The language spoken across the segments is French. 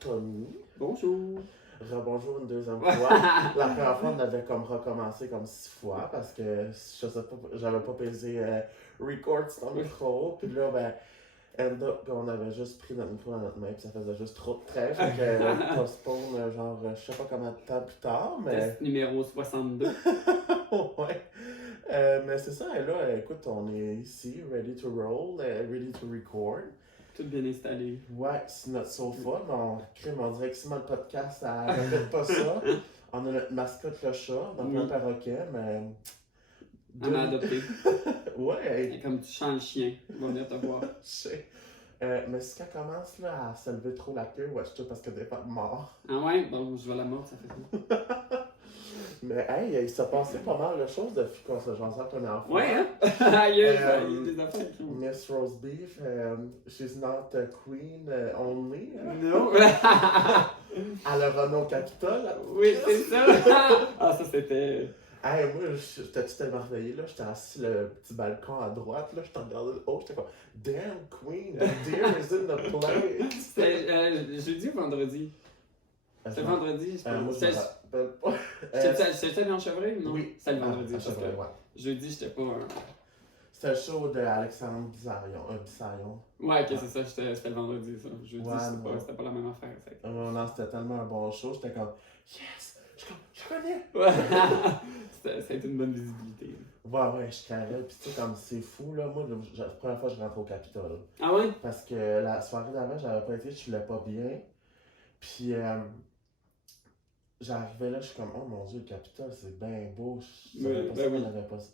Tommy. Bonjour. Rebonjour une deuxième fois. La première fois, on avait comme recommencé comme 6 fois parce que je sais pas, j'avais pas pesé record sur ton micro. Puis là, ben, end up, on avait juste pris notre micro dans notre main puis ça faisait juste trop de traits. Fait que postpone, genre, je sais pas combien de temps plus tard, mais. Test numéro 62. Ouais. Mais c'est ça, et là, écoute, on est ici, ready to roll, ready to record. Tout bien installé. Ouais, c'est notre sofa, mais on dirait que si notre podcast, ça répète pas ça. On a notre mascotte, le chat, donc un perroquet, mais. On a adopté. Ouais. Et comme tu changes le chien, on va venir te voir. Je sais. Mais si elle commence là, à se lever trop la queue, ouais, je sais parce qu'elle n'est pas morte. Ah ouais? Bon, je vais la mordre, ça fait ça. Mais hey, il s'est passé pas mal de choses depuis qu'on se jasait la première fois. Ouais, hein? Il y a des affaires qui ont... Miss Rose Beef, she's not a queen only. Non. Elle a remis au Capitole. Oui, c'est ça. Ah, ça c'était... Hey, moi, j'étais tout émerveillé, là. J'étais assis sur le petit balcon à droite, là. J'étais regardé le haut, j'étais comme, damn, queen, deer is in the place. C'était jeudi ou vendredi? C'était vendredi, je pense. Moi, je me rappelle pas. C'était allé en chevreuil? Non? Oui. C'était le vendredi. Parce que, ouais. Jeudi, j'étais pas... C'était le show d'Alexandre Bizarion. Ouais, ok, c'est ça, c'était le vendredi, ça. Jeudi, Ouais, c'était pas la même affaire. Non, c'était tellement un bon show, j'étais comme, yes, je connais. Ouais. Ça a été une bonne visibilité. Ouais, je carré. Puis tu sais, comme c'est fou, là. Moi, la première fois que je rentre au Capitole. Ah ouais? Parce que la soirée d'avant, j'avais pas été, je filais pas bien. Puis j'arrivais là, je suis comme, oh mon dieu, le Capitole, c'est bien beau. Je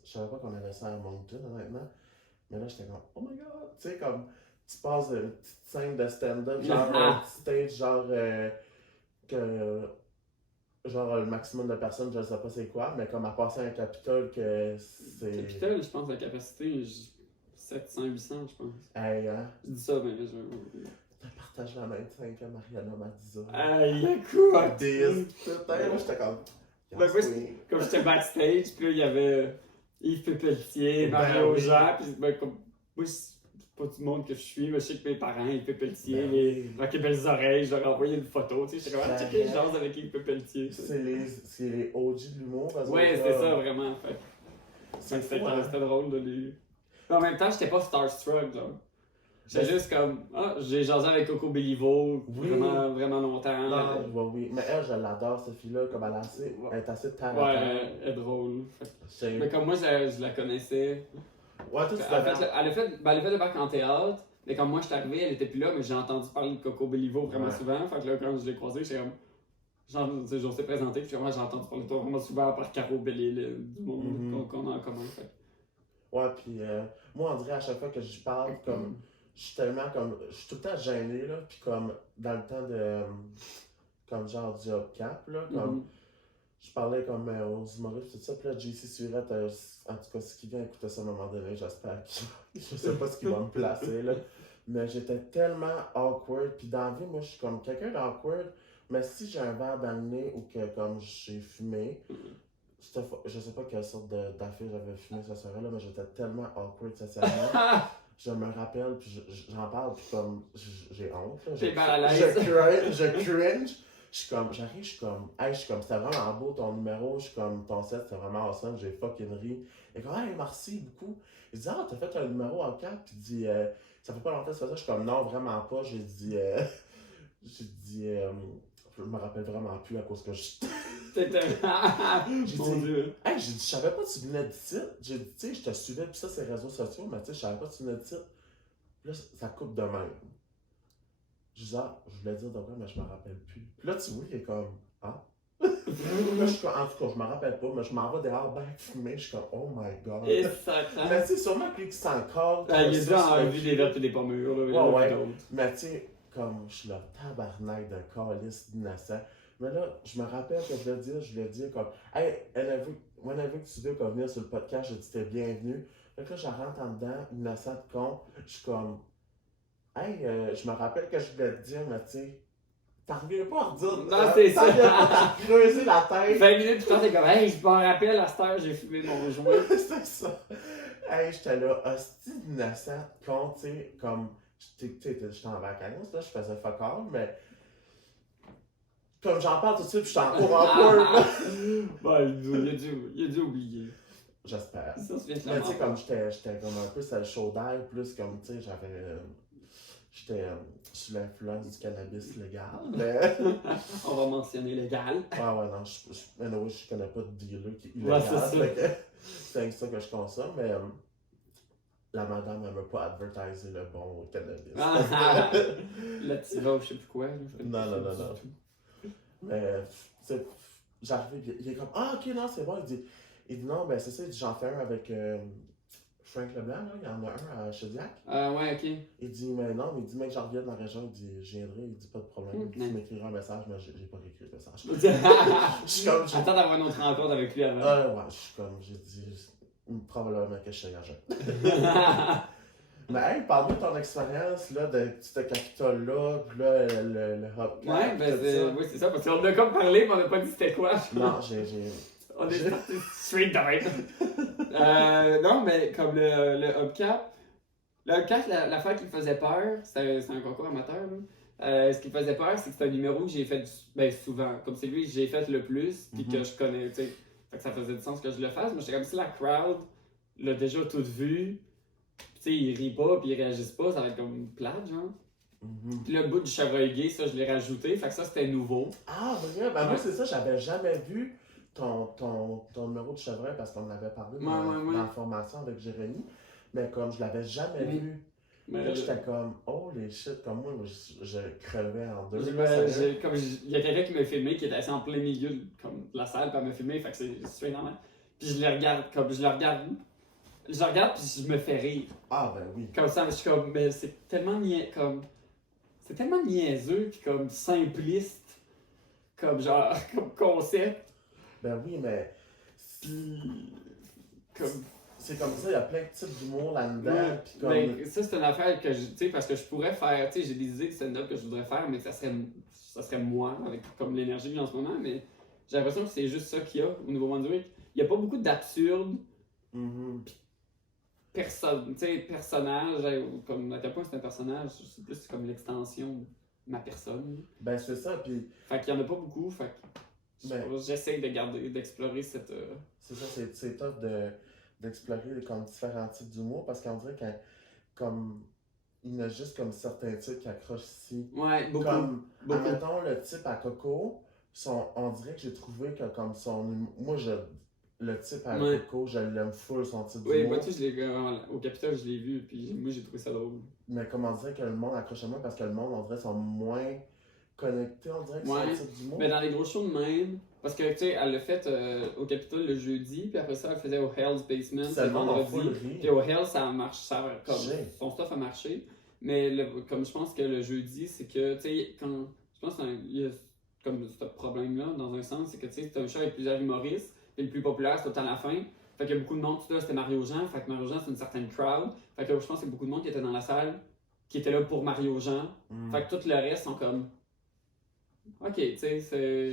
savais pas qu'on avait ça à Moncton, honnêtement. Mais là, j'étais comme, oh my god. Tu sais, comme, tu passes d'une petite scène de stand-up, genre un petit stage, genre le maximum de personnes, je ne sais pas c'est quoi, mais comme à passer à un Capitole que c'est... Capitole, je pense, la capacité, 700, 800, je pense. Hey, hein? Je dis ça, mais je... Tu partages la même scène que Mariana Madiza. Aïe, quoi? Peut-être, j'étais comme... Ben, moi, comme j'étais backstage, puis là, il y avait Yves Pépeltier, Mario Jean, puis ben, comme... Moi, c'est pas du monde que je suis, mais je sais que mes parents, Yves Pépeltier, les Rocky Belles Oreilles, je leur ai envoyé une photo, tu sais, j'étais comme, checker les choses avec Yves Pépeltier. C'est les OG de l'humour. Ouais, c'était ça, vraiment, fait. C'était drôle de les... Mais en même temps, j'étais pas starstruck, genre. J'étais juste comme, j'ai jasé avec Coco Béliveau vraiment, vraiment longtemps. Non, oui, mais elle, je l'adore, cette fille-là, comme elle est assez terre à terre. Ouais, elle est drôle. Mais comme moi, je la connaissais. Ouais, tout elle a fait le bac en théâtre, mais comme moi, je suis arrivé, elle était plus là, mais j'ai entendu parler de Coco Béliveau vraiment souvent. Fait que là, quand je l'ai croisée, j'étais comme, genre, j'osais présenter, puis moi, j'ai entendu parler de toi vraiment souvent par Caro Bellil, du monde qu'on a en commun. Fait. Ouais, puis moi, on dirait à chaque fois que je parle, comme. Je suis tellement comme. Je suis tout le temps gêné, là. Puis comme dans le temps de. Comme genre du Hopcap, là. Comme. Je parlais comme aux humoristes, tout ça. Puis là, JC Surette, en tout cas, ce qui vient écouter ça à un moment donné, j'espère que. Je sais pas ce qui va me placer, là. Mais j'étais tellement awkward. Puis dans la vie, moi, je suis comme quelqu'un d'awkward. Mais si j'ai un verre dans le nez ou que comme j'ai fumé. Je sais pas quelle sorte d'affaire j'avais fumé cette soirée-là, mais j'étais tellement awkward socialement. Je me rappelle, puis j'en parle, puis comme, j'ai honte, là. T'es mal à l'aise. Je cringe. J'arrive, je suis comme, c'était vraiment beau ton numéro, je suis comme, ton set, c'était vraiment awesome, j'ai fucking ri. Et comme, hey, merci beaucoup. Il dit, t'as fait un numéro en cap, puis il dit, ça fait pas longtemps que tu fais ça. Je suis comme, non, vraiment pas. J'ai dit, je me rappelle vraiment plus à cause que je. J'ai dit, je savais pas que tu venais d'ici. J'ai dit, tu sais, je te suivais, puis ça, c'est les réseaux sociaux, mais tu sais, je savais pas que tu venais d'ici. Puis là, ça coupe de même. Je dis, je voulais dire de quoi, mais je me rappelle plus. Puis là, tu vois, il est comme, Là, je suis en tout cas, je me rappelle pas, mais je m'en vais dehors, fumé, je suis comme, oh my god. Et ça craint. Mais tu sais, sûrement que lui qui s'en colle. Il a déjà envie des vertus des pommures, là. Ouais. Mais tu sais, comme je suis là, tabarnak de calice d'innocent. Mais là, je me rappelle que je voulais dire comme, hey, whenever que tu veux venir sur le podcast, je dis t'es bienvenue. Fait que là, je rentre en dedans, innocent de con, je suis comme, hey, je me rappelle que je voulais te dire, mais tu sais, t'arrives pas à redire. Non, c'est ça. T'as creusé la tête. 20 minutes plus tard, t'es comme, hey, je m'en rappelle à cette heure, j'ai fumé mon joint. C'est ça. Hey, j'étais là, hostie innocent, con, tu sais, comme, j'étais en vacances, là, je faisais fuck all, mais comme j'en parle tout de suite, puis je suis en cours en cours, là. Bon, il a dû oublier. J'espère. Ça se vient Mais tu sais, comme j'étais comme un peu sur le chaud d'air, plus comme, tu sais, j'étais sous l'influence du cannabis légal, mais... On va mentionner légal. Ah ouais, non, mais non, je connais pas de dealer qui est illégal, Ouais, c'est ça. fait que c'est avec ça que je consomme, mais la madame, elle m'a pas advertisé le bon cannabis. La Tiva, je sais plus quoi. Là, Non. Mais, tu sais, j'arrive, il est comme, ah, ok, non, c'est bon. Il dit non, ben c'est ça, il dit, j'en fais un avec Frank Leblanc, là, il y en a un à Chediac. Ouais, ok. Il dit, mais non, mais il dit, mec, j'en reviens de la région, il dit, je viendrai, il dit, pas de problème. Il dit, tu m'écriras un message, mais j'ai pas écrit le message. Je suis comme, Attends d'avoir une autre rencontre avec lui avant. ouais, je suis comme, j'ai dit, probablement que je suis agent. Mais hey, parle-moi de ton expérience là, de ce Capitole-là, puis là, le Hubcap. Ouais, ben oui, c'est ça, parce qu'on a comme parlé, mais on n'a pas dit c'était quoi. Non, On est parti straight down. Non, mais comme le Hubcap, l'affaire qui me faisait peur, c'est un concours amateur, là. Ce qui me faisait peur, c'est que c'est un numéro que j'ai fait souvent. Comme c'est lui que j'ai fait le plus, puis que je connais, tu sais. Fait que ça faisait du sens que je le fasse, mais j'étais comme si la crowd l'a déjà tout vu. Tu sais, ils rient pas puis ils réagissent pas, ça va être comme plate, genre. Puis le bout du chevreuil gay, ça, je l'ai rajouté, fait que ça, c'était nouveau. Ah, vrai? Ben moi, c'est ça, j'avais jamais vu ton numéro de chevreuil parce qu'on en avait parlé dans la formation avec Jérémy, mais comme je l'avais jamais vu. Mais là, j'étais comme, oh les shit, comme moi, je crevais en deux. Il y a quelqu'un qui m'a filmé, qui était assis en plein milieu de la salle, puis elle m'a filmé, fait que c'est normal. Puis je le regarde, puis je me fais rire. Ah ben oui. Comme ça, je suis comme, mais c'est tellement niaiseux, puis comme simpliste, comme genre, comme concept. Ben oui, mais c'est comme ça, il y a plein de types d'humour là-dedans. Ouais, puis comme... mais ça, c'est une affaire que tu sais, parce que je pourrais faire, tu sais, j'ai des idées de stand-up que je voudrais faire, mais ça serait moi, avec comme l'énergie que j'ai en ce moment, mais j'ai l'impression que c'est juste ça qu'il y a au Nouveau-Brunswick. Il n'y a pas beaucoup d'absurde. Personnage, comme à quel point c'est un personnage, c'est plus comme l'extension de ma personne. Ben c'est ça, puis... Fait qu'il y en a pas beaucoup, fait que j'essaie d'explorer cette... C'est ça, c'est top d'explorer comme différents types d'humour, parce qu'on dirait qu'il y en a juste comme certains types qui accrochent ici. Ouais, beaucoup. Comme, admettons, le type à Coco, on dirait que j'ai trouvé que comme son... Moi, le type à Coco, je l'aime full, son type d'humour. Oui, moi, tu sais, au Capitole, je l'ai vu, puis moi, j'ai trouvé ça drôle. Mais comme on dirait que le monde accroche à moi, parce que le monde, on dirait, sont moins connectés, on dirait, que c'est un type d'humour. Mais dans les gros shows de même, parce que, tu sais, elle l'a fait au Capitole le jeudi, puis après ça, elle faisait au Hell's Basement le vendredi. Puis au Hell, ça marche, comme son stuff a marché. Mais comme je pense que le jeudi, c'est que, tu sais, je pense qu'il y a comme ce problème-là, dans un sens, c'est que, tu sais, c'est un show avec plusieurs humoristes. Et le plus populaire, c'est tout le temps la fin. Fait qu'il y a beaucoup de monde, tout là, c'était Mario Jean. Fait que Mario Jean, c'est une certaine crowd. Fait que je pense qu'il y a beaucoup de monde qui était dans la salle, qui était là pour Mario Jean. Fait que tout le reste sont comme. Ok, tu sais,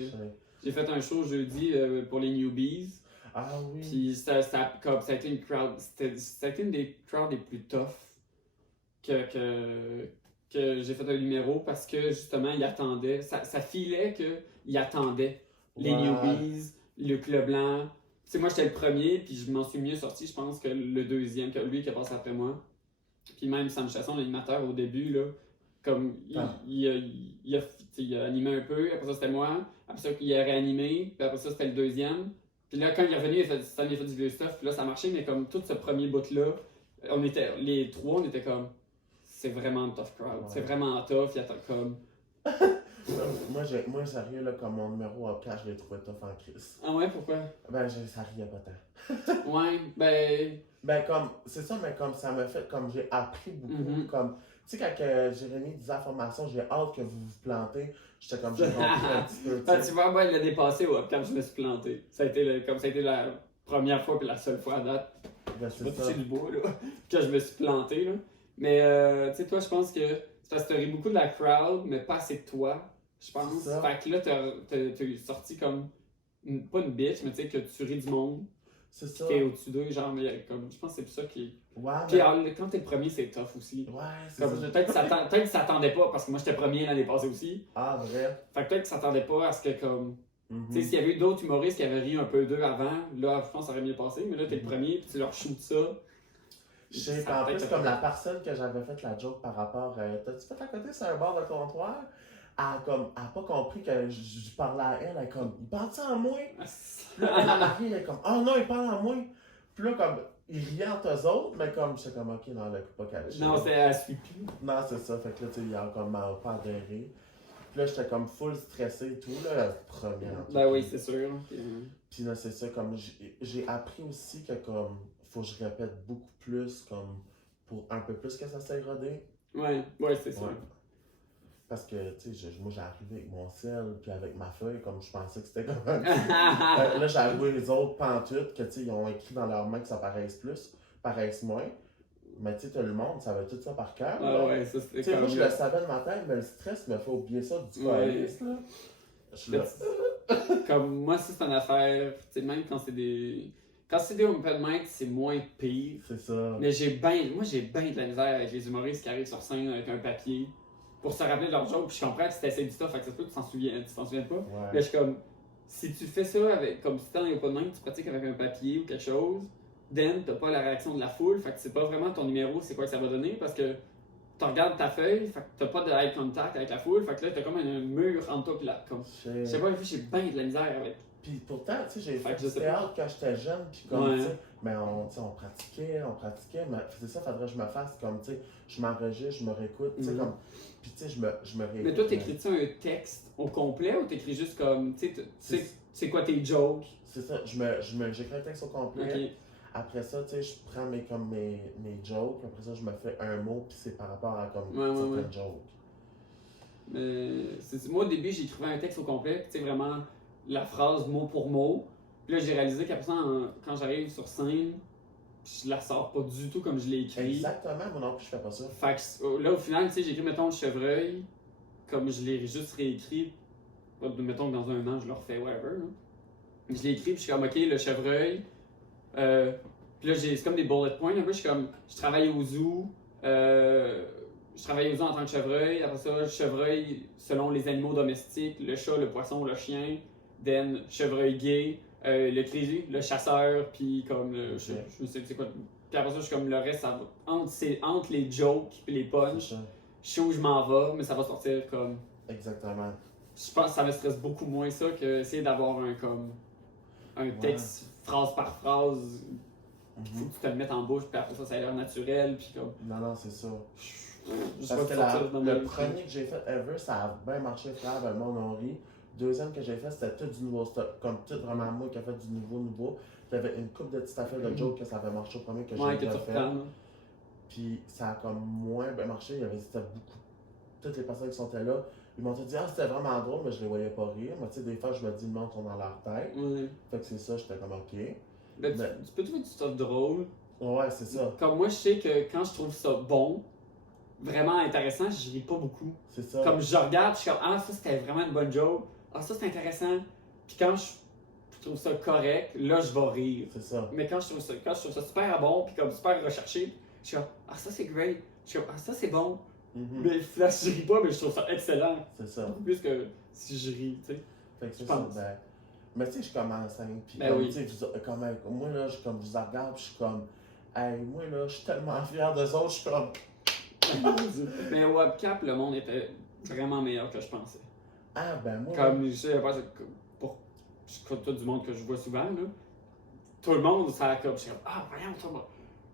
j'ai fait un show jeudi pour les newbies. Ah oui. Puis ça a été une crowd. Ça a été une des crowds les plus tough que j'ai fait un numéro parce que justement, il attendait. Ça filait qu'il attendait les newbies. Luc Leblanc. Tu sais, moi, j'étais le premier, puis je m'en suis mieux sorti, je pense, que le deuxième, que lui qui a passé après moi. Puis même Sam Chasson, l'animateur, au début, là, comme, il a animé un peu, après ça, c'était moi. Après ça, il a réanimé, puis après ça, c'était le deuxième. Puis là, quand il est revenu, il a fait du vieux stuff, puis là, ça marchait, mais comme tout ce premier bout-là, les trois, on était comme, c'est vraiment une tough crowd. Ouais. C'est vraiment tough, il y a comme... Moi, sérieux, là, comme mon numéro à cash, je l'ai trouvé tough en crise. Ah ouais, pourquoi? Ben, ça riait pas tant. Ouais, ben... Ben, comme, c'est ça, mais comme ça m'a fait, comme j'ai appris beaucoup, comme... Tu sais, quand Jérémy disait la formation, j'ai hâte que vous vous plantez, j'étais comme, j'ai compris un petit peu. Tu vois, moi, il l'a dépassé quand je me suis planté. Ça a été la première fois puis la seule fois à date. Ben, je vais toucher du bois, là, que je me suis planté, là. Mais, tu sais, toi, je pense que c'est parce que tu ris beaucoup de la crowd, mais pas assez de toi, je pense. Fait que là, t'as sorti comme, pas une bitch, mais tu sais, que tu ris du monde. C'est ça. T'es au-dessus d'eux, genre, mais comme, je pense que c'est pour ça qui. Ouais, Puis mais... quand t'es le premier, c'est tough aussi. Ouais, c'est Comme, ça. peut-être qu'ils s'attendaient pas, parce que moi j'étais premier l'année passée aussi. Ah, vrai? Fait que peut-être qu'ils s'attendaient pas à ce que, comme. Mhm. Tu sais, s'il y avait eu d'autres humoristes qui avaient ri un peu d'eux avant, là, je pense que ça aurait mieux passé, mais là, t'es le Mhm. premier, puis tu leur shoots ça. Je sais, Ça en peut plus, être- comme la personne que j'avais fait la joke par rapport, t'as-tu fait à côté sur un bord de comptoir? Elle a pas compris que je parlais à elle, elle est comme, il parle ça en moi? Puis là, elle Marie, elle est comme, oh non, il parle en moi. Puis là, comme, ils riaient entre eux autres, mais comme, j'étais comme, ok, non, elle a pas catché. Non, elle suit plus. Non, c'est ça, fait que là, tu sais, il a comme pas adhéré. Puis là, j'étais comme full stressé et tout, là, première. Ben oui, c'est sûr. Puis là, c'est ça, comme, j'ai appris aussi que, comme, faut que je répète beaucoup plus, comme, pour un peu plus que ça s'est rodé. Ouais, c'est sûr. Ouais. Parce que, tu sais, moi, j'ai arrivé avec mon sel, puis avec ma feuille, comme je pensais que c'était comme un petit... là, j'ai avoué les autres pantoutes, que, tu sais, ils ont écrit dans leurs mains que ça paraisse plus, paraisse moins. Mais, tu sais, tout le monde savait tout ça par cœur. Ah ouais, ça Tu c'était sais, comme. moi, je le savais le matin, mais le stress me fait oublier ça du calice, là. Je suis là. Comme moi, ça, c'est une affaire. Tu sais, même quand c'est des. Quand c'est des open mic, c'est moins pire. C'est ça. Mais moi, j'ai bien de la misère avec les humoristes qui arrivent sur scène avec un papier pour se rappeler de leur joke. Puis je comprends que c'était du stuff, fait que ça se peut que tu t'en souviens pas. Ouais. Mais je suis comme, si tu fais ça avec, comme si t'es dans les open mic, tu pratiques avec un papier ou quelque chose, then t'as pas la réaction de la foule, fait que c'est pas vraiment ton numéro, c'est quoi que ça va donner, parce que tu regardes ta feuille, fait que t'as pas de eye contact avec la foule, fait que là t'as comme un mur entre toi pis là. Comme, je sais pas, j'ai bien de la misère avec. Puis pourtant, tu sais, j'ai Fait fait que je du sais théâtre quand j'étais jeune, puis comme, Ouais. tu sais, mais on pratiquait, mais c'est ça, faudrait que je me fasse comme, tu sais, je m'enregistre, je me réécoute, tu sais, Mhm. comme, puis tu sais, je me réécoute. Mais toi, t'écris-tu un texte au complet ou t'écris juste comme, tu sais, c'est quoi tes jokes? C'est ça, j'écris un texte au complet. Ok. Après ça, tu sais, je prends mes jokes, après ça, je me fais un mot, puis c'est par rapport à comme Ouais, certaines jokes. Mais moi, au début, j'écrivais un texte au complet, tu sais, vraiment la phrase mot pour mot. Puis là, j'ai réalisé qu'après ça, quand j'arrive sur scène, je la sors pas du tout comme je l'ai écrit. Exactement, moi non plus, je fais pas ça. Fait que là, au final, tu sais, j'écris, mettons, le chevreuil, comme je l'ai juste réécrit. Mettons que dans un an, je le refais, whatever. Là. Je l'ai écrit, puis je suis comme, ok, le chevreuil. Puis là, c'est comme des bullet points. Un peu, je suis comme, je travaille au zoo. Je travaille au zoo en tant que chevreuil. Après ça, le chevreuil selon les animaux domestiques, le chat, le poisson, le chien. Then, chevreuil gay, le cri, le chasseur, puis comme, je sais c'est quoi. Puis après ça, je suis comme, le reste, ça va. Entre les jokes et les punchs, C'est ça. je sais où je m'en vais, mais ça va sortir comme. Exactement. Je pense que ça me stresse beaucoup moins ça que essayer d'avoir un texte phrase par phrase. Faut que tu te le mettes en bouche, puis après ça, ça a l'air naturel, puis comme. Non, c'est ça. Je Parce sais que pas sortir dans le mes- premier que j'ai fait ever, ça a bien marché, frère, le monde en rit. Deuxième que j'ai fait, c'était tout du nouveau stock. Comme tout vraiment moi qui a fait du nouveau. J'avais une couple de petites affaires de joke que ça avait marché au premier que Ouais, j'ai que tu fait. reprends. là. Puis ça a comme moins bien marché. C'était beaucoup. Toutes les personnes qui sont là, ils m'ont tous dit, ah, c'était vraiment drôle, mais je les voyais pas rire. Mais tu sais, des fois, je me dis, le monde tourne dans leur tête. Ouais. Fait que c'est ça, j'étais comme, ok. Ben, Ben- tu peux trouver du stuff drôle. Ouais, c'est ça. Comme moi, je sais que quand je trouve ça bon, vraiment intéressant, je ris pas beaucoup. C'est ça. Comme je regarde, je suis comme, ah, ça c'était vraiment une bonne joke. Ah, ça c'est intéressant. Puis quand je trouve ça correct, là, je vais rire. C'est ça. Mais quand je trouve ça super bon, puis comme super recherché, je suis comme, ah, ça c'est great. Je suis comme, ah, ça c'est bon. Mhm. Mais là, je ris pas, mais je trouve ça excellent. C'est ça. Beaucoup plus que si je ris, tu sais. Fait que c'est Je ça. pense. Ben, mais tu sais, je commence, hein. Puis Ben comme, oui. tu sais, moi, là, je comme, je vous regarde, puis je suis comme, hey, moi, là, je suis tellement fier d'eux autres, je suis comme, Mais au Webcap, le monde était vraiment meilleur que je pensais. ah, ben, moi. Comme, je sais pas, pour tout du monde que je vois souvent, là, tout le monde, ça a comme, je suis comme, ah, voyons, toi,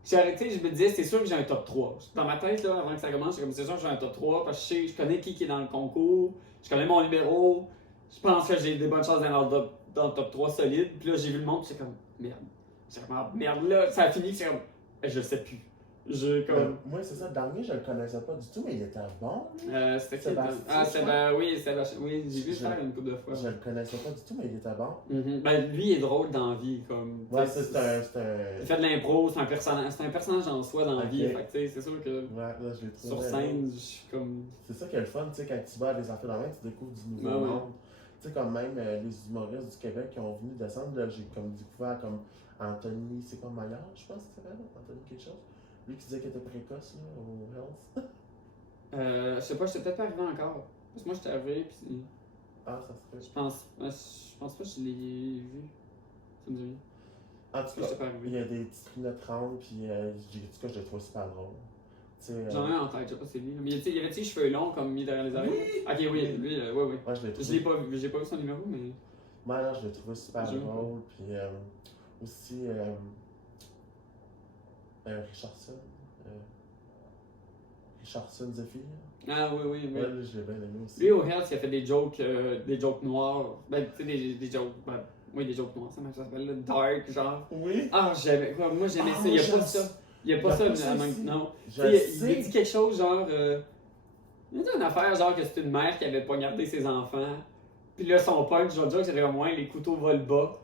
j'ai arrêté, je me disais, c'est sûr que j'ai un top 3. Dans ma tête, là, avant que ça commence, c'est sûr que j'ai un top 3, parce que je connais qui est dans le concours, je connais mon numéro, je pense que j'ai des bonnes chances d'être dans le top 3 solide. Puis là, j'ai vu le monde, c'est comme, merde. J'ai comme, ah, merde, là, ça a fini, c'est comme, je sais plus. Moi, c'est ça, le dernier, je le connaissais pas du tout, mais il était bon. lui. C'était qui? Sébastien, Ah, je Sébastien. Oui, j'ai vu Je- faire une couple de fois. Je le connaissais pas du tout, mais il était bon. Ben, lui, il est drôle dans la vie. Comme, Ouais, tu sais, c'est un. il fait de l'impro, c'est un personnage en soi dans la vie. Ok. Fait que, tu sais, c'est sûr que Ouais, là, je l'ai trouvé. sur scène, je suis comme. C'est ça qui est le fun, tu sais, quand tu vas à des affaires dans la main, tu découvres du nouveau Ouais, ouais. monde. Tu sais, comme même les humoristes du Québec qui ont venu descendre, là, j'ai comme découvert comme Anthony, c'est quoi, Maillard, je pense que c'est Anthony quelque chose. Lui qui disait qu'il était précoce, là, au Health. Je sais pas, j'étais peut-être pas arrivé encore. Parce que moi, j'étais arrivé, puis Ah, ça se fait. je pense pas que je l'ai vu. Ça me dit rien. En tout J'étais cas, pas il arrivé. y a des petites lunettes rondes, puis en tout cas, je les trouve super drôles. Tu sais, J'en ai un en tête, je sais pas si c'est lui. Mais il y avait des cheveux longs comme mis derrière les oreilles. Oui! Ok, oui, lui, oui. Moi, je l'ai Je trouvé. l'ai pas vu, j'ai pas vu son numéro, mais. Moi, là, je l'ai trouvé super J'aime drôle, puis aussi Richardson. Richardson Zephyr. Ah oui, oui, oui. Ouais, là, je l'ai bien aimé aussi. Lui, au Health, il a fait des jokes noirs. Ben, tu sais, des jokes. Ben, oui, des jokes noirs, ça s'appelle là, dark, genre. Oui! Ah, j'aimais. Quoi, moi, j'aimais Ah, ça. Il y a moi, pas ça. Il y a pas ça, ça ici. non. Je Tu sais, sais. il dit quelque chose genre. Il a dit une affaire genre que c'est une mère qui avait poignardé ses enfants. Puis là, son punch, je vais dire que c'était comme moins les couteaux volent bas.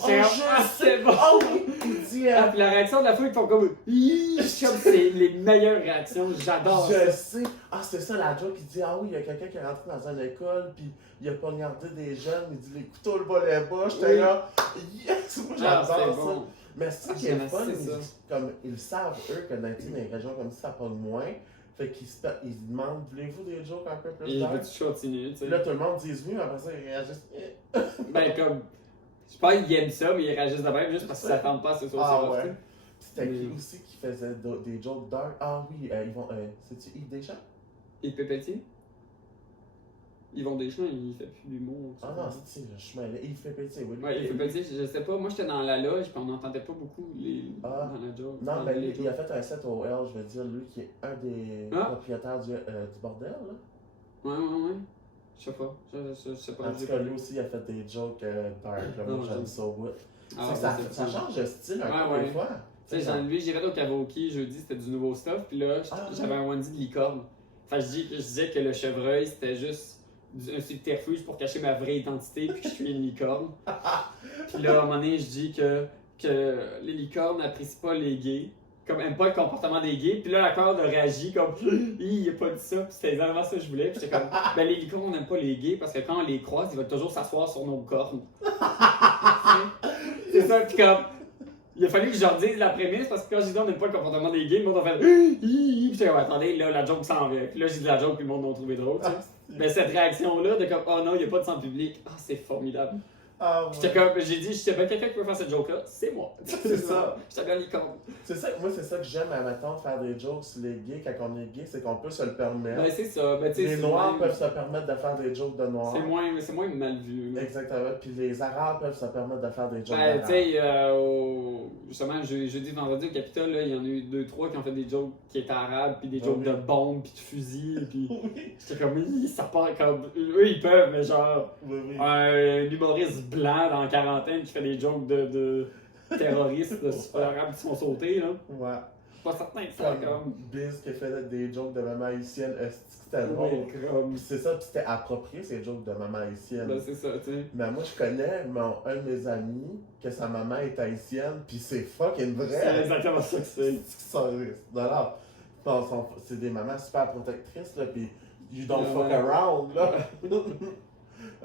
Oh, C'est je sais! c'est bon! Oh oui! Il dit... Ah, puis la réaction de la foule, ils font comme. Hi! C'est les meilleures réactions, j'adore ça. Je sais. Ah, c'est ça la joke. Il dit, ah oui, il y a quelqu'un qui est rentré dans une école, puis il a poignardé des jeunes, il dit, les couteaux le volaient bas. J'étais Oui. là, yes! Moi, Ah, j'adore c'était ça. bon. Mais c'est ça Ah, qui est le fun, c'est ça. comme ils savent, eux, que dans les régions comme ça pogne moins. Fait qu'ils ils demandent, voulez-vous des jokes un peu plus Et tard? veux-tu continuer, tu sais? Puis là, tout le monde dit oui, mais après ça, ils réagissent. Ben, comme. Je pense qu'ils aiment ça, mais ils réagissent de même juste parce qu'ils s'attendent pas à ce sauce. Ah ouais. C'était qui Mais- aussi qui faisait des jokes dark? Ah oui, ils vont. C'est-tu Yves Deschamps? Et Pépétier? Ils vont des champs, il fait plus d'humour. Ah non, c'est je suis mêlé. Il fait péter, oui. Ouais, il fait Pépétier, je sais pas. Moi, j'étais dans la loge, puis on n'entendait pas beaucoup Ah. dans la joke. Non, dans mais les lui, il a fait un set au L, je veux dire, lui qui est un des Ah. propriétaires du bordel, là. Ouais. Je sais pas. Je sais pas. En tout cas, lui aussi, il a fait des jokes dark, là. Moi, Non, j'aime j'aime. ça au bout. Ah, C'est que ouais, ça c'est change de style un Ouais, peu des ouais. fois. Tu sais, lui, j'ai fait au karaoké jeudi, c'était du nouveau stuff, puis là, Ah. j'avais un onesie de licorne. Enfin, je disais que le chevreuil, c'était juste un subterfuge pour cacher ma vraie identité, puis que je suis une licorne. Puis là, à un moment donné, je dis que les licornes n'apprécient pas les gays, comme aiment pas le comportement des gays, puis là, la corde a réagi comme il a pas dit ça, puis c'était exactement ça que je voulais, puis j'étais comme ben les licornes n'aiment pas les gays parce que quand on les croise, ils vont toujours s'asseoir sur nos cornes. C'est ça, puis comme. Il a fallu que je leur dise la prémisse parce que quand j'ai dit on n'aime pas le comportement des gays, le monde a fait puis j'étais comme attendez, là la joke s'en vient. Puis là j'ai dit la joke, puis le monde l'a trouvé drôle. Tu sais. Mais cette réaction-là de comme oh non, il n'y a pas de sang public, ah c'est formidable. Ah, ouais. J'étais comme, j'ai dit, je sais pas quelqu'un qui peut faire cette joke-là, c'est moi. C'est ça. J'étais bien licorne. C'est ça, moi, c'est ça que j'aime, admettons, faire des jokes sur les gays quand on est gay, c'est qu'on peut se le permettre. Ben c'est ça. Ben, tu sais, Les c'est noirs moins- peuvent se permettre de faire des jokes de noirs. C'est moins mal vu. là. Exactement. Puis les arabes peuvent se permettre de faire des jokes Ben, d'arabes. tu sais, justement, jeudi, vendredi au Capitole, là, il y en a eu 2-3 qui ont fait des jokes qui étaient arabes, puis des Ah jokes oui. de bombes, puis de fusils, puis Oui, j'étais comme, ça part comme. Eux, ils peuvent, mais genre, oui, oui. un humoriste blanc dans la quarantaine qui fait des jokes de terroristes, de super arabes qui sont sautés, là. Ouais. Pas certain que ça, comme. Biz qui fait des jokes de maman haïtienne, c'était drôle. Oui, comme. Puis c'est ça, puis c'était approprié ces jokes de maman haïtienne. Ben, c'est ça, tu sais. Mais moi, je connais un de mes amis que sa maman est haïtienne, puis c'est fucking C'est vrai. exactement ça que c'est. C'est des mamans super protectrices, là, puis you don't Ouais, fuck ouais. around, là.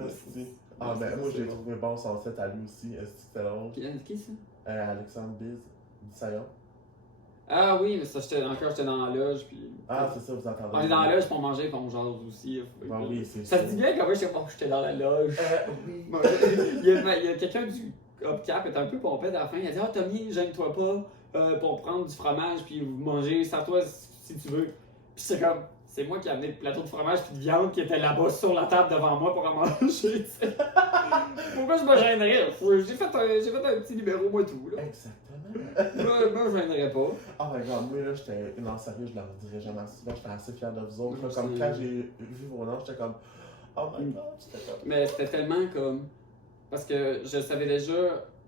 Esti. Ah, Ouais, ben c'est moi, ça, j'ai c'est bon. trouvé bon son set à lui aussi, c'était drôle. Qui ça? Alexandre Biz, du Sayon. Ah oui, mais ça, j'étais dans la loge, puis. Ah, c'est ça, vous entendez. On est dans la loge pour manger, puis on jase aussi. Ben oui, c'est Ça se dit bien quand même, j'étais dans la loge. Oui. il y a quelqu'un du Upcap qui était un peu pompé à la fin. Il a dit ah, Tommy, gêne-toi pas pour prendre du fromage puis vous manger sans toi si tu veux. Puis c'est comme, c'est moi qui ai amené le plateau de fromage puis de viande qui était là-bas sur la table devant moi pour en manger. Tu sais. Pourquoi je me gênerais? J'ai fait un petit numéro, moi tout. Là. Exactement. Moi, je gênerais pas. Oh my god, moi là, j'étais. Non, sérieux, je leur dirais jamais souvent, j'étais assez fier de vous autres. là. Moi Comme aussi. quand j'ai vu vos noms, j'étais comme. Oh my god, j'étais comme. Mais c'était tellement comme. Parce que je savais déjà,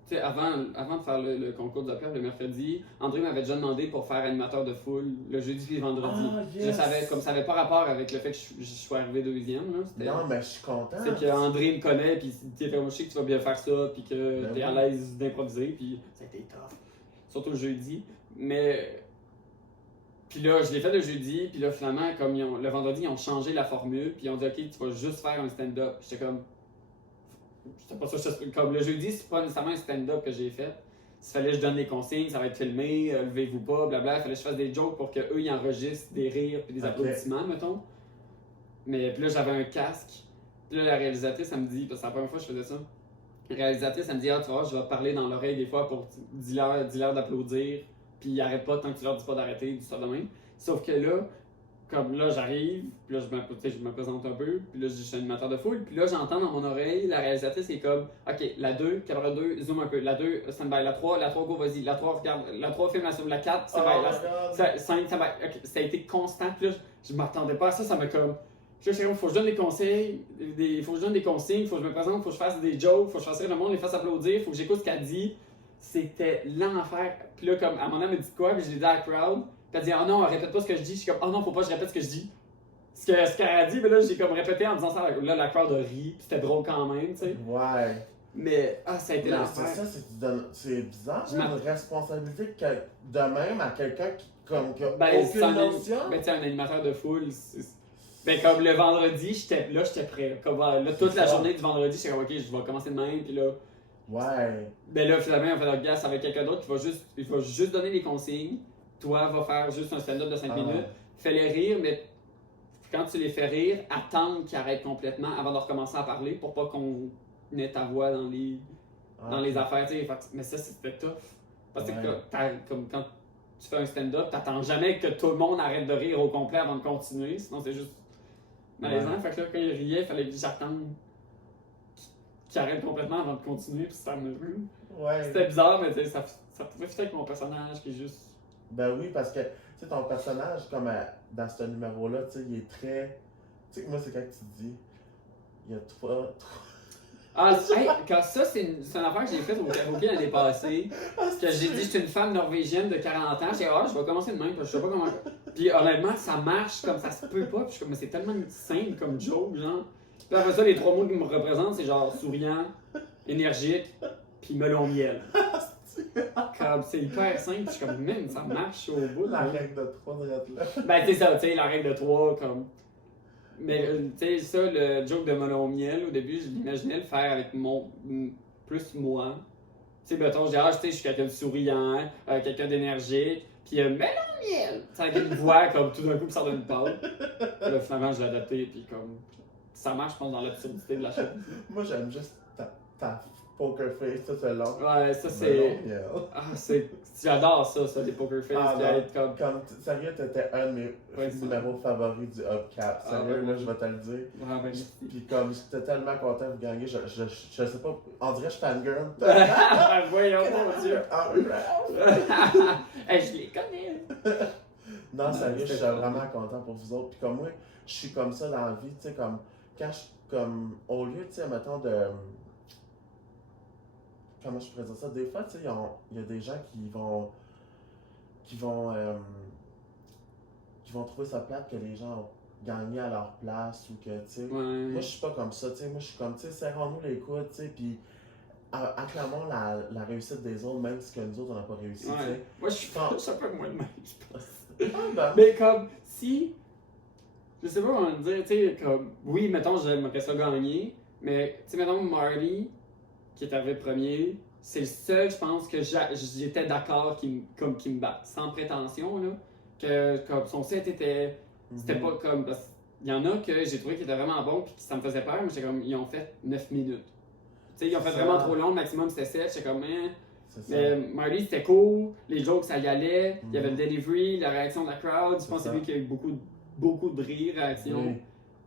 tu sais, avant de faire le concours de Upcap le mercredi, André m'avait déjà demandé pour faire animateur de foule le jeudi puis le vendredi. Ah, yes. Je savais, comme ça n'avait pas rapport avec le fait que je sois arrivé deuxième. Là, c'était- Non, mais je suis content. c'est que André me connaît, puis il était comme je sais que tu vas bien faire ça, puis que Ben t'es à oui. l'aise d'improviser, puis ça a été tough. Surtout le jeudi. Mais. Puis là, je l'ai fait le jeudi, puis là, finalement, comme le vendredi, ils ont changé la formule, puis ils ont dit, OK, tu vas juste faire un stand-up. J'étais comme. C'était pas ça, comme le jeudi, c'est pas nécessairement un stand-up que j'ai fait. il fallait que je donne des consignes, ça va être filmé, levez-vous pas, blabla. Il fallait que je fasse des jokes pour qu'eux, ils enregistrent des rires puis des applaudissements, mettons. Mais puis là, j'avais un casque. Puis là, la réalisatrice, elle me dit, parce que c'est la première fois que je faisais ça, la réalisatrice, elle me dit, ah, tu vois, je vais te parler dans l'oreille des fois pour dis-leur d'applaudir, puis arrête pas tant que tu leur dis pas d'arrêter, du ça de même. Sauf que là, comme là, j'arrive, puis là, je me présente un peu, puis là, je dis, je suis animateur de foule, puis là, j'entends dans mon oreille, la réalisatrice est comme, ok, la 2, caméra 2, zoom un peu, la 2, stand-by, la 3, go, vas-y, la 3, regarde, la 3, filme la zoom, la 4, stand-by, la 5, stand-by, ok, ça a été constant, puis là, je m'attendais pas à ça, ça m'a comme, puis là, il faut que je donne des conseils, il faut que je donne des consignes, il faut que je me présente, il faut que je fasse des jokes, il faut que je fasse rire le monde, les fasse applaudir, il faut que j'écoute ce qu'elle dit. C'était l'enfer. Puis là, comme, à un moment, elle me dit quoi, puis je l'ai dit à la crowd. Puis elle dit, oh non, répète pas ce que je dis. Je suis comme, oh non, faut pas que je répète ce que je dis. Ce qu'elle a dit, mais là, j'ai comme répété en disant ça. Là, la crowd a ri, puis c'était drôle quand même, tu sais. Ouais. Mais, ça a été l'enfer. C'est ça, c'est bizarre, une responsabilité de même à quelqu'un qui, comme, qui a aucune notion. Ben, tu sais, un animateur de foule, ben, comme le vendredi, j'étais prêt. Comme, là, toute la journée du vendredi, j'étais comme, ok, je vais commencer demain, puis là. Ouais. Ben là, finalement, on fait notre gars avec quelqu'un d'autre il va juste donner les consignes. Toi, va faire juste un stand-up de 5 minutes. Fais-les rire, mais quand tu les fais rire, attends qu'ils arrêtent complètement avant de recommencer à parler pour pas qu'on ait ta voix dans les affaires, tu sais. Mais ça, c'était tough. Parce que comme quand tu fais un stand-up, t'attends jamais que tout le monde arrête de rire au complet avant de continuer, sinon c'est juste malaisant. Fait que là, quand il riait, il fallait que j'attende qu'il arrête complètement avant de continuer, puis ça me rue. Ouais. C'était bizarre, mais ça pouvait fitter avec mon personnage qui est juste. Ben oui, parce que tu sais, ton personnage, comme dans ce numéro-là, tu sais, il est très. Tu sais, moi, c'est quand tu dis. Il y a trois. Quand ça, c'est une affaire que j'ai faite au karaoké l'année passée. Que j'ai dit, je suis une femme norvégienne de 40 ans. J'ai dit, je vais commencer de même, parce que je sais pas comment. Puis honnêtement, ça marche comme ça se peut pas. Puis je suis comme, mais c'est tellement simple comme joke, genre. Puis après ça, les 3 mots qui me représentent, c'est genre souriant, énergique, puis melon miel. Comme c'est hyper simple, je suis comme, même, ça marche au bout. La règle de 3 de là. Ben, c'est ça, tu sais, la règle de 3, comme. Mais, tu sais, ça, le joke de melon miel, au début, je l'imaginais le faire avec plus moi. Tu sais, mettons, je dis, tu sais, je suis quelqu'un de souriant, quelqu'un d'énergique, puis melon miel! Tu sais, avec une voix, comme tout d'un coup, ça donne une pâte. Là, finalement, je l'ai adapté, puis comme. Ça marche, je pense, dans l'absurdité de la chose. Moi, j'aime juste ta poker face, ça, c'est long. Ouais, ça, c'est. J'adore ça, des poker face. Comme, sérieux, t'étais un de mes numéros favoris du Hubcap. Sérieux, là, je vais te le dire. Puis comme, j'étais tellement content de gagner, je sais pas, on dirait que je fangirl. Voyons, mon Dieu. Je les connais. Non, sérieux, je suis vraiment content pour vous autres. Puis comme moi, je suis comme ça dans la vie, tu sais, comme, quand comme, au lieu, tu sais, mettons de. Comment je pourrais dire ça? Des fois, tu sais, il y a des gens qui vont trouver ça plate que les gens ont gagné à leur place ou que, tu sais. Moi, je suis pas comme ça, tu sais. Moi, je suis comme, tu sais, serrons-nous les coudes, tu sais, puis acclamons la réussite des autres, même si que nous autres, on n'a pas réussi, tu sais. Moi, je suis pas un peu moins de même, je pense. Mais comme, si. Je sais pas comment dire, tu sais, comme. Oui, mettons, j'aimerais ça gagner, mais, tu sais, mettons, Marty, qui est arrivé premier, c'est le seul, je pense, que j'étais d'accord qui me batte. Sans prétention, là. Que comme son set était. C'était pas comme. Parce qu'il y en a que j'ai trouvé qui étaient vraiment bons, puis ça me faisait peur, mais j'étais comme, ils ont fait 9 minutes. Tu sais, ils ont fait vraiment trop long, le maximum c'était 7, j'étais comme, mais Marty c'était cool, les jokes ça y allait, il y avait le delivery, la réaction de la crowd, je pense que c'est lui qui a eu beaucoup de rire, réaction.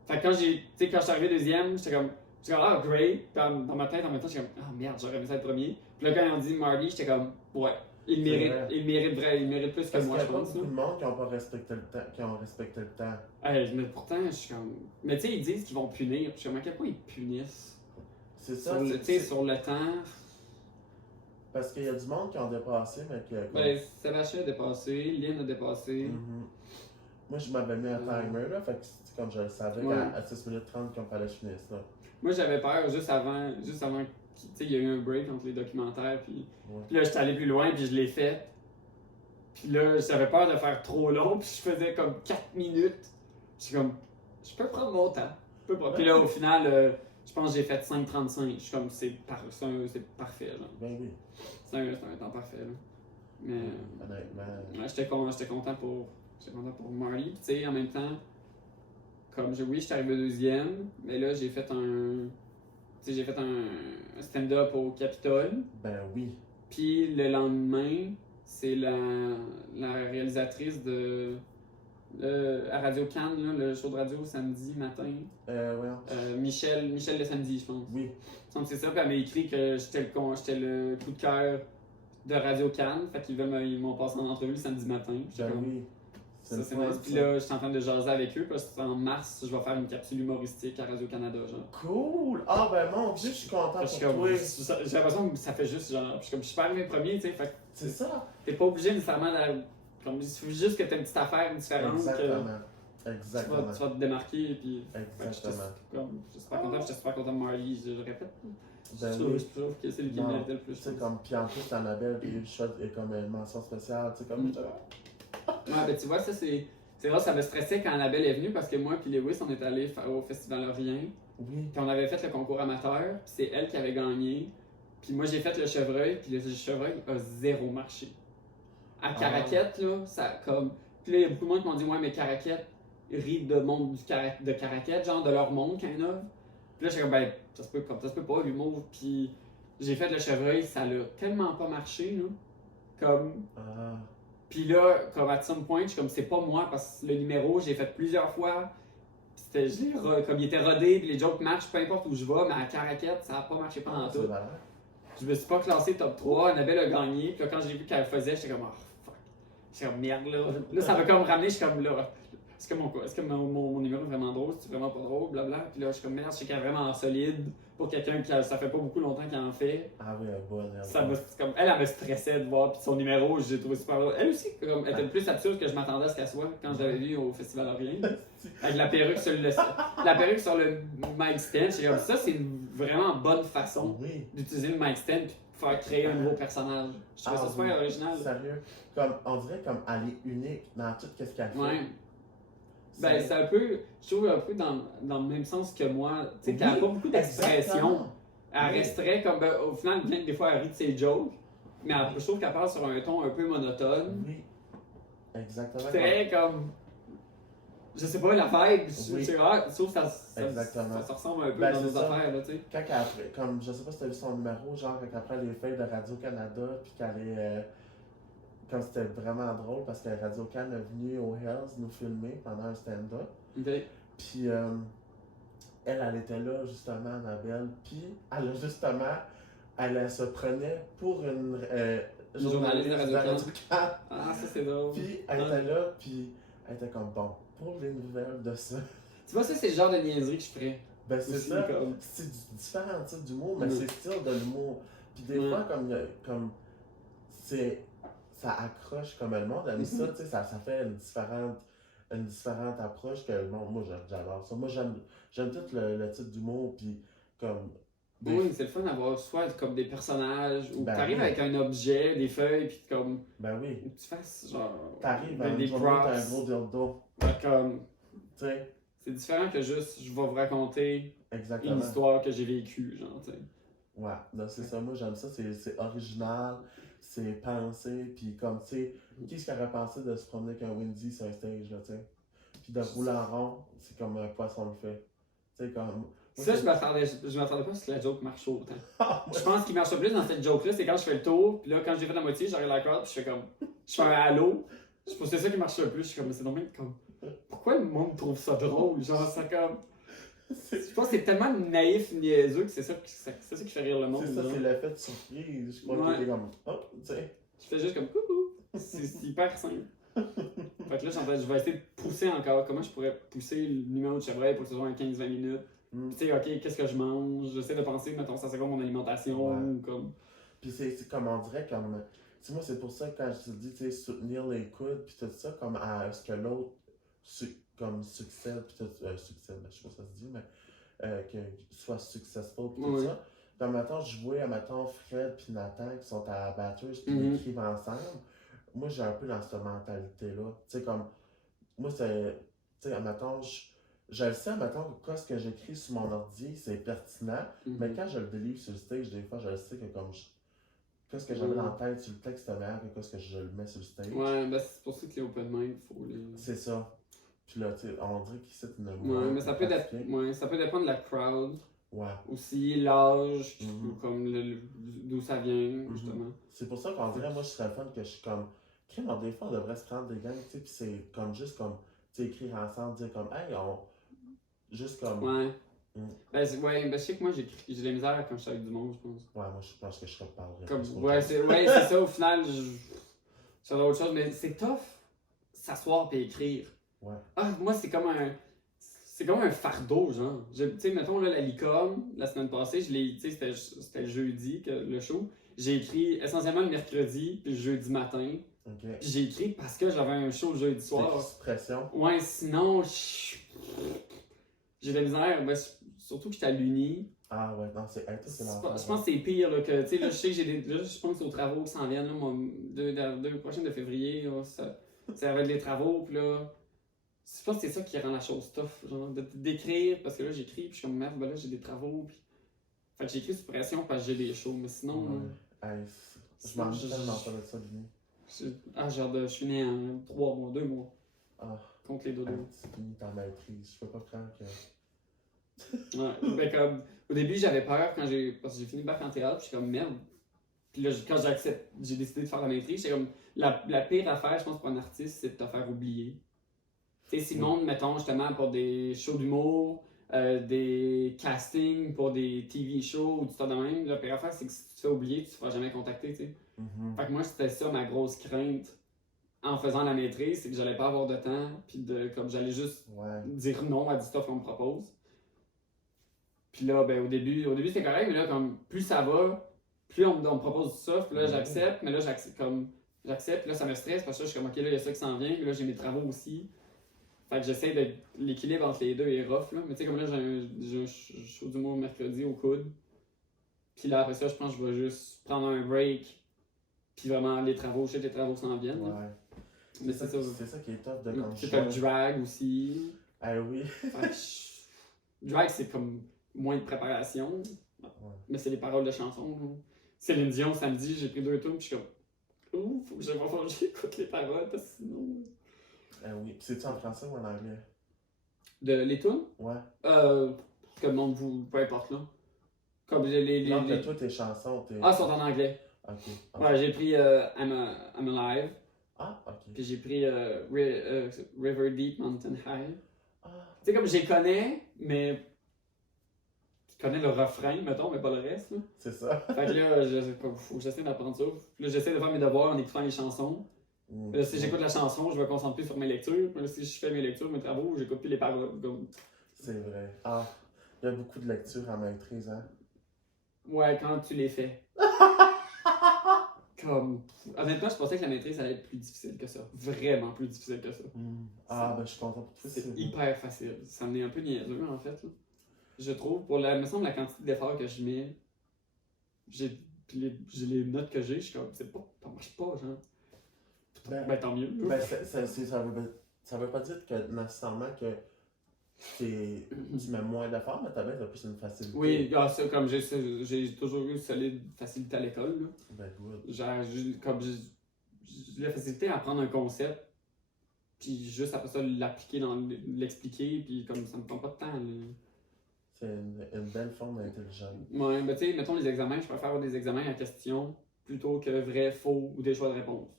Fait que quand je suis arrivé deuxième, j'étais comme, great. Dans ma tête, en même temps, j'étais comme, merde, j'aurais aimé ça être premier. Puis là, quand ils ont dit Marty, j'étais comme, ouais, il mérite plus que moi, je pense. Parce qu'il y a pas beaucoup de monde qui n'ont pas respecté le temps, qui ont respecté le temps. Mais pourtant, je suis comme. Mais tu sais, ils disent qu'ils vont punir. Je suis comme, à quel point ils punissent? C'est ça. Sur le temps. Parce qu'il y a du monde qui ont dépassé, mais que. Ben, Sébastien a dépassé, Lynn a dépassé. Moi, je m'avais mis un timer, là, fait que comme je le savais, à 6 minutes 30 qu'on fallait que je finisse, là. Moi, j'avais peur juste avant tu sais, il y a eu un break entre les documentaires, puis là, j'étais allé plus loin, puis je l'ai fait. Puis là, j'avais peur de faire trop long, puis je faisais comme 4 minutes. J'étais comme, je peux prendre mon temps. Puis là, au final, Je pense que j'ai fait 5,35. Je suis comme, c'est parfait, genre. Ben oui. C'est un temps parfait, là. Mais. Honnêtement. J'étais content pour Marley. Puis, tu sais, en même temps, comme, oui, j'étais arrivé deuxième, mais là, j'ai fait un stand-up au Capitole. Ben oui. Puis le lendemain, c'est la réalisatrice de à Radio Cannes, là, le show de radio samedi matin. Michel le samedi, je pense. Oui. Donc c'est ça, puis elle m'a écrit que j'étais le coup de cœur de Radio Cannes. Fait qu'ils m'ont passé en entrevue le samedi matin. Ben oui. Ça, c'est nice. Puis là, je suis en train de jaser avec eux parce qu'en mars, je vais faire une capsule humoristique à Radio-Canada, genre. Cool! Ah ben mon Dieu, je suis content pour toi. J'ai l'impression que ça fait juste genre. Je suis pas arrivé premier, tu sais. Fait c'est ça. T'es pas obligé nécessairement d'aller. Comme il suffit juste que t'aies une petite affaire différente. Exactement. Tu vas te démarquer. Puis, exactement. J'étais super content de Marley, je répète. Ben je trouve que c'est lui qui méritait le plus. Tu sais, comme, puis en plus, Annabelle, puis est comme une mention spéciale, tu sais, comme. Ouais, ben tu vois, ça c'est vrai, ça me stressait quand Annabelle est venue parce que moi puis Lewis, on est allés au Festival Orient. Oui. Puis on avait fait le concours amateur, puis c'est elle qui avait gagné. Puis moi j'ai fait le chevreuil, puis le chevreuil a zéro marché. À Caraquette, là, ça comme. Puis là, il y a beaucoup de monde qui m'ont dit, ouais, mais Caraquette rit de monde de Caraquette, genre de leur monde, kind of. Puis là, j'étais comme, ben, ça se peut pas, l'humour. Puis j'ai fait le chevreuil, ça l'a tellement pas marché, là. Comme. Puis là, comme à some point, je suis comme, c'est pas moi, parce que le numéro, j'ai fait plusieurs fois. Comme il était rodé, puis les jokes marchent, peu importe où je vais, mais à Caraquette, ça a pas marché pendant tout. Je me suis pas classé top 3, Annabelle a gagné, puis là, quand j'ai vu qu'elle faisait, j'étais comme, oh fuck. J'étais comme, merde là. Là, ça m'a comme ramené, je suis comme, là. Est-ce que mon numéro est vraiment drôle? C'est vraiment pas drôle? Blabla. Puis là, je suis comme, merde, je sais qu'elle est vraiment solide pour quelqu'un qui ça fait pas beaucoup longtemps qu'il en fait. Ah oui, bonne. Comme, elle me stressait de voir, puis son numéro, j'ai trouvé super drôle. Elle aussi, comme, elle était le plus absurde que je m'attendais à ce qu'elle soit quand je l'avais vue au Festival Orient. Avec la perruque sur le mic stand. J'ai comme, ça, c'est une vraiment bonne façon d'utiliser le mic stand puis faire créer un nouveau personnage. Je trouvais ça super original. Sérieux? Comme, on dirait comme elle est unique dans tout ce qu'elle fait. Ouais. Ben, c'est un peu, je trouve un peu dans le même sens que moi. Tu sais, qu'elle n'a pas beaucoup d'expression. Elle resterait comme, ben, au final, bien que des fois, elle rit de ses jokes, mais je trouve qu'elle parle sur un ton un peu monotone. Oui. Exactement. Très comme. Je sais pas, la vibe, je trouve que ça ressemble un peu dans nos affaires, là, tu sais. Quand après, comme, je sais pas si t'as vu son numéro, genre, quand après les feuilles de Radio-Canada, puis qu'elle est. Comme c'était vraiment drôle parce que Radio-Can est venue au Hells nous filmer pendant un stand-up. Okay. Puis elle était là justement, Annabelle. Puis elle se prenait pour une journaliste de Radio-Can. Ah, ça c'est drôle. Puis elle était là, puis elle était comme bon, pour les nouvelles de ça. Tu vois, ça c'est le genre de niaiserie que je ferais. Ben c'est ça, c'est différent type d'humour, mais c'est style de l'humour. Puis des fois, comme c'est. Ça accroche comme le monde aime ça, tu sais, ça fait une différente approche que le monde, moi j'adore ça. Moi j'aime tout le type d'humour, puis comme... Oui, c'est le fun d'avoir soit comme des personnages, ou t'arrives avec un objet, des feuilles, puis comme... Ben oui. Ou tu fasses genre... T'arrives avec des props. T'as un gros dildo. Comme... Tu sais. C'est différent que juste, je vais vous raconter une histoire que j'ai vécue, genre, tu sais. Ouais, non, c'est ça, moi j'aime ça, c'est original. C'est pensé, puis comme, tu sais, qui ce qui aurait pensé de se promener avec un Windy sur un stage, là, tu sais? Puis de rouler en rond, c'est comme un poisson le fait. Tu sais, comme. Ça, je m'attendais pas à ce que la joke marche autant. Je pense qu'il marche plus dans cette joke-là, c'est quand je fais le tour, puis là, quand j'ai fait la moitié, j'arrive la corde, puis je fais comme. Je fais un halo. Je pense que c'est ça qui marche le plus. Je suis comme, c'est normal, comme. Pourquoi le monde trouve ça drôle? Genre, ça comme. Je pense que c'est tellement naïf, niaiseux que c'est ça qui fait rire le monde. C'est ça, c'est l'effet de surprise. Je crois qu'il est comme. Oh, tu sais. Je fais juste comme coucou. C'est hyper simple. Fait que là, je vais essayer de pousser encore. Comment je pourrais pousser le numéro de chevreuil pour que ce soit en 15-20 minutes. Tu sais, ok, qu'est-ce que je mange? J'essaie de penser, mettons, ça c'est comme mon alimentation. Ou comme. Puis c'est comme on dirait comme. Tu sais, moi, c'est pour ça que quand je te dis, tu sais, soutenir les coudes, puis tout ça, comme à ce que l'autre. Comme succède, puis tout succède, je sais pas si ça se dit, mais que soit successful, puis tout ça. Puis, mettons, je vois, mettons, Fred puis Nathan qui sont à la batteuse, puis ils écrivent ensemble. Moi, j'ai un peu dans cette mentalité-là. Tu sais, comme, moi, c'est, tu sais, mettons, je le sais, mettons, quoi ce que j'écris sur mon ordi, c'est pertinent, mais quand je le délivre sur le stage, des fois, je le sais que comme qu'est-ce que j'avais dans la tête sur le texte est meilleur que qu'est-ce que je le mets sur le stage. Ouais, ben c'est pour ça que les open mic, faut les. C'est ça. Puis là, tu sais, on dirait qu'il c'est une Ouais, mais ça peut, ça peut dépendre de la crowd. Ouais. Aussi, l'âge, comme d'où ça vient, justement. C'est pour ça qu'on dirait, moi, je serais fun que je suis comme. Crème, des fois, on devrait se prendre des gangs, tu sais, puis c'est comme juste comme, tu sais, écrire ensemble, dire comme, hey, on. Juste comme. Ouais. Ben, je sais que moi, j'ai de la misère quand je suis avec du monde, je pense. Ouais, moi, je pense que je serais pas comme, ouais, c'est ça, au final, c'est autre chose, mais c'est tough, s'asseoir et écrire. Ouais. Ah, moi, c'est comme un fardeau, genre. Tu sais, mettons, là, la licorne, la semaine passée, tu sais, c'était le jeudi, le show. J'ai écrit essentiellement le mercredi, puis le jeudi matin. Okay. Puis j'ai écrit parce que j'avais un show le jeudi soir. C'est pression. Ouais, sinon, j'ai de la misère, ben, surtout que j'étais à l'Uni. Ah ouais, non, c'est l'enfer. Je pense que c'est pire, là, que, tu sais, là, je sais que je pense aux travaux qui s'en viennent, là, deux prochaines de février, là, ça va être les travaux, puis là, je pense que c'est ça qui rend la chose tough, genre, d'écrire, parce que là, j'écris, puis je suis comme, merde, ben là, j'ai des travaux, puis... Fait que j'écris sous pression parce que j'ai des shows, mais sinon... Je m'en tellement pas de ça, Lini. Je suis né en 3 mois, 2 mois. Ah. Contre les dodos. Tu finis ta maîtrise, je peux pas croire que... Ouais, ben comme, au début j'avais peur parce que j'ai fini le bac en théâtre, puis je suis comme merde. Puis là, quand j'ai décidé de faire la maîtrise, c'est comme, la pire affaire, je pense, pour un artiste, c'est de te faire oublier. Tu sais, si le monde, mettons, justement, pour des shows d'humour, des castings pour des TV shows ou du temps de même, la pire affaire, c'est que si tu te fais oublier, tu te feras jamais contacter, tu sais. Fait que moi, c'était ça ma grosse crainte en faisant la maîtrise, c'est que j'allais pas avoir de temps, puis comme j'allais juste dire non à du stuff qu'on me propose. Puis là, ben, au début c'était correct, mais là, comme, plus ça va, plus on me propose du stuff, puis là, j'accepte, mais là, j'accepte, puis là, ça me stresse, parce que là, je suis comme, ok, là, il y a ça qui s'en vient, puis là, j'ai mes travaux aussi. Fait que j'essaie de l'équilibre entre les deux est rough, là. Mais tu sais, comme là, j'ai un show d'humour mercredi au coude. Puis là, après ça, je pense que je vais juste prendre un break, puis vraiment, je sais que les travaux s'en viennent. Ouais. Mais c'est ça. C'est ça qui est tough de comme c'est pas le drag aussi. Ah oui. Drag, c'est comme moins de préparation. Mais c'est les paroles de chansons. Céline Dion, samedi, j'ai pris 2 tours, puis je suis comme, ouh, faut que j'écoute les paroles, parce que sinon. Ah oui. C'est-tu en français ou en anglais? Les tunes? Ouais. Comme monde vous. Peu importe, là. Comme Non, que toi, tes chansons, Ah, sont en anglais. Ok. Ouais, j'ai pris I'm Alive. Ah, ok. Puis j'ai pris River Deep, Mountain High. Ah. Tu sais, comme je les connais, mais. Je connais le refrain, mettons, mais pas le reste, là. C'est ça. Fait que là, faut que j'essaie d'apprendre ça. Puis là, j'essaie de faire mes devoirs en écoutant les chansons. Là, si j'écoute la chanson, je vais me concentrer sur mes lectures. Là, si je fais mes lectures, mes travaux, j'écoute plus les paroles. C'est vrai. Ah, il y a beaucoup de lectures en maîtrise, hein? Ouais, quand tu les fais. Comme... Honnêtement, je pensais que la maîtrise allait être plus difficile que ça. Vraiment plus difficile que ça. Ah, ben je suis content pour toi. C'est hyper facile. Ça me est un peu niaiseux, en fait. Là. Je trouve, me semble, la quantité d'efforts que je mets, j'ai les notes que j'ai, je suis comme, ça marche pas, genre. Ben tant mieux. Ben, ça veut pas dire que nécessairement que tu mets moins d'efforts, mais t'as plus une facilité. Oui, ça, comme j'ai toujours eu une solide facilité à l'école. Là. Ben good. Genre, j'ai la facilité à apprendre un concept, puis juste après ça l'appliquer, l'expliquer, puis comme ça me prend pas de temps. Là. C'est une belle forme d'intelligence. Ouais, ben tu sais, mettons les examens, je préfère avoir des examens à questions plutôt que vrai, faux ou des choix de réponse.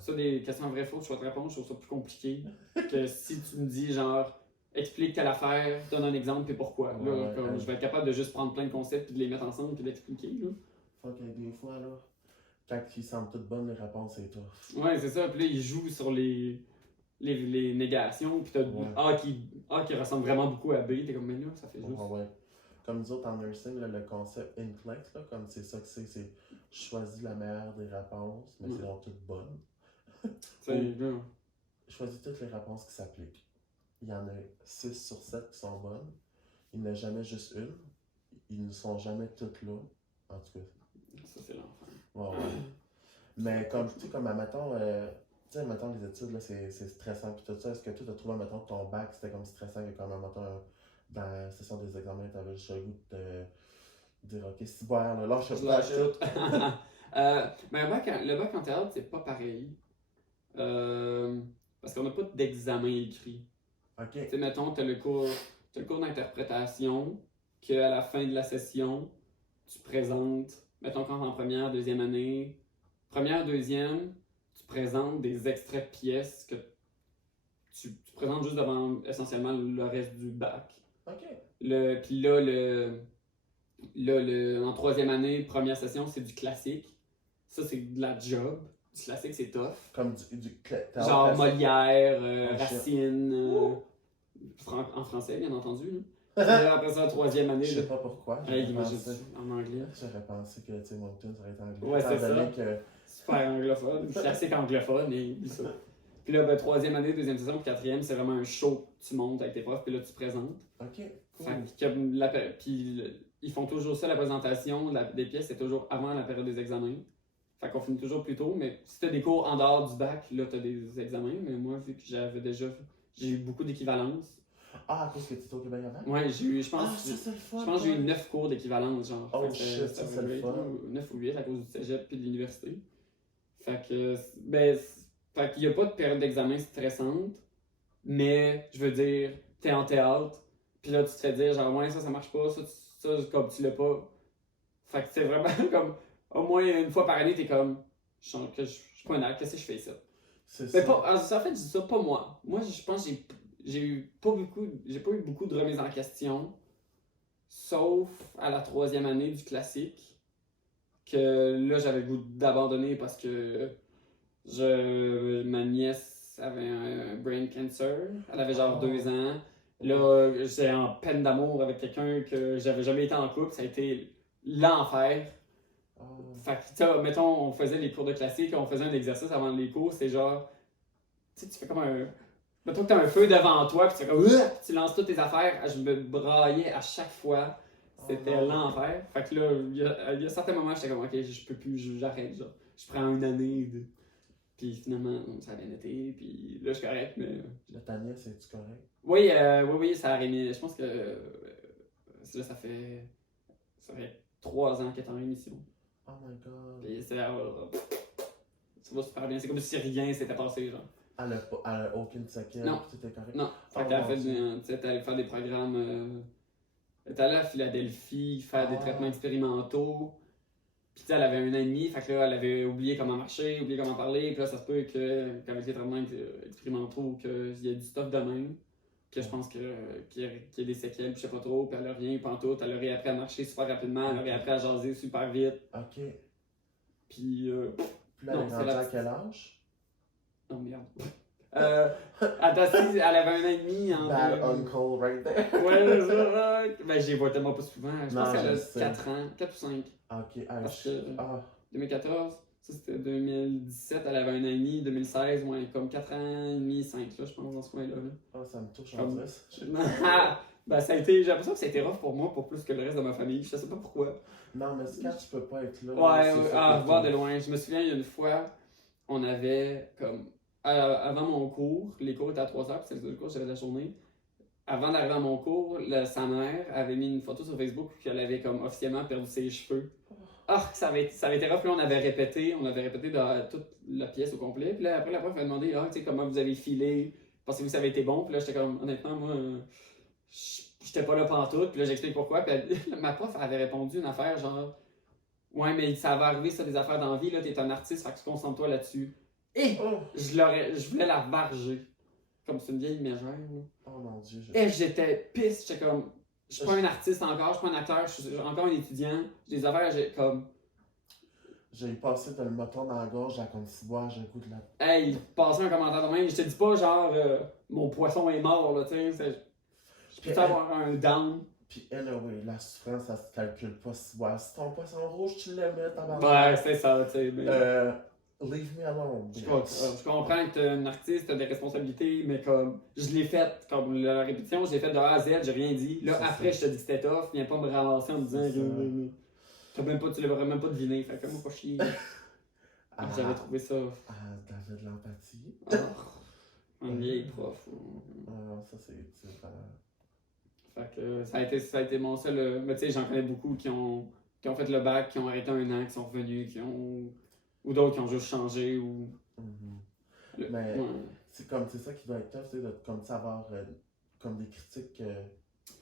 Ça, des questions vrai, faux, choix de réponse, je trouve ça plus compliqué que si tu me dis genre, explique telle affaire, donne un exemple et pourquoi. Là, je vais être capable de juste prendre plein de concepts puis de les mettre ensemble puis d'expliquer. Faut que des fois, là, quand ils semblent toutes bonnes, les réponses, c'est tough. Ouais, c'est ça. Puis là, ils jouent sur les négations, puis t'as A qui ressemble vraiment beaucoup à B, t'es comme, mais là, ça fait juste. Ouais. Comme nous autres en nursing, là, le concept INCLEX, là, comme c'est ça que c'est choisis la meilleure des réponses, mais c'est donc toutes bonnes. Choisis toutes les réponses qui s'appliquent. Il y en a 6 sur 7 qui sont bonnes. Il n'y en a jamais juste une. Ils ne sont jamais toutes là. En tout cas. Ça, c'est l'enfer. Ouais. Mais comme, tu sais, comme, admettons, Tu sais, mettons, les études, là, c'est stressant, puis tout ça. Est-ce que toi, t'as trouvé, mettons, ton bac, c'était comme stressant, que quand même, mettons, dans la session des examens, t'avais juste le goût de dire, OK, c'est bon, là, lâche Je pas. l'ajoute. Mais le bac en théâtre, c'est pas pareil. Parce qu'on n'a pas d'examen écrit. OK. Tu sais, mettons, t'as le cours d'interprétation, qu'à la fin de la session, tu présentes, mettons, quand t'es en première, deuxième année, première, deuxième, tu présentes des extraits de pièces que tu présentes juste devant essentiellement le reste du bac. OK. Puis là, en troisième année, première session, c'est du classique. Ça, c'est de la job. Du classique, c'est tough. Comme du théâtre Genre classique. Molière, Oh, Racine, en français, bien entendu. Là. Puis là, après ça, la troisième année. Je sais là, pas pourquoi. hey, J'aurais pensé, en anglais. j'aurais pensé que Tim Moncton, ça aurait été anglais. Ouais, c'est Étant donné ça. que... Super anglophone. Classique anglophone, et puis ça. Puis là, ben, troisième année, deuxième saison, puis quatrième, c'est vraiment un show. Tu montes avec tes profs, puis là, tu présentes. OK, cool. Fait que puis ils font toujours ça, la présentation des pièces, c'est toujours avant la période des examens. Fait qu'on finit toujours plus tôt, mais si t'as des cours en dehors du bac, là, t'as des examens. Mais moi, vu que j'ai eu beaucoup d'équivalence. Ah, à cause que tu étais au Québec avant? Ouais, j'ai eu, je pense, Ah, ça, c'est le fun. je pense que j'ai eu 9 cours d'équivalence, genre. Oh Fait que shit, ça, c'est le great, fun. là, 9 ou 8 à cause du cégep puis de l'université. Fait que, fait qu'il y a pas de période d'examen stressante, mais, je veux dire, t'es en théâtre, puis là, tu te fais dire, genre, ouais, ça marche pas, ça comme tu l'as pas. Fait que c'est vraiment comme, au moins une fois par année, t'es comme, je suis pas un acte, qu'est-ce que je fais ça? C'est Mais ça. pas, en fait, je dis ça, pas moi. Moi, je pense que j'ai pas eu beaucoup de remises en question, sauf à la troisième année du classique, que là, j'avais le goût d'abandonner parce que ma nièce avait un brain cancer. Elle avait genre 2 ans. Là, j'étais en peine d'amour avec quelqu'un que j'avais jamais été en couple. Ça a été l'enfer. Oh. Fait que, tu sais, mettons, on faisait les cours de classique, on faisait un exercice avant les cours, c'est genre, tu sais, tu fais comme un. Mettons que t'as un feu devant toi, puis tu fais comme, tu lances toutes tes affaires. Je me braillais à chaque fois. C'était l'enfer. Fait que là, il y a certains moments, j'étais comme, ok, je peux plus, j'arrête, genre. Je prends une année, puis finalement, ça a bien été, puis là, je suis correct, mais. Le ta nièce, es-tu correct? Oui, ça a remis. Je pense que là, ça fait 3 ans qu'elle est en rémission. Oh my god. Puis ça va super bien. C'est comme si rien s'était passé, genre. Elle a aucune séquelle, Non. puis tout est correct? Non. Fait Oh, qu'elle mon fait Dieu. tu sais, t'es allé faire des programmes. Elle est allée à Philadelphie faire des traitements expérimentaux. Puis tu sais, elle avait 1 an et demi, fait que là, elle avait oublié comment marcher, oublié comment parler. Puis là, ça se peut qu'avec les traitements expérimentaux, qu'il y ait du stuff de même. Que je pense qu'il y ait des séquelles, puis je sais pas trop. Puis elle a rien pantoute. Elle a réappris à marcher super rapidement, elle a réappris à jaser super vite. OK. Puis. Puis là, elle est rendue à quel âge? Oh merde. Attends, si, elle avait 1 an et demi en. Bad uncle right there. Ouais, c'est ça. Ben, j'y vois tellement pas souvent. Je Non, pense qu'elle je a sais. 4 ans, 4 ou 5. OK. Parce que Ah, 2014, ça c'était 2017, elle avait 1 an et demi, 2016, ouais, comme 4 ans et demi, 5, là, je pense, dans ce coin-là. oh, ça me touche en vrai. Ben, ça a été, j'ai l'impression que ça a été rough pour moi, pour plus que le reste de ma famille. Je sais pas pourquoi. Non, mais c'est quand tu peux pas être là. Ouais, c'est voir de loin. Je me souviens, il y a une fois, on avait comme. Avant mon cours, les cours étaient à 3h, puis c'était le cours, j'avais la journée. Avant d'arriver à mon cours, sa mère avait mis une photo sur Facebook qu'elle avait comme officiellement perdu ses cheveux. Ah, ça avait été rough. Puis là, on avait répété toute la pièce au complet. Puis là, après, la prof m'a demandé, tu sais, comment vous avez filé, pensez-vous que ça avait été bon? Puis là, j'étais comme, honnêtement, moi, j'étais pas là pantoute. Puis là, j'explique pourquoi. Puis ma prof avait répondu une affaire genre, ouais, mais ça va arriver, ça, des affaires dans la vie, là, t'es un artiste, fait que tu concentres-toi là-dessus. Et je voulais la varger. Comme c'est une vieille mégère, là. Oh mon Dieu. Et j'étais pisse, j'étais comme, je suis pas un artiste encore, je suis pas un acteur, je suis encore un étudiant. J'ai des affaires, j'ai comme. J'ai passé de le moton dans la gorge à comme si boire, j'ai le goût de la. Hey, passer un commentaire de même, je te dis pas genre, mon poisson est mort, là, tu sais. Je peux avoir un down. Puis anyway, la souffrance, ça se calcule pas si boire. Si ton poisson rouge, tu l'aimais, t'as Ouais, c'est ça, tu sais. Mais... leave me alone. Je comprends que t'es un artiste, t'as des responsabilités, mais comme, je l'ai fait, comme la répétition, je l'ai fait de A à Z, j'ai rien dit. Là, après, je te dis que c'était tough, viens pas me ramasser en me disant que tu l'aurais même pas deviné, fait que moi, pas chier. J'avais trouvé ça. T'avais de l'empathie. Un vieil prof. Ça, c'est vraiment. Fait que ça a été mon seul. Mais tu sais, j'en connais beaucoup qui ont fait le bac, qui ont arrêté un an, qui sont revenus, ou d'autres qui ont juste changé. Ou... Mais c'est ça qui doit être tough, tu sais, de comme savoir comme des critiques.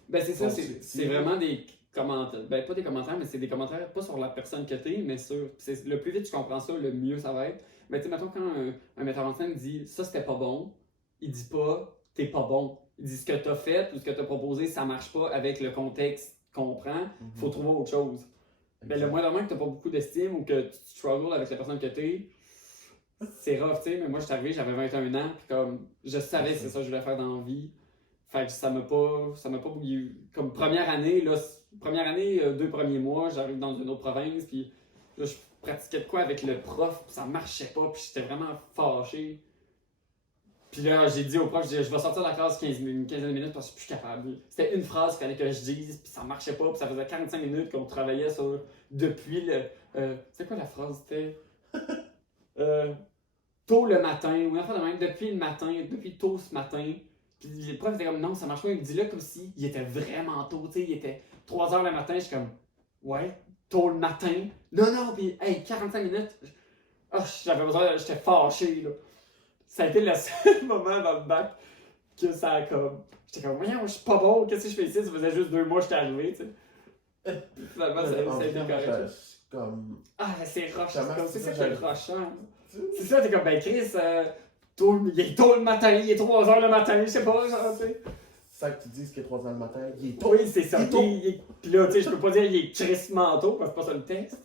Ben c'est ça, c'est vraiment des commentaires. Ben pas des commentaires, mais c'est des commentaires pas sur la personne que t'es, mais sur. Le plus vite tu comprends ça, le mieux ça va être. Mais tu sais, mettons quand un metteur en scène dit ça c'était pas bon, il dit pas t'es pas bon. Il dit ce que t'as fait ou ce que t'as proposé, ça marche pas avec le contexte qu'on prend, faut trouver autre chose. Mais le moindre moment que t'as pas beaucoup d'estime ou que tu struggles avec la personne que t'es, c'est rough, tu sais. Mais moi je suis arrivé, j'avais 21 ans, puis comme je savais que c'est ça que je voulais faire dans la vie. Fait que ça m'a pas bouillé. Comme première année, 2 premiers mois, j'arrive dans une autre province, puis là, je pratiquais de quoi avec le prof, puis ça marchait pas, puis j'étais vraiment fâché. Puis là, j'ai dit au prof, je vais sortir de la classe une quinzaine de minutes parce que je suis plus capable. C'était une phrase qu'il fallait que je dise, puis ça marchait pas, puis ça faisait 45 minutes qu'on travaillait sur depuis le. C'est quoi la phrase? C'était. Tôt le matin, ou enfin de même, depuis le matin, depuis tôt ce matin. Puis le prof était comme non, ça marche pas. Il me dit là comme si il était vraiment tôt, tu sais, il était 3h le matin. Je suis comme ouais, tôt le matin. Non, puis hey, 45 minutes. J'avais besoin, j'étais fâché là. Ça a été le seul moment dans le bac que ça a comme. J'étais comme voyons, je suis pas bon, qu'est-ce que je fais ici? Ça faisait juste 2 mois que j'étais arrivé, tu sais. Finalement, ça a été correct. Comme... mais c'est rochant, c'est ça qui est rochant. C'est ça, t'es comme, ben Chris, il est tôt le matin, il est 3h le matin, je sais pas, genre, tu sais. C'est ça que tu dis, qu'il est 3h le matin, il est tôt. Oui, c'est ça. Puis là, tu sais, je peux pas dire qu'il est crissement tôt, parce que c'est pas ça le texte.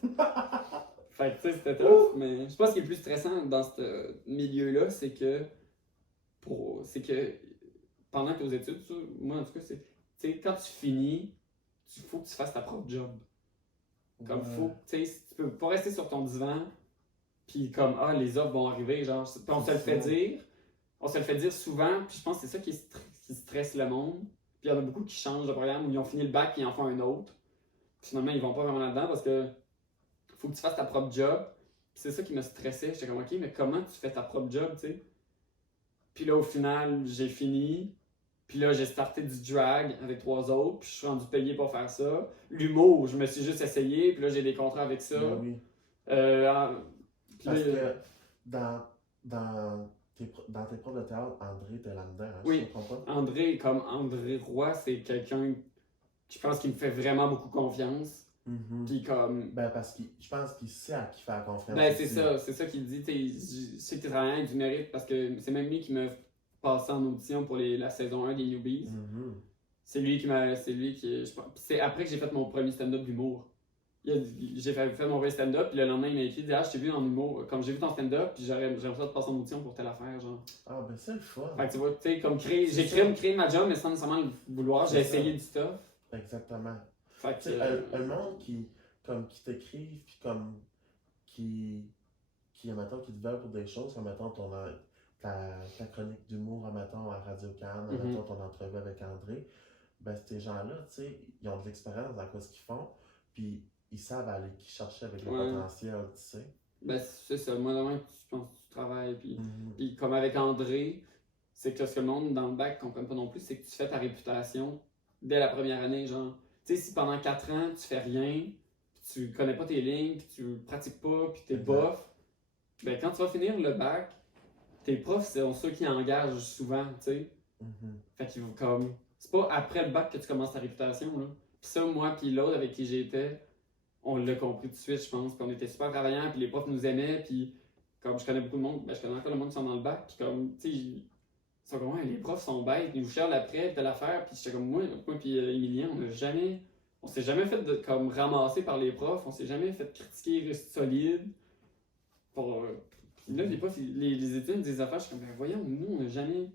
Fait que, tu sais, c'était tough, mais je pense ce qui est le plus stressant dans ce milieu-là, c'est que pendant que t'es aux études, moi en tout cas, c'est, tu sais, quand tu finis, il faut que tu fasses ta propre job. Comme faut, tu sais, tu peux pas rester sur ton divan, puis comme, les offres vont arriver, genre, puis on se le fait dire. On se le fait dire souvent, puis je pense que c'est ça qui stresse le monde. Puis il y en a beaucoup qui changent de programme, où ils ont fini le bac et ils en font un autre. Puis finalement, ils vont pas vraiment là-dedans parce que faut que tu fasses ta propre job. Puis c'est ça qui me stressait. J'étais comme, ok, mais comment tu fais ta propre job, tu sais? Puis là, au final, j'ai fini. Puis là, j'ai starté du drag avec 3 autres, puis je suis rendu payé pour faire ça. L'humour, je me suis juste essayé, puis là, j'ai des contrats avec ça. Ben oui. Parce que dans tes profs de théâtre, André était là-dedans, hein, oui. Je ne comprends pas. André Roy, c'est quelqu'un qui je pense qu'il me fait vraiment beaucoup confiance. Puis comme... Ben parce que je pense qu'il sait à qui faire confiance. Ben c'est ça qu'il dit. Je sais que t'es travaillant avec du mérite parce que c'est même lui qui m'a passé en audition pour la saison 1 des Newbies. C'est lui qui... C'est après que j'ai fait mon premier stand-up d'humour. J'ai fait mon vrai stand-up, puis le lendemain, il m'a écrit, je t'ai vu en humour, comme j'ai vu ton stand-up, puis j'aimerais ça te passer en audition pour telle affaire, genre. Ah, ben c'est le fun. Fait que tu vois, tu sais, comme j'ai créé ma job, mais sans nécessairement le vouloir, j'ai essayé du stuff. Exactement. Fait que. Un monde qui t'écrive, puis comme. Qui admettons, qui te veulent pour des choses, comme, mettons, ta chronique d'humour, mettons, à Radio-Can, mettons, ton entrevue avec André, ben, ces gens-là, tu sais, ils ont de l'expérience dans ce qu'ils font, puis ils savent aller qui chercher avec le potentiel, tu sais. Ben, c'est ça. Moi, demain, je pense que tu travailles, puis comme avec André, c'est que ce que le monde dans le bac ne comprenne pas non plus, c'est que tu fais ta réputation dès la première année, genre. Tu sais, si pendant 4 ans, tu fais rien, puis tu connais pas tes lignes, puis tu pratiques pas, puis t'es bof, ben quand tu vas finir le bac, tes profs sont ceux qui engagent souvent, tu sais. Fait qu'ils vont comme... C'est pas après le bac que tu commences ta réputation, là. Puis ça, moi puis l'autre avec qui j'étais, on l'a compris tout de suite, je pense. Puis on était super travaillants, puis les profs nous aimaient, puis comme je connais beaucoup de monde, ben je connais encore le monde qui sont dans le bac, puis comme, tu sais, ils sont comme, les profs sont bêtes, ils nous cherchent après, telle affaire, puis j'étais comme, moi puis Emilien, on s'est jamais fait comme ramasser par les profs, on s'est jamais fait critiquer, rester solide. Puis là, les profs, les étudiants disent des affaires, je suis comme, ben voyons, nous, on n'a jamais.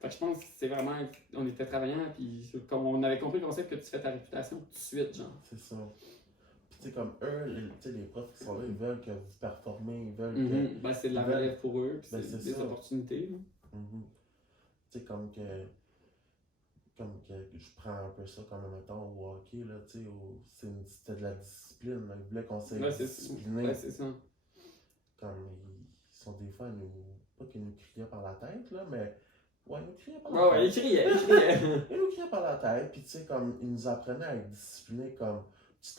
Fait que je pense que c'est vraiment, on était travaillants, puis comme on avait compris le concept que tu fais ta réputation tout de suite, genre. C'est ça. Puis tu sais, comme eux, les profs qui sont là, ils veulent que vous performez, ils veulent que... Ben c'est de la relève pour eux, puis c'est des opportunités. Tu sais, comme que je prends un peu ça comme, mettons, au hockey, là, tu sais, c'était de la discipline, là. Ils voulaient qu'on s'est discipliné. Ouais, c'est ça. comme, ils sont des fois, pas qu'ils nous criaient par la tête, là, mais, ouais, ils nous criaient par Ouais, la ouais, il tête. criait, il criait. Ils nous criaient par la tête, puis tu sais, comme, ils nous apprenaient à être disciplinés, comme, ils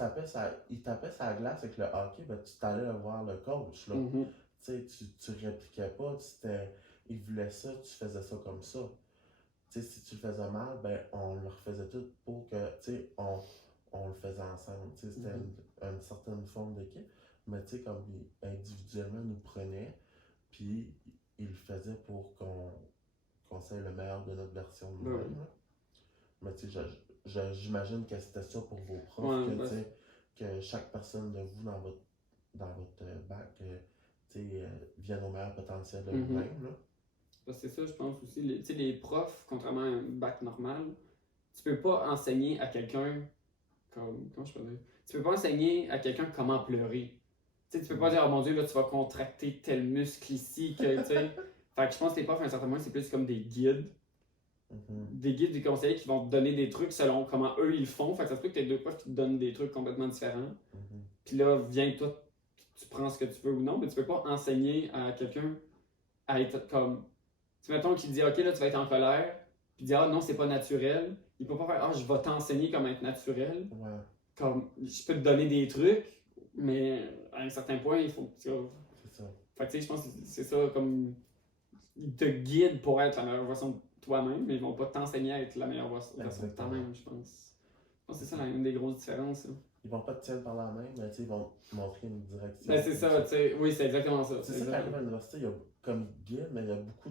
tapaient sa glace avec le hockey, ben, tu t'allais voir le coach, là. Mhm. Tu sais, tu répliquais pas, ils voulaient ça, tu faisais ça comme ça. Tu sais, si tu le faisais mal, ben, on le refaisait tout pour que, tu sais, on le faisait ensemble. Tu sais, c'était une certaine forme d'équipe, mais tu sais, comme individuellement, ils nous prenaient, puis ils le faisaient pour qu'on soit le meilleur de notre version de nous-mêmes. Ouais. Là. Mais tu sais, j'imagine que c'était ça pour vos profs, Ouais, que, ouais. tu sais, que chaque personne de vous dans votre bac, tu sais, vienne au meilleur potentiel de Mhm. vous-même. Là. Parce que c'est ça, je pense aussi. Tu sais, les profs, contrairement à un bac normal, tu peux pas enseigner à quelqu'un comme. Comment je peux dire? Tu peux pas enseigner à quelqu'un comment pleurer. Tu sais, tu peux pas dire, oh mon Dieu, là, tu vas contracter tel muscle ici, que, tu sais. Fait que je pense que les profs, à un certain moment, c'est plus comme des guides. Mhm. Des guides, des conseillers qui vont te donner des trucs selon comment eux, ils le font. Fait que ça se peut que t'aies deux profs qui te donnent des trucs complètement différents. Mhm. Puis là, viens, toi, tu prends ce que tu veux ou non, mais tu peux pas enseigner à quelqu'un à être comme. Tu mettons qu'il dit, OK, là, tu vas être en colère, puis il dit, ah non, c'est pas naturel. Il peut pas faire, ah, je vais t'enseigner comment être naturel. Ouais. Comme, je peux te donner des trucs, mais à un certain point, il faut que tu. C'est ça. Fait que tu sais, je pense que c'est ça, comme. Ils te guident pour être la meilleure version de toi-même, mais ils vont pas t'enseigner à être la meilleure version de toi-même, je pense. Je pense que c'est ça une des grosses différences. Là. Ils vont pas te tirer par la main, mais ils vont te montrer une direction. Ben, c'est ça, tu sais. Oui, c'est exactement ça. C'est ça qui arrive à l'université, il y a comme guide, mais il y a beaucoup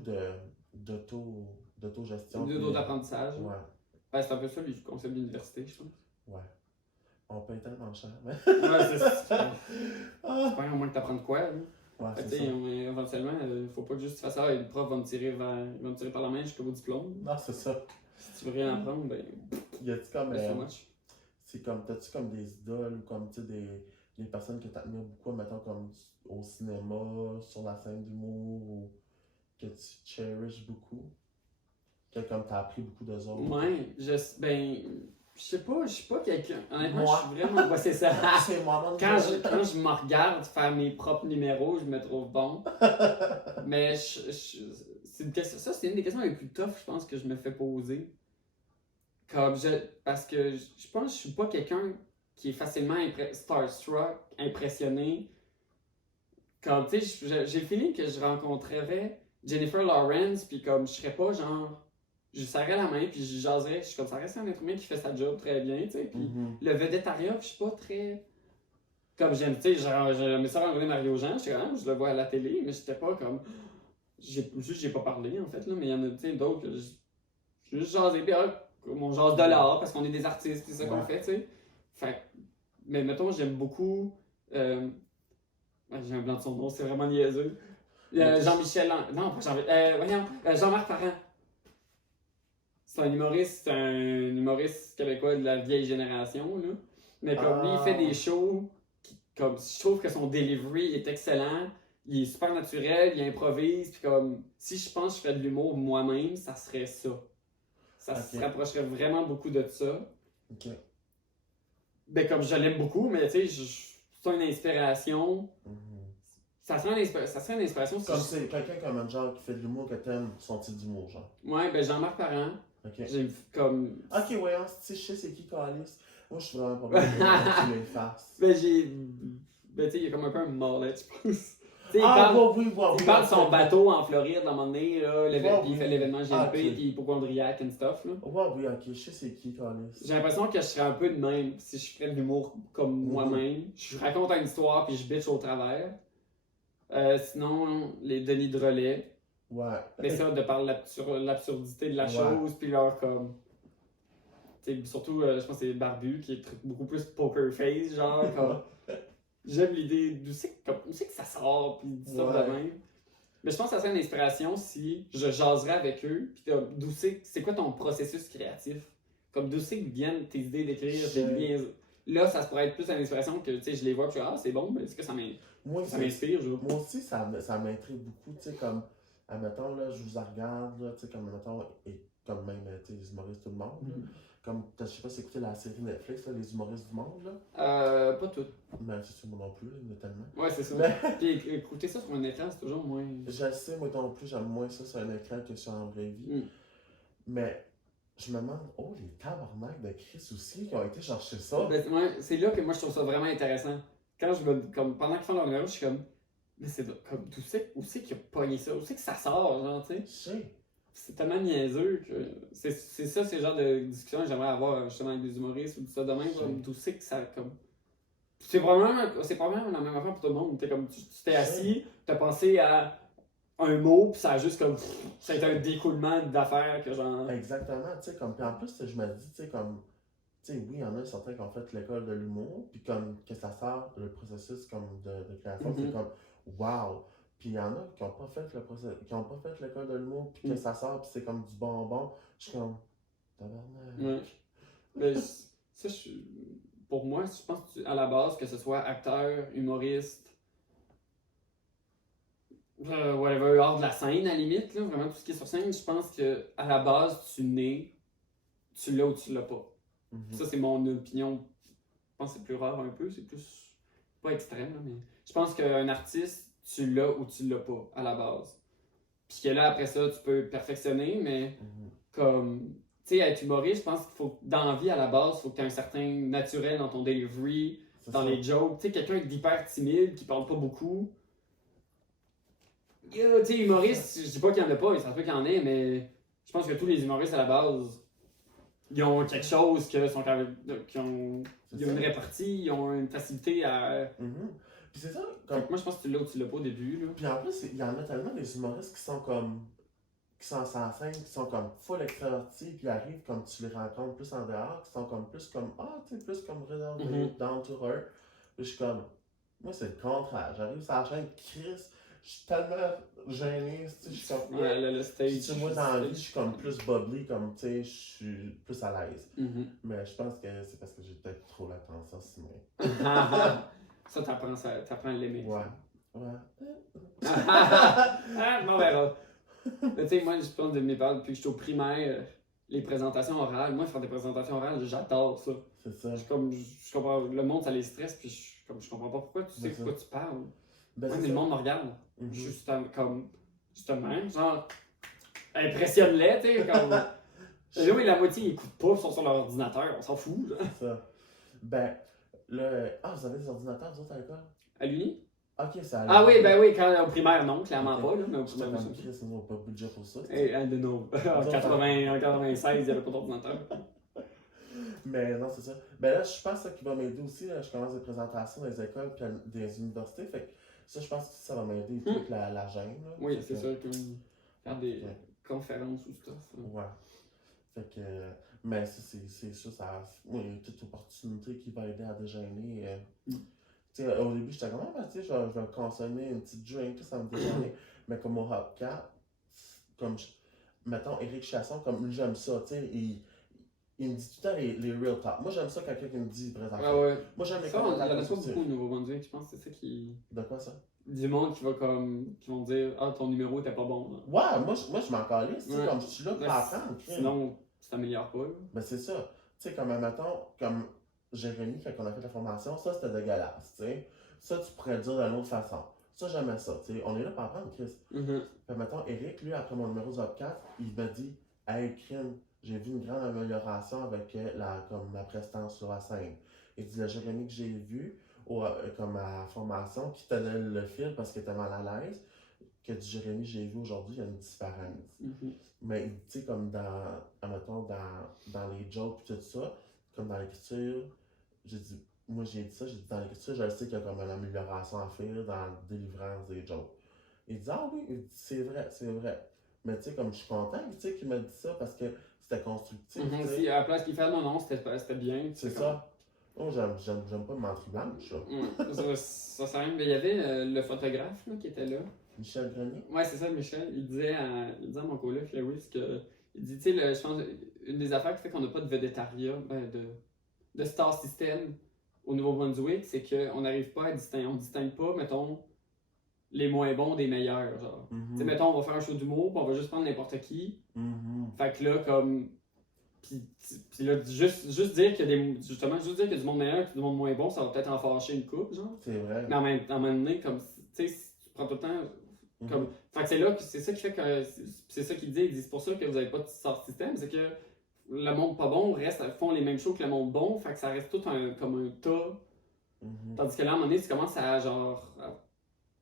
d'autogestion. D'autres apprentissages. Ouais. Ben, c'est un peu ça le concept de l'université, je pense. Ouais. On paye tellement cher. Mais... Ouais, c'est ça. Ah! Pas au moins que t'apprends de quoi, là. Ouais, Fait que, c'est tu ça. sais, éventuellement, faut pas que juste tu fasses ça et le prof va me tirer par la main jusqu'au diplôme. Non, c'est ça. Si tu veux rien apprendre, ben, Y a-tu comme. c'est so much. C'est comme. T'as-tu comme des idoles ou comme, tu sais, des personnes que t'admires beaucoup, mettons, comme au cinéma, sur la scène d'humour, ou que tu cherishes beaucoup? Que comme t'as appris beaucoup d'eux autres? Ouais, je sais pas, je suis pas quelqu'un. Honnêtement, Moi. je suis vraiment. Ouais, c'est ça. C'est moi, Quand je me regarde faire mes propres numéros, je me trouve bon. Mais c'est une question, ça, c'est une des questions les plus tough, je pense, que je me fais poser. Parce que je pense que je suis pas quelqu'un qui est facilement starstruck, impressionné. Comme, tu sais, j'ai le feeling que je rencontrerais Jennifer Lawrence, puis comme, je serais pas genre. Je serrais la main, puis je jaserais. Je suis comme, ça reste un être humain qui fait sa job très bien, tu sais. Puis le vedettariat, je suis pas très. Comme j'aime, tu sais, j'aimais ça rencontrer Mario Jean, je le vois à la télé, mais j'étais pas comme. J'ai pas parlé, en fait, là, mais il y en a, tu sais, d'autres que j'ai juste jasé, puis comme on jase de l'art, parce qu'on est des artistes, c'est ça qu'on fait, tu sais. Fait mais mettons, j'aime beaucoup. J'ai un blanc de son nom, c'est vraiment niaiseux. Jean-Michel. Non, pas Jean-Michel. Voyons, Jean-Marc Parent. C'est un humoriste québécois de la vieille génération, là. Mais comme lui, il fait des shows, comme je trouve que son delivery est excellent. Il est super naturel, il improvise, puis comme si je pense que je ferais de l'humour moi-même, ça serait ça. Ça se rapprocherait vraiment beaucoup de ça. Ok. Ben comme je l'aime beaucoup, mais tu sais, c'est une inspiration. Ça serait une inspiration si Comme c'est quelqu'un comme un genre qui fait de l'humour que t'aimes son type d'humour, genre. Ouais, ben Jean-Marc Parent. Ok. J'ai comme. Ok, ouais, je sais c'est qui Calis. Moi, je suis vraiment pas bien que tu les fasses. Ben tu sais, il y a comme un peu un mullet, je pense. Tu sais, oui, il parle de son bateau en Floride à un moment donné, là, puis il fait oui. l'événement GNP, Ok. puis hypochondriac and stuff, là. Ouais, oui, ok, je sais c'est qui Calis. J'ai l'impression que je serais un peu de même si je ferais de l'humour comme moi-même. Je raconte une histoire, puis je bitch au travers. Sinon, les Denis de Relais. Ouais. Mais ça, de par l'absurdité de la chose, puis leur comme. T'sais, surtout, je pense que c'est Barbu qui est beaucoup plus poker face, genre. Comme, j'aime l'idée d'où c'est que ça sort, puis ça de même. Mais je pense que ça serait une inspiration si je jaserais avec eux, puis d'où c'est quoi ton processus créatif? Comme d'où c'est que viennent tes idées d'écrire, tes liens. Là, ça se pourrait être plus une inspiration que, tu sais, je les vois, puis je dis, ah, c'est bon, mais est-ce que ça m'inspire, genre? Moi aussi, ça m'intrigue beaucoup, tu sais, comme, admettons, là, je vous regarde, là, tu sais, comme, admettons, et comme même, tu sais, les humoristes, tout le monde, là, comme, je sais pas si écouté la série Netflix, là, Les humoristes du monde, là. Pas tout. Ben, c'est sûr, moi non plus, là, il y en a tellement. Ouais, c'est ça. Mais- Puis écouter ça sur un écran, c'est toujours moins. Je sais, moi non plus, j'aime moins ça sur un écran que sur en vraie vie. Mm. Mais je me demande, oh, les tabarnak de Chris aussi qui ont été chercher ça. Ben, ouais, c'est là que moi je trouve ça vraiment intéressant. Quand je me. Comme, pendant qu'ils font leur numéro, je suis comme. Mais c'est comme. Où c'est qu'il a pogné ça? Où c'est que ça sort, genre, tu sais? Je sais. C'est tellement niaiseux que. C'est ça, c'est le genre de discussion que j'aimerais avoir justement avec des humoristes ou tout ça demain. Comme, d'où c'est que ça. Comme... C'est probablement la même affaire pour tout le monde. T'es comme, tu t'es assis, t'as pensé à un mot, puis ça a juste comme. Ça a été un découlement d'affaires que genre. Exactement, tu sais, comme, puis en plus, je me dis, tu sais, comme, tu sais, oui, il y en a certains qui ont fait l'école de l'humour, puis comme, que ça sort, le processus, comme, de création, c'est comme, wow! Puis il y en a qui n'ont pas fait le qui ont pas fait l'école de l'humour, puis que ça sort, puis c'est comme du bonbon, je suis comme, tabarnak. Ouais. Mais ça, pour moi, je pense que à la base, que ce soit acteur, humoriste, whatever, hors de la scène à la limite, là, vraiment tout ce qui est sur scène, je pense que à la base, tu nais, tu l'as ou tu l'as pas. Ça, c'est mon opinion. Je pense que c'est plus rare un peu, c'est plus. Pas extrême, là, mais. Je pense qu'un artiste, tu l'as ou tu l'as pas à la base. Puis que là, après ça, tu peux perfectionner, mais comme. Tu sais, être humoriste, je pense qu'il faut. Dans la vie, à la base, il faut que tu aies un certain naturel dans ton delivery, dans les jokes. Tu sais, quelqu'un d'hyper timide, qui parle pas beaucoup. Tu sais, humoriste, je dis pas qu'il y en a pas, ça se peut qu'il y en ait, mais je pense que tous les humoristes à la base, ils ont quelque chose qui sont quand même. Ils ont une répartie, ils ont une facilité à. Puis c'est ça. Comme... Moi, je pense que tu l'as ou tu l'as pas au début. Là. Puis en plus, il y en a tellement des humoristes qui sont comme. Qui sont sur la scène, qui sont comme full extravertis, puis arrivent comme tu les rencontres plus en dehors, qui sont comme plus comme. Ah, tu sais, plus comme réservés, down to earth. Puis je suis comme. Moi, c'est le contraire. J'arrive sur la chaîne, Chris. Je suis tellement gêné, tu sais, je suis comme. Ouais, le stage. Tu sais, moi, dans la vie, je suis comme plus bubbly, comme, tu sais, je suis plus à l'aise. Mais je pense que c'est parce que j'ai peut-être trop la tendance, sinon. Ça, t'apprends à l'aimer. Ouais. On verra. Tu sais, moi, je pense de mes parents, depuis que je suis au primaire, les présentations orales, moi, faire des présentations orales, j'adore ça. C'est ça. Je comprends, le monde, ça les stresse, puis je comprends pas pourquoi tu sais de quoi tu parles. Ben, mais le monde me regarde. Juste comme, justement, genre, impressionne-les, tu sais, comme. Là, oui, la moitié, ils écoutent pas, ils sont sur leur ordinateur, on s'en fout, là. C'est ça. Ben, vous avez des ordinateurs, vous autres, à l'école? À l'Uni? Ok, ça Ah oui, ben oui, quand au primaire, non, clairement pas, là, mais au J'étais primaire, comme Chris, ils n'ont pas de budget pour ça. de nos. En 96, il n'y avait pas d'ordinateur. Mais non, c'est ça. Ben là, je pense que ça qui va m'aider aussi, là, je commence des présentations dans les écoles et des universités, fait que ça, je pense que ça va m'aider avec la gêne. Là. Oui, c'est ça, comme faire des conférences ou stuff. Ouais. Fait que, mais c'est sûr, il y a toute opportunité qui va aider à dégêner. Tu sais, au début, j'étais comme, tu sais, je vais consommer une petite drink, ça me dégêne. Mais comme au Hopcat, comme, mettons, Éric Chasson, comme j'aime ça, tu sais, il me dit tout le temps les real talk. Moi, j'aime ça quand quelqu'un me dit présent. Ah ouais. Moi, j'aime les ça, il y en a pas positifs. beaucoup au Nouveau-Brunswick, je pense que c'est ça qui. De quoi ça? Du monde qui vont dire ah ton numéro était pas bon. Là. Ouais, moi je m'en calisse, tu sais, comme je suis là pour apprendre. Sinon, tu t'améliores pas. Là. Ben c'est ça. Tu sais, comme mettons, comme Jérémy, quand on a fait la formation, ça c'était dégueulasse, tu sais. Ça, tu pourrais le dire d'une autre façon. Ça, j'aimais ça, tu sais. On est là pour apprendre, Chris. Puis mettons, Eric, lui, après mon numéro 4, il m'a dit, hey, Crime, j'ai vu une grande amélioration avec comme ma prestance sur la scène. Il dit, le Jérémy que j'ai vu, comme à formation, qui tenait le fil parce qu'il était mal à l'aise, que du Jérémy que j'ai vu aujourd'hui, il y a une différence. Mais tu sais, comme mettons, dans les jokes et tout ça, comme dans l'écriture, j'ai dit, moi j'ai dit ça, j'ai dit dans l'écriture, je sais qu'il y a comme une amélioration à faire dans la délivrance des jokes. Il dit, ah oui, il dit, c'est vrai. Mais tu sais, comme je suis content, tu sais, qu'il m'a dit ça parce que c'était constructif. Si à la place qu'il fait non, c'était bien. C'est ça. Oh, j'aime pas le menterie blanche, là. Ça sert à rien. Mais il y avait le photographe là, qui était là. Michel Grenier? Ouais, c'est ça, Michel. Il disait à mon coloc, Lewis, que. Il dit, tu sais, je pense, une des affaires qui fait qu'on n'a pas de végétariat, de star system au Nouveau-Brunswick, c'est qu'on n'arrive pas à distinguer. On distingue pas, mettons, les moins bons des meilleurs. Genre. Tu sais, mettons, on va faire un show d'humour, puis on va juste prendre n'importe qui. Fait que là, comme. Puis là, juste dire qu'il y a juste dire qu'il y a du monde meilleur et du monde moins bon, ça va peut-être en fâcher une coupe, genre. C'est vrai. Mais en même temps, comme, tu sais, si tu prends tout le temps. Comme, fait que c'est là, c'est ça qui fait que. C'est ça qu'il dit. Il dit c'est pour ça que vous n'avez pas de sort système, c'est que le monde pas bon font les mêmes choses que le monde bon, fait que ça reste tout comme un tas. Tandis que là, à un moment donné, tu commences à genre.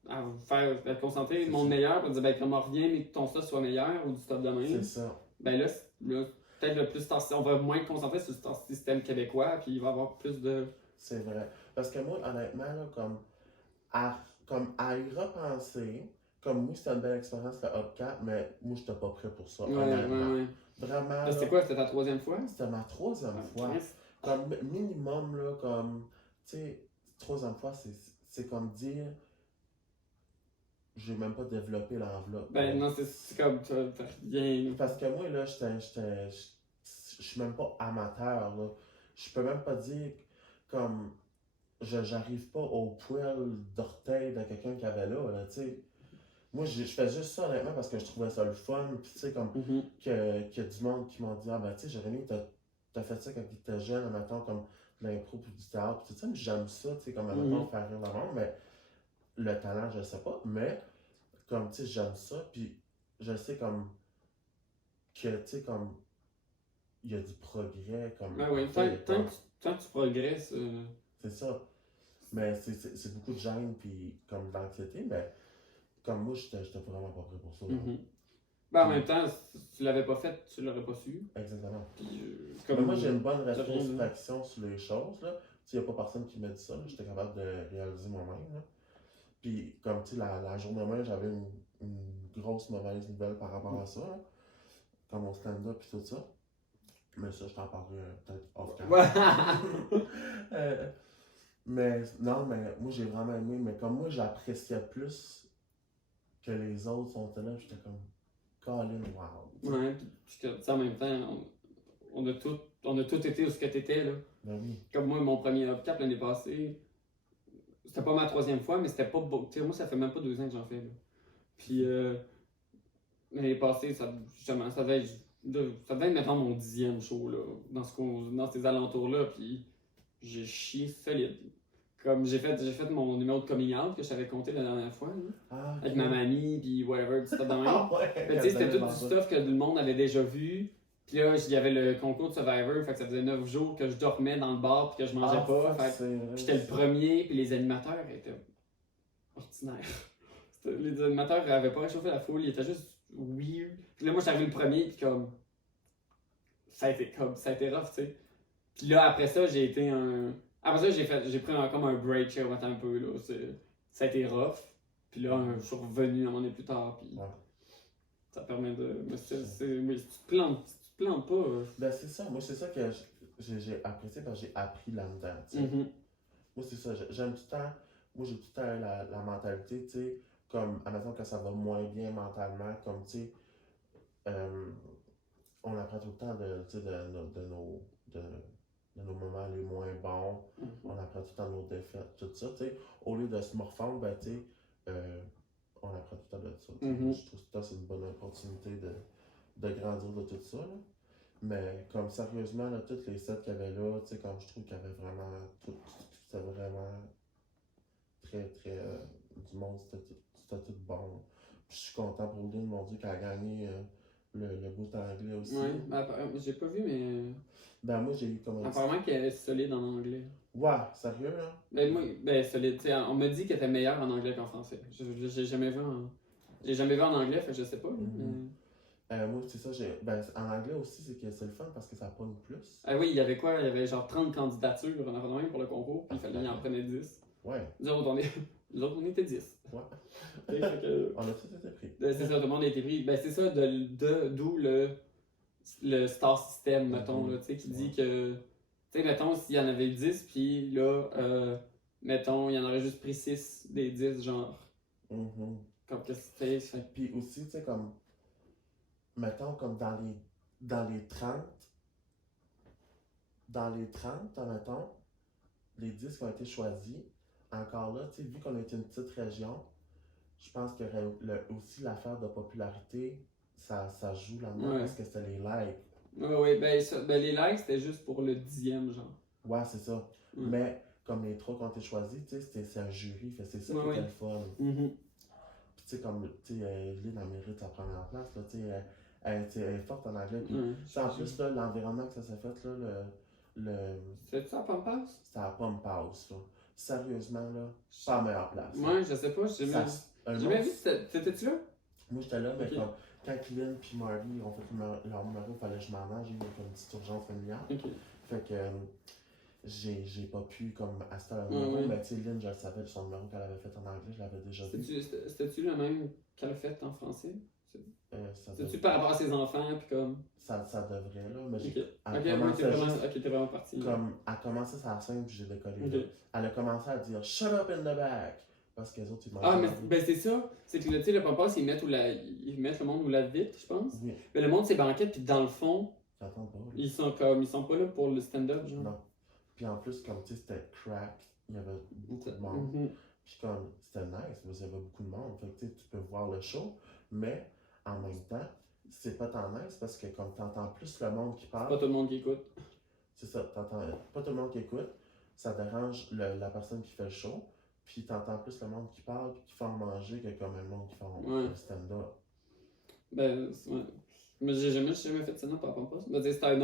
À faire à te concentrer, le monde meilleur, pour dire, ben, comment reviens, mais que ton stuff soit meilleur ou du stuff de même. C'est ça. Ben là, peut-être le plus on va moins te concentrer sur le système québécois, puis il va y avoir plus de. C'est vrai. Parce que moi, honnêtement, là, comme à y repenser, comme moi, c'était une belle expérience le Hubcap, mais moi, j'étais pas prêt pour ça, honnêtement. Ouais. Vraiment. C'était quoi? C'était ta 3e fois? C'était ma 3e fois. Comme minimum, là, comme, tu sais, 3e fois, c'est comme dire, j'ai même pas développé l'enveloppe. Ben non, c'est comme, t'as rien. Parce que moi, là, je suis même pas amateur, là. Je peux même pas dire, comme, j'arrive pas au poil d'orteil de quelqu'un qui avait là, tu sais. Moi, je fais juste ça, honnêtement, parce que je trouvais ça le fun, puis tu sais, comme, qu'il y a du monde qui m'ont dit, ah ben, tu sais, Jérémy, t'as fait ça quand t'étais jeune, mettons, comme de l'impro, puis du théâtre, puis tout ça, mais j'aime ça, tu sais, comme, mettons, faire rire le monde, mais le talent, je sais pas, mais, comme, tu sais, j'aime ça, puis je sais, comme, que, tu sais, comme, il y a du progrès, comme... Ben oui, tant que tu progresses... C'est ça. Mais c'est beaucoup de gêne, puis comme d'anxiété, mais comme moi, j'étais vraiment pas prêt pour ça. Ben en même temps, si tu l'avais pas fait, tu l'aurais pas su. Exactement. Puis, mais moi, j'ai une bonne rétrospection sur les choses, là. Il n'y a pas personne qui m'a dit ça, j'étais capable de réaliser moi-même, là. Puis, comme, tu sais, la journée même, j'avais une grosse mauvaise nouvelle par rapport à ça, là. Comme mon stand-up et tout ça. Mais ça, je t'en parlerai peut-être off-camera. Mais non, mais moi, j'ai vraiment aimé. Mais comme moi, j'appréciais plus que les autres sont là, j'étais comme, Colin, wow. Ouais, puis en même temps, on a tout été où ce que t'étais, là. Ben oui. Comme moi, mon premier Hubcap l'année passée, c'était pas ma 3e fois, mais c'était pas beau. Tu sais, moi, ça fait même pas 2 ans que j'en fais, là. Puis, l'année passée, justement, ça devait être, mettons, mon 10e show, là, dans ces alentours-là, puis j'ai chié solide. Comme j'ai fait mon numéro de coming out que je t'avais compté la dernière fois, là, avec ma mamie, puis whatever, du stuff de même. Tu sais, c'était tout du stuff que le monde avait déjà vu. Puis là, il y avait le concours de Survivor, fait que ça faisait 9 jours que je dormais dans le bar puis que je mangeais pas. Fait que j'étais le premier, puis les animateurs étaient ordinaires. Les animateurs n'avaient pas réchauffé la foule, ils étaient juste weird. Puis là, moi, j'étais arrivé le premier, puis comme. Ça a été rough, tu sais. Puis là, après ça, j'ai été un. Après ça, j'ai pris comme un break, un peu, là. Ça a été rough. Puis là, je suis revenu un moment donné plus tard, puis. Ça permet de. Mais oui, si tu te plantes pas. Ben, c'est ça. Moi, c'est ça que j'ai apprécié parce que j'ai appris là-dedans, tu sais. Moi, c'est ça. J'aime tout le temps. Moi, j'ai tout le temps la mentalité, tu sais, comme, admettons que ça va moins bien mentalement, comme, tu sais, on apprend tout le temps de nos moments les moins bons, on apprend tout le temps de nos défaites, tout ça, tu sais, au lieu de se morfondre, ben, tu sais, on apprend tout le temps de ça. Je trouve que c'est une bonne opportunité de grandir de tout ça, là. Mais comme sérieusement, là, toutes les sets qu'il y avait là, tu sais, comme je trouve qu'il y avait vraiment c'était vraiment très, très du monde, c'était tout bon. Puis je suis content pour Lynn, mon Dieu, qu'elle a gagné le bout anglais aussi. Ouais, j'ai pas vu, mais. Ben moi, j'ai eu comme un apparemment qu'elle est solide en anglais. Ouais, sérieux, hein? Ben solide, tu sais, on me dit qu'elle était meilleure en anglais qu'en français. J'ai jamais vu en anglais, fait que je sais pas. Moi, c'est ça, en anglais aussi, c'est le fun parce que ça pogne plus. Ah oui, il y avait quoi? Il y avait genre 30 candidatures en avant même pour le concours, puis il fallait qu'il en prenait 10. Ouais. Nous autres, on était 10. Ouais. Okay, on a tous été pris. C'est ça, tout le monde a été pris. Ben c'est ça, d'où le star system, mettons, là, tu sais, qui dit que, tu sais, mettons, s'il y en avait 10, puis là, mettons, il y en aurait juste pris 6 des 10, genre. Comme qu'est-ce que tu fais? Puis aussi, tu sais, comme, mettons, comme dans les 30, mettons, les 10 qui ont été choisis, encore là, tu sais, vu qu'on est une petite région, je pense que aussi l'affaire de popularité, ça joue là-dedans parce que c'était les likes. Oui, ben les likes, c'était juste pour le 10e, genre. Ouais, c'est ça. Mm. Mais comme les 3 qui ont été choisis, tu sais, c'est un jury, fait c'est ça qui était le fun. Mm-hmm. Puis tu sais, comme, tu sais, Lynn, elle mérite sa première place, là, tu sais, elle est forte en anglais. Puis, en plus, là, l'environnement que ça s'est fait, là, C'est ça, Pampas? c'était à Pump House, là. Sérieusement, là, pas la meilleure place. Ouais, je sais pas, j'ai jamais vu, t'étais-tu là? Moi, j'étais là, mais Ok. comme, quand Lynn puis Marty ont fait leur numéro, il fallait que je m'en aille, j'ai eu comme une petite urgence familiale. Ok. Fait que j'ai pas pu comme assister à leur numéro, mais tu sais, Lynn, je le savais, son numéro qu'elle avait fait en anglais, je l'avais déjà vu. C'était-tu le même qu'elle a fait en français? C'était-tu devrait- par rapport à ses enfants, puis comme... ça devrait, là, mais Ok, j'ai t'es vraiment parti. comme, elle a commencé sa scène, puis j'ai décollé Ok. là. Elle a commencé à dire « Shut up in the back », parce que les autres, ils mangeaient. Ah, mais ben c'est ça. C'est que, tu sais, le Pampas, ils mettent le monde où la vite, je pense. Oui, Mais le monde, c'est banquette, puis dans le fond, j'entends pas. là. ils sont pas là pour le stand-up, genre. Non. Puis en plus, comme tu sais, c'était crack, il y avait beaucoup de monde. Mhm. Puis comme, c'était nice, mais il y avait beaucoup de monde. Fait que tu sais, tu peux voir le show, mais en même temps, c'est pas tant nice parce que comme t'entends plus le monde qui Pas parle, tout le monde qui écoute. c'est ça, t'entends pas tout le monde qui écoute, ça dérange la personne qui fait le show, puis t'entends plus le monde qui parle puis qui font manger que comme le monde qui font Ouais. le stand-up. Ben, ouais. Mais j'ai jamais fait de stand-up à Pampas. Ben, c'est un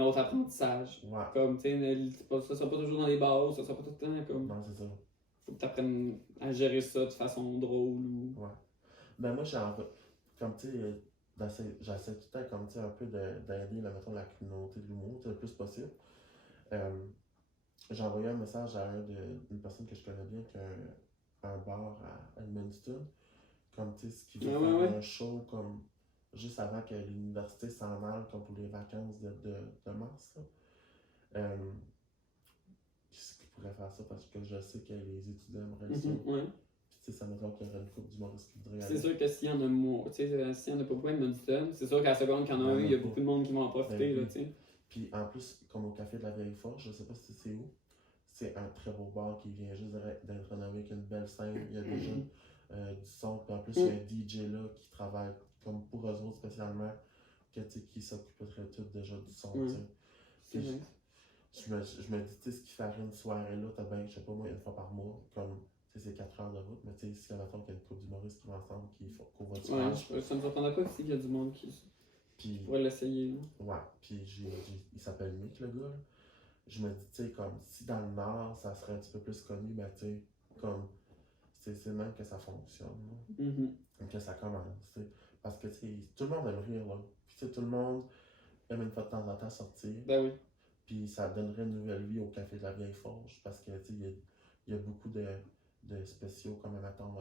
autre apprentissage. Ouais. Comme, tu sais, ça sera pas toujours dans les bars, ça sera pas tout le temps comme... Non, c'est ça. Faut que t'apprennes à gérer ça de façon drôle ou... Ouais. Ben moi, comme tu sais, j'essaie tout le temps comme tu sais un peu d'aider, mettons, la communauté de l'humour, le plus possible. J'ai envoyé un message à une personne que je connais bien qui a un bar à Edmundston, comme tu sais, ce qui veut faire un show comme juste avant que l'université s'en aille, comme pour les vacances de mars. Là. Qui pourrait faire ça parce que je sais que les étudiants aimeraient ça. Ouais. Puis tu sais, ça m'étonne qu'il y aurait une couple d'humoristes qui voudraient C'est aller. sûr que s'il y en a moins, tu sais, s'il y en a pas beaucoup à Edmundston, c'est sûr qu'à la seconde qu'il y en a un, il y a beaucoup de monde qui vont en profiter, là, tu sais. Puis en plus, comme au Café de la Vieille Forge, je sais pas si c'est où, c'est un très beau bar qui vient juste d'être rénové avec une belle scène. Il y a déjà du son. Puis en plus, il y a un DJ là qui travaille comme pour eux autres spécialement, qui s'occuperait tout déjà du son. C'est vrai. Je me dis, tu sais, ce qui ferait une soirée là, t'as bien, je sais pas moi, une fois par mois, comme, tu sais, c'est 4 heures de route, mais tu sais, si, admettons qu'il y a une couple d'humoristes qui vont ensemble, qu'on va du Ouais, ça me surprendrait pas aussi qu'il y a du monde qui pourrait l'essayer. Ouais, puis il s'appelle Mick, le gars, là. Je me dis, tu sais, comme, si dans le Nord, ça serait un petit peu plus connu, mais tu sais, comme, c'est le même que ça fonctionne, là. Que ça commence, tu sais. Parce que, tu sais, tout le monde aime rire, là. Puis, tu sais, tout le monde aime une fois de temps en temps sortir. Ben oui. Puis ça donnerait une nouvelle vie au Café de la Vieille Forge parce que il y a beaucoup de spéciaux comme mettons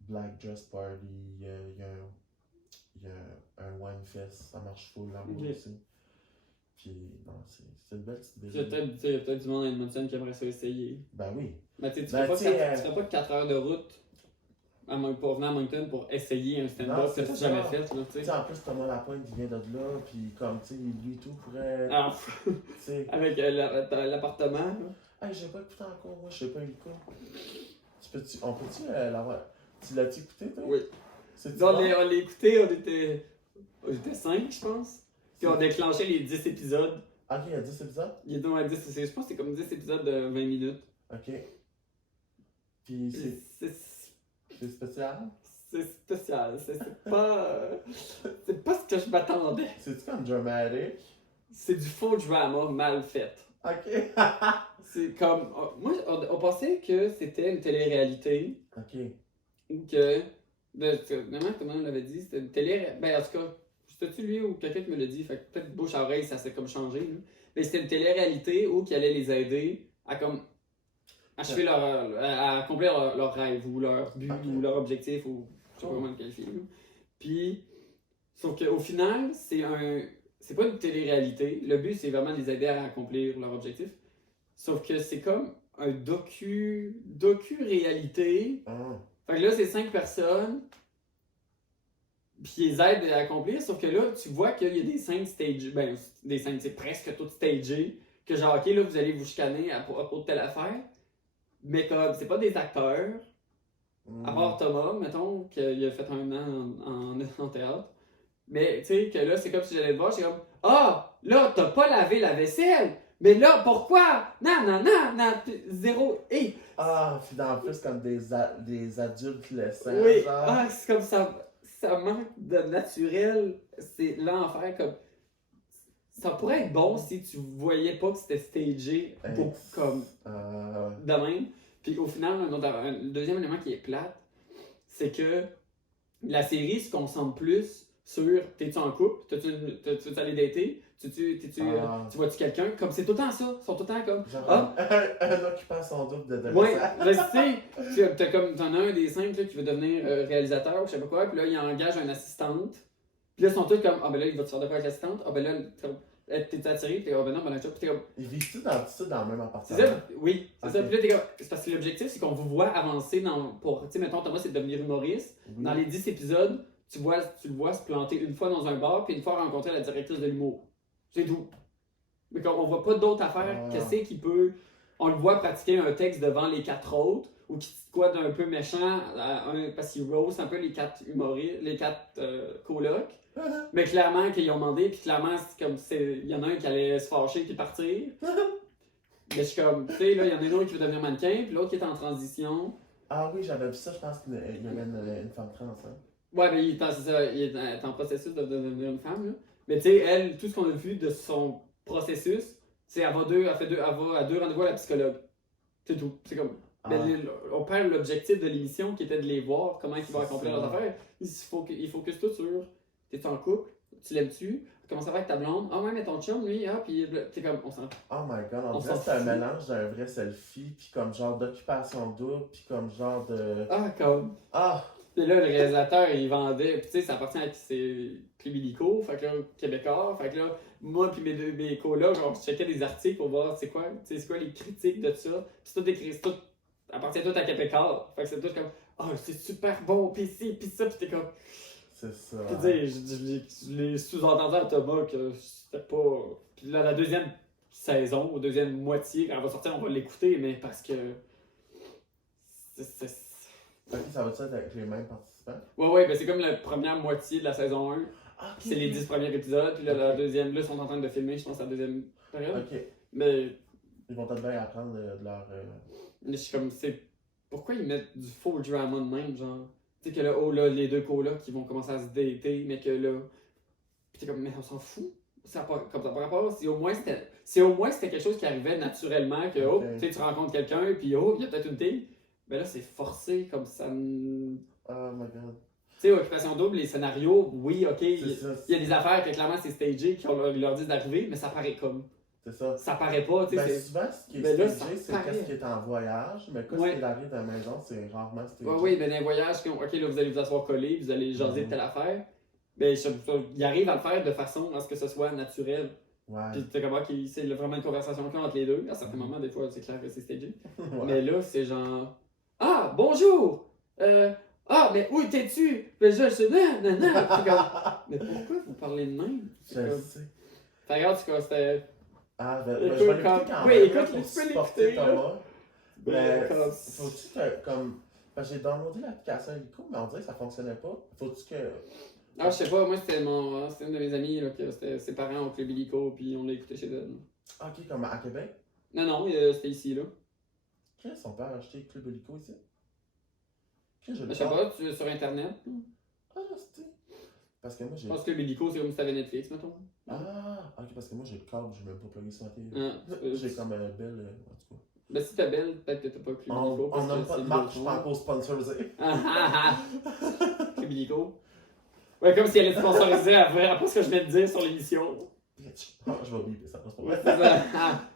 Black Dress Party, il y a un Wine Fest, ça marche full là aussi. Puis non, c'est une belle petite idée. Il y a peut-être du monde à Edmonton qui aimerait ça essayer. Ben oui. Mais tu ferais pas 4 heures de route pour venir à Moncton pour essayer un stand-up que t'as jamais fait, là, tu sais. En plus, Thomas Lapointe, il vient de là, puis comme, tu sais, lui tout pourrait... Ah, avec l'appartement, là. Hey, j'ai pas écouté encore, moi, je sais pas quoi. On peut-tu l'avoir... Tu l'as-tu écouté, toi? Oui. On l'a écouté, on était 5, je pense. Puis on déclenchait les 10 épisodes. Ok, il y a 10 épisodes? Il y a 10, je pense que c'est comme 10 épisodes de 20 minutes. Ok. Puis c'est spécial? C'est spécial, c'est pas ce que je m'attendais. C'est-tu comme dramatique? C'est du faux drama mal fait. Ok. C'est comme... Moi, on pensait que c'était une télé-réalité. Ok. Ou que... Comment on l'avait dit? C'était une télé... Ben, en tout cas, c'était-tu lui ou quelqu'un qui me l'a dit? Fait que peut-être bouche à oreille, ça s'est comme changé. Là. Mais c'était une télé-réalité où qui allait les aider à comme... achever à accomplir leur rêve ou leur but ou leur objectif ou je sais pas comment le qualifier. Puis, sauf qu'au final, c'est pas une télé-réalité. Le but, c'est vraiment de les aider à accomplir leur objectif. Sauf que c'est comme un docu-réalité. Fait que là, c'est 5 personnes. Puis ils les aident à accomplir. Sauf que là, tu vois qu'il y a des scènes stagées. Ben, des scènes, c'est presque toutes stagées. Que genre, ok, là, vous allez vous chicaner à propos de telle affaire. Mais comme, c'est pas des acteurs. À part Thomas, mettons, qui a fait un an en théâtre. Mais tu sais, que là, c'est comme si j'allais le voir, j'étais comme ah, là, t'as pas lavé la vaisselle! Mais là, pourquoi? Non, non, non, non, zéro. Hey. Ah, puis en plus, comme des adultes laissants. Oui, Genre. ah, c'est comme ça manque de naturel. C'est l'enfer. Comme, ça pourrait être bon si tu voyais pas que c'était stagé beaucoup comme de même. Puis au final, un deuxième élément qui est plate, c'est que la série se concentre plus sur t'es-tu en couple, t'es-tu allé dater, tu vois-tu quelqu'un, comme c'est tout le temps ça, ils sont tout le temps comme Genre, ah, un occupant son double de ouais, je sais, t'en as un des cinq là, qui veut devenir réalisateur ou je sais pas quoi, puis là il engage une assistante, puis là ils sont tous comme ah ben là il va te faire de quoi avec l'assistante, ah ben là t'es attiré, puis ah ben non, ben là puis t'es comme. Ils vivent tous dans le même appartement. C'est ça, oui, c'est okay. ça, puis là t'es comme, c'est parce que l'objectif c'est qu'on vous voit avancer pour, tu sais, mettons Thomas c'est de devenir humoriste, oui. dans les 10 épisodes, tu le vois se planter une fois dans un bar, puis une fois rencontrer la directrice de l'humour. C'est tout. Mais on voit pas d'autres affaires. Qu'est-ce qu'il peut. On le voit pratiquer un texte devant les 4 autres, ou qui dit quoi d'un peu méchant, parce qu'il rose un peu les 4 humoristes, les 4 colocs. Mais clairement qu'ils ont demandé, puis clairement, c'est comme il y en a un qui allait se fâcher puis partir. Mais je suis comme, tu sais, là, il y en a un autre qui veut devenir mannequin, puis l'autre qui est en transition. Ah oui, j'avais vu ça, je pense qu'il y avait une femme trans. Hein. Ouais, mais il est en processus de devenir une femme, là. Mais tu sais, elle, tout ce qu'on a vu de son processus, c'est elle va à 2 rendez-vous à la psychologue. C'est tout. C'est comme. Mais on perd l'objectif de l'émission qui était de les voir, comment ils vont accomplir leurs affaires. Il focus tout sur t'es en couple, tu l'aimes-tu, comment ça va avec ta blonde, ah ouais, mais ton chum, lui, ah, puis t'es comme, on s'en. Oh my god, on dirait que c'est un mélange d'un vrai selfie, puis comme genre d'occupation double, puis comme genre de. Ah, comme. Ah! Puis là, le réalisateur, il vendait. Puis tu sais, ça appartient à Club Illico, fait que là, Québécois. Fait que là, moi puis mes colocs, on checkait des articles pour voir c'est quoi les critiques de ça. Puis c'est tout écrit, tout appartient tout à Québécois. Fait que c'est tout comme, ah, oh, c'est super bon, pis ci, pis ça, pis t'es comme. C'est ça. Puis tu sais, je l'ai sous-entendu à Thomas que c'était pas. Puis là, la deuxième saison, ou deuxième moitié, quand elle va sortir, on va l'écouter, mais parce que. Ok, ça va-tu être avec les mêmes participants? Ouais, ben c'est comme la première moitié de la saison 1. Okay. C'est les 10 premiers épisodes, puis là, la deuxième, là, ils sont en train de filmer, je pense, la deuxième période. Ok. Mais. Ils vont peut-être bien apprendre de leur. Mais je suis comme, pourquoi ils mettent du faux drama de même, genre? Tu sais que là, oh là, les deux colocs qui vont commencer à se dater, mais que là. Puis t'es comme, mais on s'en fout. Ça pas, comme ça par rapport, si au moins c'était quelque chose qui arrivait naturellement, que oh, tu rencontres quelqu'un, puis oh, il y a peut-être une fille. Ben là, c'est forcé, comme ça. Oh my god. Tu sais, Occupation Double, les scénarios, oui, ok, il y a des affaires que clairement c'est stagé, qui leur disent d'arriver, mais ça paraît comme. C'est ça. Ça paraît pas, tu sais. Ben, souvent, ce qui est stagé, c'est qu'est-ce qui est en voyage, mais quand il arrive dans la maison, c'est rarement stagé. Oui, ben dans les voyages, ok, là, vous allez vous asseoir collés, vous allez jaser de telle affaire. Ben, il arrive à le faire de façon à ce que ce soit naturel. Ouais. Puis tu comme, ok, c'est vraiment une conversation qu'il y a entre les deux. À certains moments, des fois, c'est clair que c'est stagé. Ouais. Mais là, c'est genre. Ah, bonjour! Ah, mais où t'es-tu? Ben, je sais, non. Mais pourquoi vous parlez de même? Je sais. Fait regarde, c'était. Ah, ben, je vais l'écouter quand même. Oui, écoute, tu peux l'écouter. Mais faut-tu que, comme. Parce que j'ai downloadé l'application Illico, mais on dirait que ça fonctionnait pas. Faut-tu que. Ah, je sais pas, moi c'était une de mes amies, là, que ses parents ont Club Illico, puis on l'a écouté chez elle. Ok, comme à Québec? Non, c'était ici, là. Qu'est-ce qu'on peut acheter Club Illico ici? Je sais pas, tu es sur internet. Ah, c'était. Parce que moi j'ai. Je pense que Club Illico, c'est comme si t'avais Netflix, mettons. Ah, ok, parce que moi j'ai le câble, j'ai même pas plugué sur la télé. Ah, j'ai comme belle, en tout cas. Ben si t'as belle, peut-être que t'as pas Club Illico. On n'a pas de marque, je suis pas encore sponsorisé. Club Illico. Ouais, comme si elle était sponsorisée après ce que je viens de dire sur l'émission. Bitch. Ah, je vais biper ça. Moi,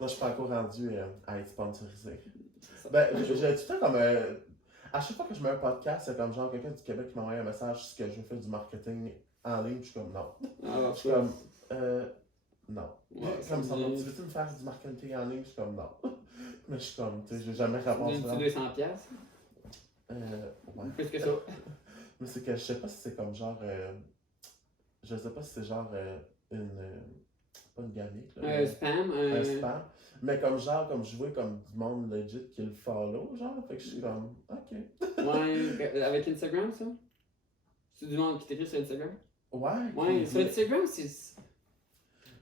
je suis pas encore rendu à être sponsorisé. Ben, j'ai tout le temps comme. À chaque fois que je mets un podcast, c'est comme genre quelqu'un du Québec qui m'envoie un message sur ce que je fais du marketing en ligne, je suis comme non. Ah, je suis comme. Non. Ouais, comme ça, tu veux-tu me faire du marketing en ligne? Je suis comme non. Mais je suis comme, tu sais, j'ai jamais répondu. Tu 200$? Ouais. Plus que ça. Mais c'est que je sais pas si c'est comme genre. Je sais pas si c'est genre une. Pas une gamique. Là, un spam. Un spam. Mais comme genre, comme je vois comme du monde legit qui le follow, genre. Fait que je suis comme, ok. Ouais, avec Instagram, ça? C'est du monde qui t'écrit sur Instagram? Ouais. Ouais, sur Instagram, c'est.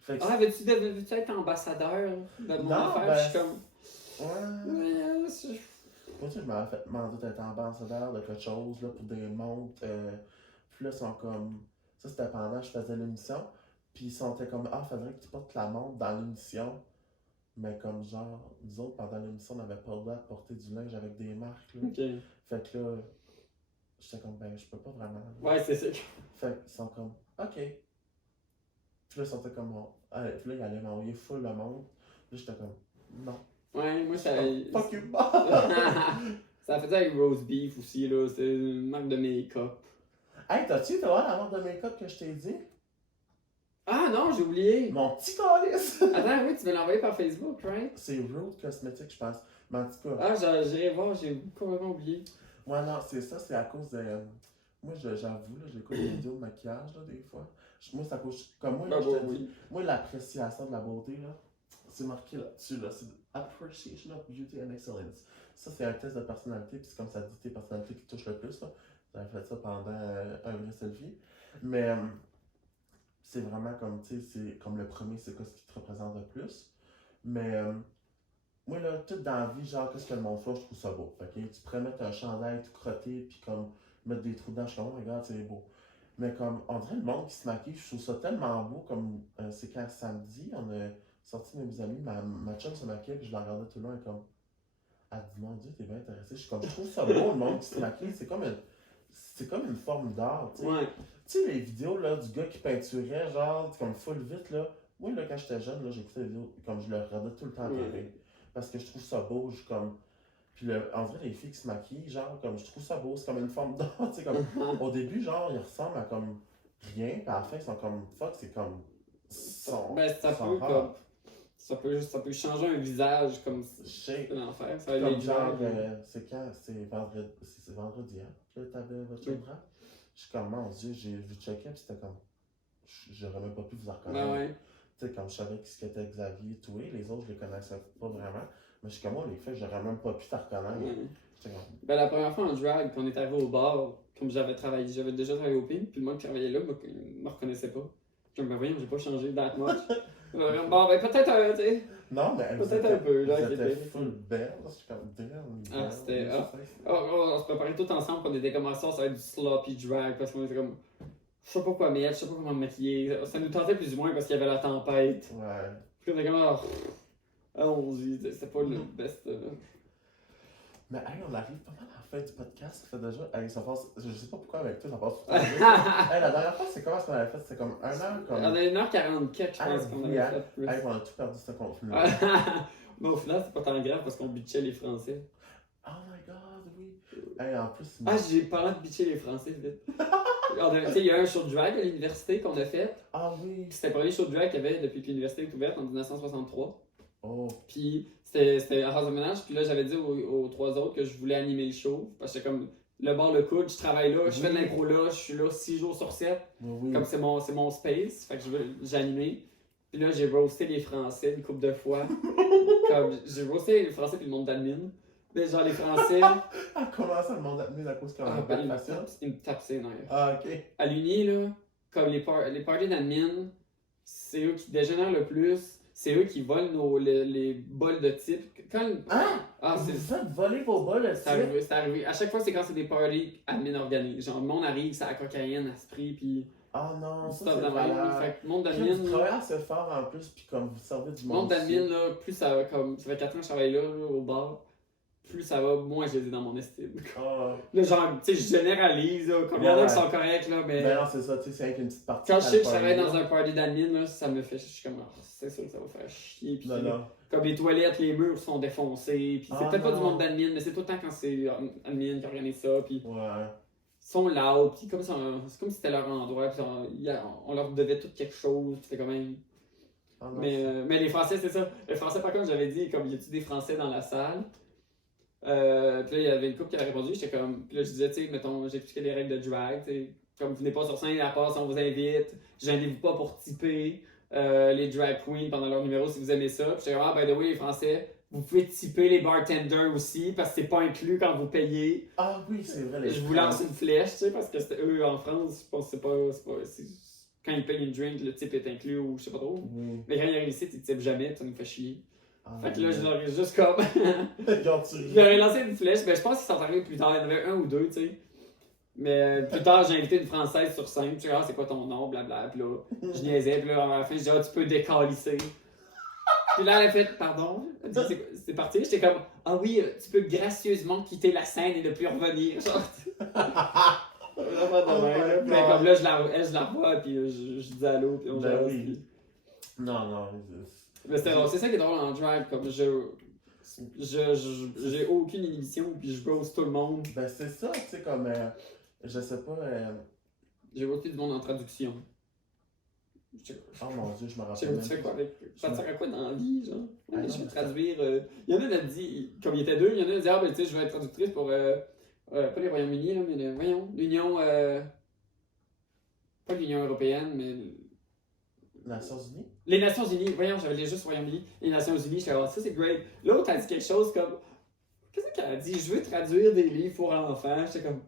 Fait que Ah, veux-tu être ambassadeur de mon non, affaire? ben, Je suis comme. ouais. Ouais, c'est- Moi, tu sais, je m'avais fait demander d'être ambassadeur de quelque chose là, pour des montres. Puis là, ils sont comme. Ça, c'était pendant que je faisais l'émission. Puis ils sont comme, ah, faudrait que tu portes la montre dans l'émission. Mais comme genre, nous autres, pendant l'émission, on n'avait pas le droit de porter du linge avec des marques. Là. Ok. Fait que là, j'étais comme, ben, je peux pas vraiment. Ouais, c'est ça. Fait qu'ils sont comme, ok. Puis là, ils sont comme, bon. Puis là, ils allaient m'envoyer full le monde. Là, j'étais comme, non. Ouais, moi, ça. Fuck you. Ça a fait ça avec Rose Beef aussi, là. C'est une marque de make-up. Hey, t'as-tu été voir la marque de make-up que je t'ai dit? Ah non, j'ai oublié. Mon petit calice! Attends, oui, tu me l'as envoyé par Facebook, right? C'est Root Cosmetics, je pense. Mais en tout cas, Ah, j'irai voir, j'ai complètement oublié. moi non, c'est ça, c'est à cause de. Moi, j'avoue, là, j'écoute des vidéos de maquillage, là, des fois. Moi, c'est à cause. Comme moi, là, Ah, je te bon, dis, oui. moi, l'appréciation de la beauté, là, c'est marqué là-dessus, là. C'est Appreciation of Beauty and Excellence. Ça, c'est un test de personnalité, puis c'est comme ça dit tes personnalités qui touchent le plus, là. J'avais fait ça pendant un vrai selfie. Mais c'est vraiment comme, tu sais, c'est comme le premier, c'est quoi ce qui te représente le plus. Mais moi, là, tout dans la vie, genre, qu'est-ce que le monde fait, je trouve ça beau. Fait que tu pourrais mettre un chandail tout crotté, puis comme mettre des trous dedans, je suis comme, oh, regarde, c'est beau. Mais comme, on dirait le monde qui se maquille, je trouve ça tellement beau, comme, c'est quand samedi, on a sorti mes amis, ma chum se maquille, puis je la regardais tout le long, et comme, elle dit, mon Dieu, t'es bien intéressé. Je suis comme, je trouve ça beau, le monde qui se maquille, c'est comme une forme d'art, tu sais. Ouais. Tu sais, les vidéos, là, du gars qui peinturait, genre, comme full vite, là. Moi, là, quand j'étais jeune, là, j'écoutais des vidéos, comme je le regardais tout le temps à Ouais. TV. Parce que je trouve ça beau, je comme. Puis en vrai, les filles qui se maquillent, genre, comme, je trouve ça beau, c'est comme une forme d'art, tu sais, comme. Au début, genre, ils ressemblent à comme rien, puis à la fin, ils sont comme. Fuck, c'est comme. Ben, ça sont peut, rares. comme. Ça peut changer un visage comme Je sais. l'enfer. Ça va Comme les genre, gens. c'est quand? C'est vendredi, hein? Que t'avais votre chambre? Je suis comme, mon Dieu, j'ai vu checker, puis c'était comme. J'aurais même pas pu vous en reconnaître. Ben ouais. Tu sais, comme je savais qui était Xavier Toué, les autres, je les connaissais pas vraiment. Mais je suis comme, moi, les faits, j'aurais même pas pu te reconnaître. Ouais. J'étais comme, Ben, la première fois en drag, quand on est arrivé au bar, comme j'avais déjà travaillé au PIN, puis le monde qui travaillait là me reconnaissait pas. Comme, ben voyons, j'ai pas changé that much. Bon, ben peut-être, tu sais. non, mais vous Peut-être étiez- un peu, là, vous qui étiez était- full belle. Je suis comme, damn. Ah, c'était- belle, On se préparait tous ensemble, puis on était comme ça va être du sloppy drag, parce qu'on était comme. Je sais pas quoi mettre, je sais pas comment me maquiller. Ça nous tentait plus ou moins parce qu'il y avait la tempête. Ouais. Puis on était comme, allons-y, c'était pas le best. Mais hey, on arrive pas mal à la fin du podcast. Ça fait déjà. Hey, ça passe. Je sais pas pourquoi avec toi, ça passe tout le temps. Hey, la dernière fois, c'est comment ce qu'on avait fait? C'était comme 1 heure. Comme... On a 1h40 quelque, je Ah, pense qu'on oui, avait hein. fait plus. Hey, on a tout perdu ce contenu. Mais au final, c'est pas tant grave parce qu'on bitchait les Français. Oh my god, oui. Hey, en plus, Ah, j'ai parlé de bitcher les Français vite. Tu sais, il y a un show de drag à l'université qu'on a fait. ah oui. C'était le premier show de drag qu'il y avait depuis que l'université est ouverte en 1963. Oh. Puis c'était en phase de ménage. Puis là, j'avais dit aux trois autres que je voulais animer le show. Parce que comme le bar le coude, je travaille là, je fais de l'impro là, je suis là 6 jours sur 7. Oui. Comme c'est mon space. Fait que j'ai animé. Puis là, j'ai roasté les Français une couple de fois. Comme j'ai roasté les Français puis le monde d'admin. Mais genre les Français. Ah, comment ça, le monde admin à cause qu'on a Ah, pas ben, de facile? ils me tapent ses nerfs. Ah, ok. À l'Uni, là, comme les parties d'admin, c'est eux qui dégénèrent le plus. C'est eux qui volent les bols de type. Quand... Hein? Ah, Vous c'est vous faites voler vos bols c'est arrivé, c'est arrivé. À chaque fois, c'est quand c'est des parties admin organiques. Genre, le monde arrive, c'est à la cocaïne, à ce prix, puis Ah non, ça stop c'est dans la malade. Fait que monde Puis d'admin, vous là, travaillez assez fort en plus, puis comme vous servez du monde. monde d'admin, là, plus ça va, comme, ça fait 4 ans que je travaille là, au bar, plus ça va, moins je les ai dans mon estime. Ah. Là, genre, tu sais, je généralise, là, comme il y en a Ouais. qui sont corrects, là, mais... Ben non, c'est ça, tu sais, c'est avec une petite partie. Quand je sais que je à travaille le dans party, un party d'admin, là, ça me fait. Je suis comme, ah, c'est sûr que ça va faire chier. Puis là. Non, non. comme les toilettes, les murs sont défoncés. Puis c'est Ah, peut-être pas du non. monde d'admin, mais c'est tout le temps quand c'est admin qui organise ça. Puis Ouais. ils sont loud. Puis comme c'est comme si c'était leur endroit. Puis on leur devait tout quelque chose. Puis c'était quand même. Ah, non, Mais les Français, c'est ça. Les Français, par contre, j'avais dit, comme, y a-tu des Français dans la salle? Puis là, il y avait une couple qui avait répondu. J'étais comme. Puis là, je disais, tu sais, mettons, j'expliquais les règles de drag. Tu sais, comme vous venez pas sur scène, à part si on vous invite. Gênez-vous pas pour typer les drag queens pendant leur numéro si vous aimez ça. Puis j'étais comme, ah, by the way, les Français, vous pouvez tiper les bartenders aussi, parce que c'est pas inclus quand vous payez. Ah oui, c'est vrai. Les Je vous lance une flèche, tu sais, parce que eux, en France, je pense que quand ils payent une drink, le type est inclus ou je sais pas trop. Oui. Mais quand ils arrivent ici, ils typent jamais, ça nous fait chier. Ah, Fait que là, je leur ai juste comme. Quand tu Je leur ai lancé une flèche, mais je pense qu'ils sont arrivés plus tard, il y en avait un ou deux, tu sais. Mais plus tard, j'ai invité une Française sur scène, puis je dis, ah, c'est quoi ton nom, blabla. Puis là, je niaisais, puis là, à la fin, je dis, ah, tu peux décalisser. Puis là, elle a fait, pardon, elle dit, c'est parti. J'étais comme, ah oui, tu peux gracieusement quitter la scène et ne plus revenir. Genre, vraiment de même, là. Mais comme là, je la revois, puis je dis allô, puis on Ben jase, oui. puis- Non. Mais c'était drôle, c'est ça qui est drôle en drag, comme j'ai aucune inhibition, puis je gosse tout le monde. Ben c'est ça, tu sais, comme. Je sais pas. J'ai ghosté du monde en traduction. Oh mon dieu, je me Je rappelle. sais pas, tu fais quoi avec. Ça te sert à quoi dans la vie, genre? Ah, Ouais, non, je vais mais traduire. Il y en a qui a dit, comme il y était deux, il y en a qui a dit, ah ben tu sais, je vais être traductrice pour. Pas les Royaumes-Unis, là, mais voyons, l'Union. Pas l'Union européenne, mais. Nations Unies? Les Nations Unies, voyons, j'avais les juste Royaume-Uni. Les Nations Unies, j'étais là, ça c'est great. L'autre a dit quelque chose comme. Qu'est-ce qu'elle a dit? Je veux traduire des livres pour enfants. J'étais comme.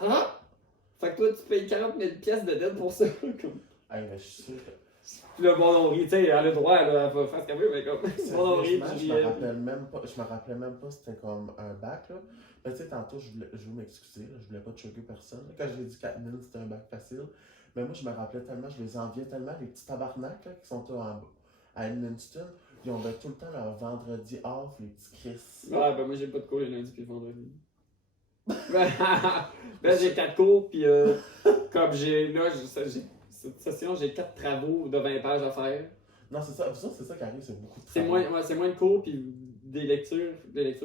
Ah! Fait que toi, tu payes 40 000 pièces de dette pour ça. Comme. Hey, mais je suis sûr que. Puis là, bon, on rit, tu sais, elle a le droit, là, elle va faire ce qu'elle veut, mais comme. Bon, on rit, Sérieusement, puis je je me riais. rappelais même pas c'était comme un bac, là. Mais tu sais, tantôt, je veux m'excuser, là, je voulais pas choquer personne. Là. Quand j'ai dit 4000, c'était un bac facile. Mais moi, je me rappelais tellement, je les enviais tellement, les petits tabarnaks, là, qui sont à Edmundston. Ils ont tout le temps leur vendredi off, les petits Chris. Ouais, ben moi, j'ai pas de cours le lundi puis le vendredi. Ben, j'ai 4 cours, puis comme cette session, j'ai 4 travaux de 20 pages à faire. Non, c'est ça, c'est ça qui arrive, c'est beaucoup de C'est travail. c'est moins de cours, puis des lectures,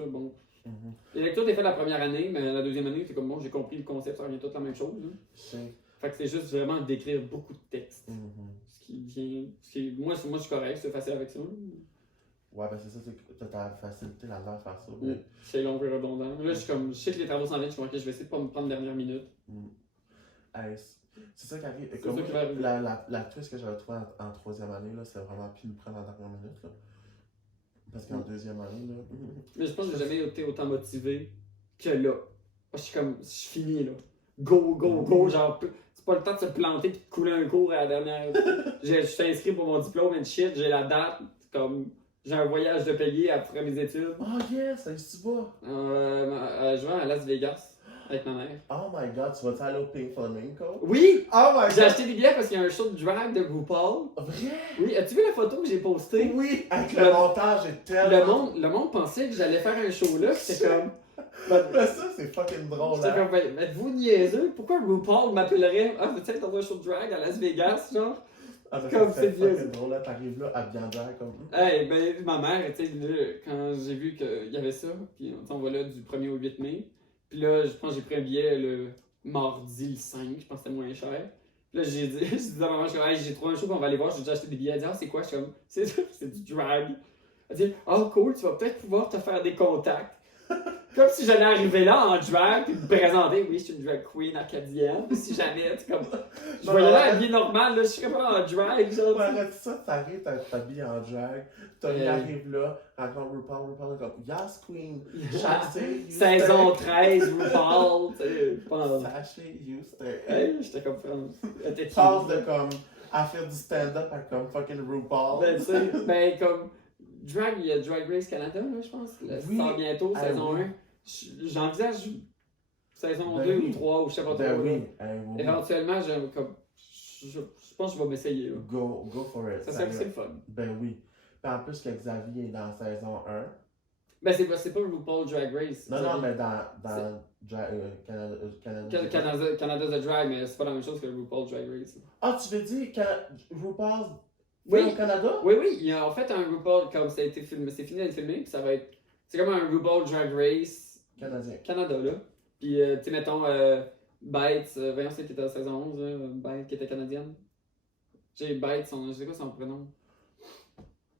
bon. Mhm. Les lectures, t'es fait la première année, mais la deuxième année, c'est comme bon, j'ai compris le concept, ça revient tout la même chose. Hein. Je sais. Fait que c'est juste vraiment d'écrire beaucoup de textes. Mhm. Moi, je suis correct, c'est facile avec ça. Ouais, ben c'est ça, t'as ta facilité là-dedans à faire ça. C'est long et redondant. Là, je sais que les travaux s'en viennent, je suis ok, je vais essayer de pas me prendre dernière minute. Hey, c'est ça qui arrive. C'est Comme ça moi, qui va arriver. la twist que j'avais trouvée en troisième année, là, c'est vraiment pile prendre en dernière minute. Là. Parce qu'en deuxième année, là. Mais je pense que j'ai jamais été autant motivé que là. Moi, je suis comme, je suis fini là. Go, genre, c'est pas le temps de se planter et de couler un cours à la dernière. Je suis inscrit pour mon diplôme and shit, j'ai la date, comme, j'ai un voyage de payer après mes études. Oh yes, ça tu vas. Je vais à Las Vegas avec ma mère. Oh my god, tu vas aller au Pink Flamingo? Oui! Oh my god! J'ai acheté des billets parce qu'il y a un show de drag de RuPaul. Vrai? Oui, as-tu vu la photo que j'ai postée? Oui! Avec le montage est tellement. Le monde pensait que j'allais faire un show là, c'était comme. Mais ça, c'est fucking drôle, J'étais hein? comme, êtes-vous niaiseux? Pourquoi RuPaul m'appellerait? Ah, veux-tu être dans un show de drag à Las Vegas, genre? Ah, mais Comme ça, c'est fucking vieux. drôle, là, t'arrives là, habillé en drag comme. Hey, ben, ma mère, tu sais, là, quand j'ai vu qu'il y avait ça, puis on va là du 1er au 8 mai, puis là, je pense que j'ai pris un billet le mardi le 5, je pense que c'était moins cher. Puis là, j'ai dit à ma mère, je suis comme, hey, j'ai trouvé un show, puis on va aller voir, j'ai déjà acheté des billets. Elle dit, ah, c'est quoi? Je suis comme, c'est du drag. Elle dit, oh, cool, tu vas peut-être pouvoir te faire des contacts. Comme si j'allais arriver là en drag puis me présenter, oui, je suis une drag queen acadienne, si jamais, tu comme. Je voyais là habillé normal, là, je serais pas en drag, genre. Ouais, arrête ça, t'arrives, t'habilles en drag, Tony arrive là, rencontre RuPaul est comme Yes Queen, Sashay, Saison 13, RuPaul, tu sais, pas. Sashay, Houston. Hey, j'étais comme France. Passe de comme à faire du stand-up à comme fucking RuPaul. Ben, tu sais, ben, comme. Drag, il y a Drag Race Canada, là, je pense. Ça sort bientôt, saison 1. J'envisage saison 2 ou 3 ou je sais pas trop. Oui. Éventuellement, je pense que je vais m'essayer. Go for it. Ça serait le fun. Ben oui. Puis en plus que Xavier est dans saison 1. Ben c'est pas RuPaul Drag Race. Non, mais dans Canada The Drag, mais c'est pas la même chose que RuPaul Drag Race. Ah, tu veux dire que RuPaul oui. au Canada? Oui, il y a en fait un RuPaul, comme ça a été filmé, c'est fini d'être filmé, puis ça va être. C'est comme un RuPaul Drag Race. Canada, là. Puis, tu sais, mettons, Bites, voyons, c'est qui était à saison 11, là, Bites, qui était canadienne. J'ai Bites, je sais quoi son prénom.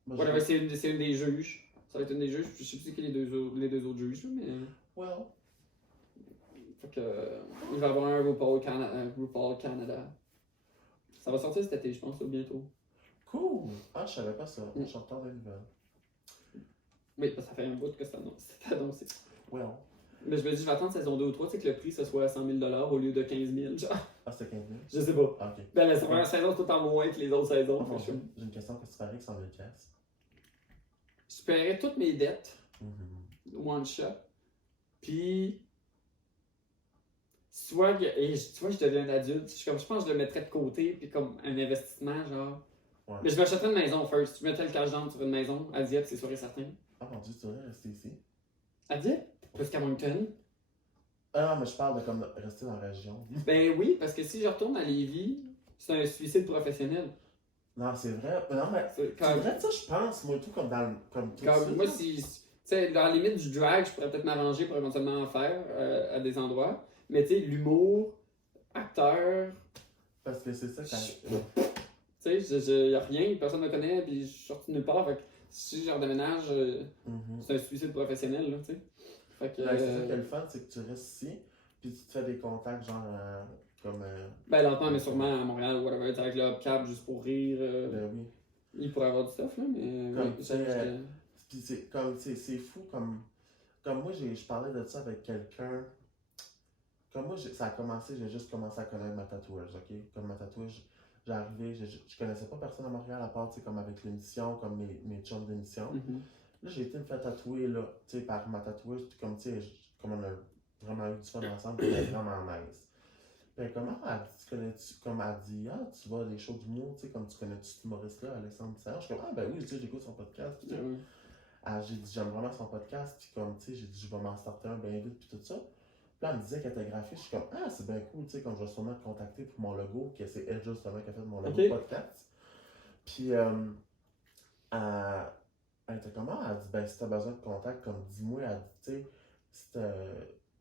Whatever, c'est une des juges. Ça va être une des juges, je sais plus c'est qui les deux autres juges, mais. Well. Fait que. Il va y avoir un RuPaul Canada. Ça va sortir cet été, je pense, bientôt. Cool! Ah, je savais pas ça. Je suis en retard de nouvelles. Oui, parce que ça fait un bout que c'est annoncé. Well. Mais je me dis, je vais attendre saison 2 ou 3, tu sais que le prix, ce soit à 100 000 $ au lieu de 15 000, genre. Ah, c'était 15 000? Je sais pas. Ah, ok. Ben, la première saison, c'est tout en moins que les autres saisons. Oh, mon Dieu. J'ai une question, qu'est-ce que tu ferais avec 100 000 piastres? Je paierais toutes mes dettes, Mm-hmm. one shot. Puis, soit je deviens un adulte, je pense que je le mettrais de côté, puis comme un investissement, genre. Ouais. Mais je m'achèterais une maison first. Je mettrais le cash down sur une maison à Dieppe, c'est sûr et certain. Ah, mon Dieu, tu voudrais rester ici? À Dieppe? Plus qu'à Moncton. Ah, mais je parle de comme rester dans la région. Ben oui, parce que si je retourne à Lévis, c'est un suicide professionnel. Non, c'est vrai. Non, mais C'est c'est vrai, ça, je pense, moi, tout comme dans le. Comme tout comme ça, moi, là. si. Tu sais, dans la limite du drag, je pourrais peut-être m'arranger pour éventuellement en faire à des endroits. Mais tu sais, l'humour, acteur, Parce que c'est ça quand. tu sais, y a rien, personne ne me connaît, puis je suis sorti de nulle part. Fait que si je redéménage, Mhm. c'est un suicide professionnel, là, tu sais. Fait que. Ben, c'est ça qui est le fun, c'est que tu restes ici, puis tu te fais des contacts, genre, comme. Ben, lentement, mais sûrement à Montréal ou whatever, avec le Hubcap juste pour rire. Ben oui. Il pourrait avoir du stuff, là, mais. Comme, oui, tu sais, puis c'est comme, c'est fou, comme moi, je parlais de ça avec quelqu'un. Comme moi, ça a commencé, j'ai juste commencé à connaître ma tatoueuse, ok? Comme ma tatoueuse, j'ai arrivé, je connaissais pas personne à Montréal à part, tu sais, comme avec l'émission, comme mes chums d'émission. Mhm. Là, j'ai été me faire tatouer, là, tu sais, par ma tatoueuse, puis comme, tu sais, comme on a vraiment eu du fun ensemble, puis elle est vraiment nice. Puis comment elle dit, connais-tu, comme elle dit, ah, tu vas à des shows d'humour, tu sais, comme tu connais-tu cet humoriste-là, Alexandre Serge? Je suis comme, ah, ben oui, tu sais, j'écoute son podcast, puis tout. Ouais. Ah, j'ai dit, j'aime vraiment son podcast, puis comme, tu sais, j'ai dit, je vais m'en starter un bien vite, puis tout ça. Puis là, elle me disait qu'elle était graphiste, je suis comme, ah, c'est bien cool, tu sais, comme je vais sûrement te contacter pour mon logo, que c'est elle justement qui a fait mon logo podcast. Puis, elle était comment? Elle dit, ben, si t'as besoin de contact, comme, dis-moi, elle dit, tu sais, si t'as,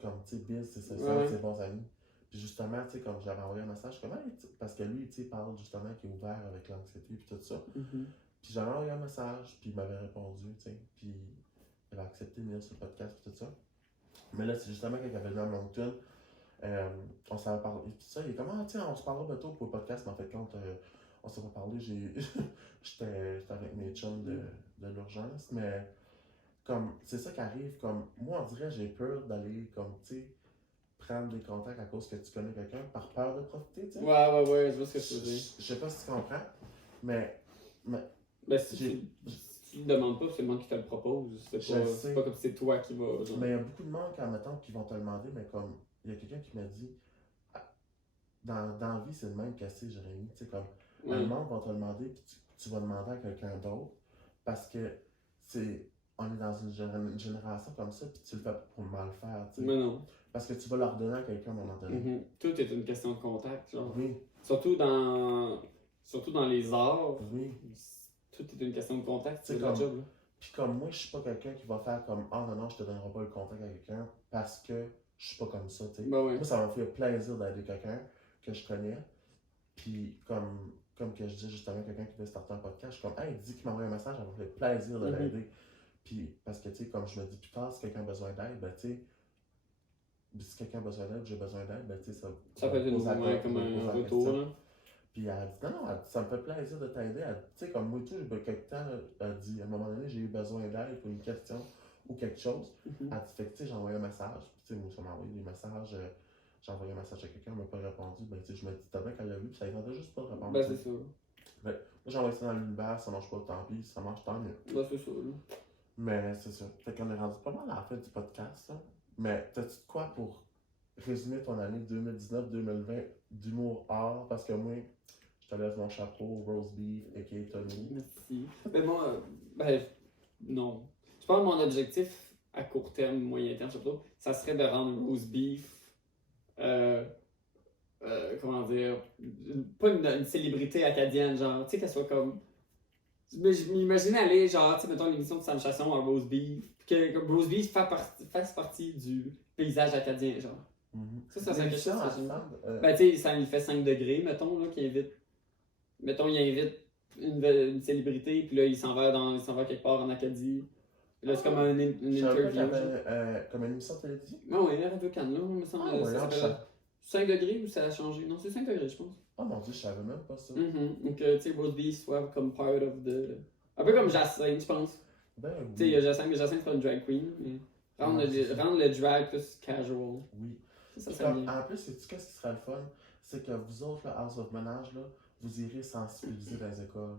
comme, tu sais, Biz, c'est ses bons amis. Puis justement, tu sais, comme j'avais envoyé un message, comme, hey, parce que lui, tu sais, parle justement qu'il est ouvert avec l'anxiété, puis tout ça. Mhm. Puis j'avais envoyé un message, puis il m'avait répondu, tu sais, puis il avait accepté de venir sur le podcast, puis tout ça. Mais là, c'est justement quand il avait venu à Moncton, on s'avait parlé, puis tout ça, il est comme, ah, tiens, on se parlera bientôt pour le podcast, mais en fait, quand on s'est pas parlé, j'étais avec mes chums de l'urgence, mais comme, c'est ça qui arrive, comme, moi, on dirait, j'ai peur d'aller, comme, tu sais, prendre des contacts à cause que tu connais quelqu'un, par peur de profiter, tu sais. Ouais, je vois ce que tu veux dire. Je sais pas si tu comprends, mais Ben, si tu le demandes pas, c'est le monde qui te le propose. C'est pas comme si c'est toi qui vas. Genre. Mais il y a beaucoup de monde, quand mettons, qui vont te demander, mais comme, il y a quelqu'un qui m'a dit, dans la vie, c'est le même cassé, Jérémy. Tu sais, comme, le monde va te demander, puis tu vas demander à quelqu'un d'autre, parce que on est dans une génération comme ça, puis tu le fais pas pour mal faire, tu sais. Mais non. Parce que tu vas leur donner à quelqu'un à un moment donné. Mm-hmm. Tout est une question de contact, genre. Oui. Surtout dans les arts. Oui. Tout est une question de contact, c'est comme, le job. Là. Puis comme moi, je suis pas quelqu'un qui va faire comme, ah non, je te donnerai pas le contact à quelqu'un parce que je suis pas comme ça, tu sais. Ben ouais. Moi, ça m'a fait plaisir d'aider quelqu'un que je connais. Puis comme que je dis justement, quelqu'un qui veut starter un podcast, je suis comme, hey, dis qu'il m'envoie un message, ça m'a fait plaisir de l'aider. Puis parce que, tu sais, comme je me dis plus tard, si quelqu'un a besoin d'aide, ben tu sais, si quelqu'un a besoin d'aide, j'ai besoin d'aide, ben tu sais, ça peut être comme un retour, là. Puis elle dit, non, ça me fait plaisir de t'aider. Tu sais, comme moi, tout, quelque temps, elle dit, à un moment donné, j'ai eu besoin d'aide pour une question ou quelque chose. Elle dit, fait que, tu sais, j'ai envoyé un message. Puis, tu sais, moi, ça m'a envoyé des messages. J'ai envoyé un message à quelqu'un, elle m'a pas répondu. Ben, tu sais, je me dis, t'as bien qu'elle l'a vu, puis ça ne tentait juste pas de répondre. Ben, c'est ça. Ben, moi, j'ai envoyé ça dans l'univers, ça marche pas, tant pis, ça marche, tant mieux. Ben, c'est ça, là. Mais c'est ça. Fait qu'on est rendu pas mal à la fin du podcast, là. Mais t'as-tu de quoi pour résumer ton année 2019-2020 d'humour art? Parce que moi, je te laisse mon chapeau, roast beef, a.k.a. Tony. Merci. Mais moi, non. Je pense que mon objectif à court terme, moyen terme surtout, ça serait de rendre roast beef, comment dire, pas une célébrité acadienne, genre, tu sais, qu'elle soit comme. Je m'imaginais aller, genre, tu sais, mettons l'émission de Sam Chasson à roast beef, que roast beef fasse partie du paysage acadien, genre. Ça serait quelque chose. Ben, tu sais, ça lui fait 5 degrés, mettons, là, qu'il invite. Mettons, il invite une célébrité, puis là, il s'en va quelque part en Acadie. Puis là, c'est comme une interview. Comme une émission de télévision? Non, oui, Radio-Can, là, il me semble. Ça s'appelle 5 degrés ou ça a changé? Non, c'est 5 degrés, je pense. Oh mon dieu, je savais même pas ça. Donc, tu sais, roast beef soit comme part of the. Un peu comme Jacinthe, je pense. Ben Tu sais, oui. Jacinthe, c'est pas une drag queen, mais rendre, Ouais, c'est ça. rendre le drag plus casual. Oui. Ça Puis serait comme, bien. en plus, sais-tu qu'est-ce qui serait le fun? C'est que vous autres, là, House of Ménage, là, vous irez sensibiliser dans les écoles.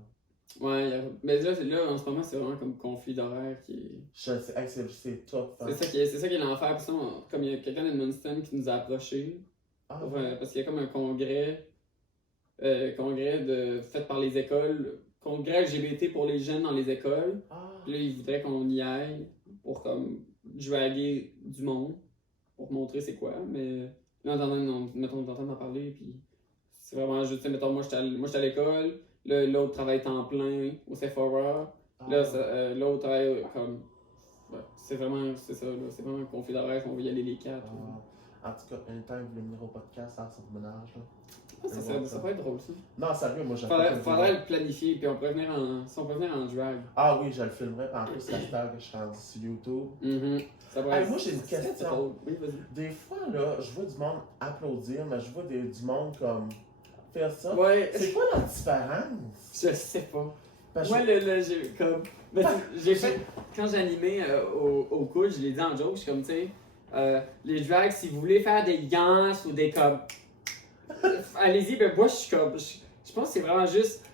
Ouais, mais là, en ce moment, c'est vraiment comme conflit d'horaire qui est. Je sais, hey, c'est top. Hein. C'est ça qui est l'enfer. Parce que comme il y a quelqu'un d'Edmundston qui nous a approchés, Ah, ouais. parce qu'il y a comme un congrès fait par les écoles, congrès LGBT pour les jeunes dans les écoles. Ah, Puis là, ils voudraient qu'on y aille pour comme draguer du monde, pour montrer c'est quoi. Mais là, mettons, on est en train d'en parler, puis c'est vraiment juste, tu sais, mettons, moi, j'étais à l'école, là, l'autre travaille temps plein au Sephora, là, l'autre travaille comme. Ouais, c'est ça, là, c'est vraiment un conflit d'horaire qu'on va y aller les quatre. Là. En tout cas, un temps, vous voulez venir au podcast, House of Ménage, là. Ah, ça peut être drôle, ça. Non, sérieux, moi, Faudrait le planifier, puis on pourrait venir si on peut venir en drag. Ah oui, je le filmerai, puis en plus, la star que je suis rendu sur YouTube. Ça va Hey, moi, j'ai une question. Oui, vas-y. Des fois, là, je vois du monde applaudir, mais je vois du monde comme faire ça. Ouais. C'est quoi la différence? Je sais pas. Parce Moi, que- j'ai comme. Mais j'ai fait. Quand j'animais au cool, je l'ai dit en joke, je suis comme, tu sais, les drags, si vous voulez faire des gants ou des comme. Allez-y, ben moi, je suis comme. Je pense que c'est vraiment juste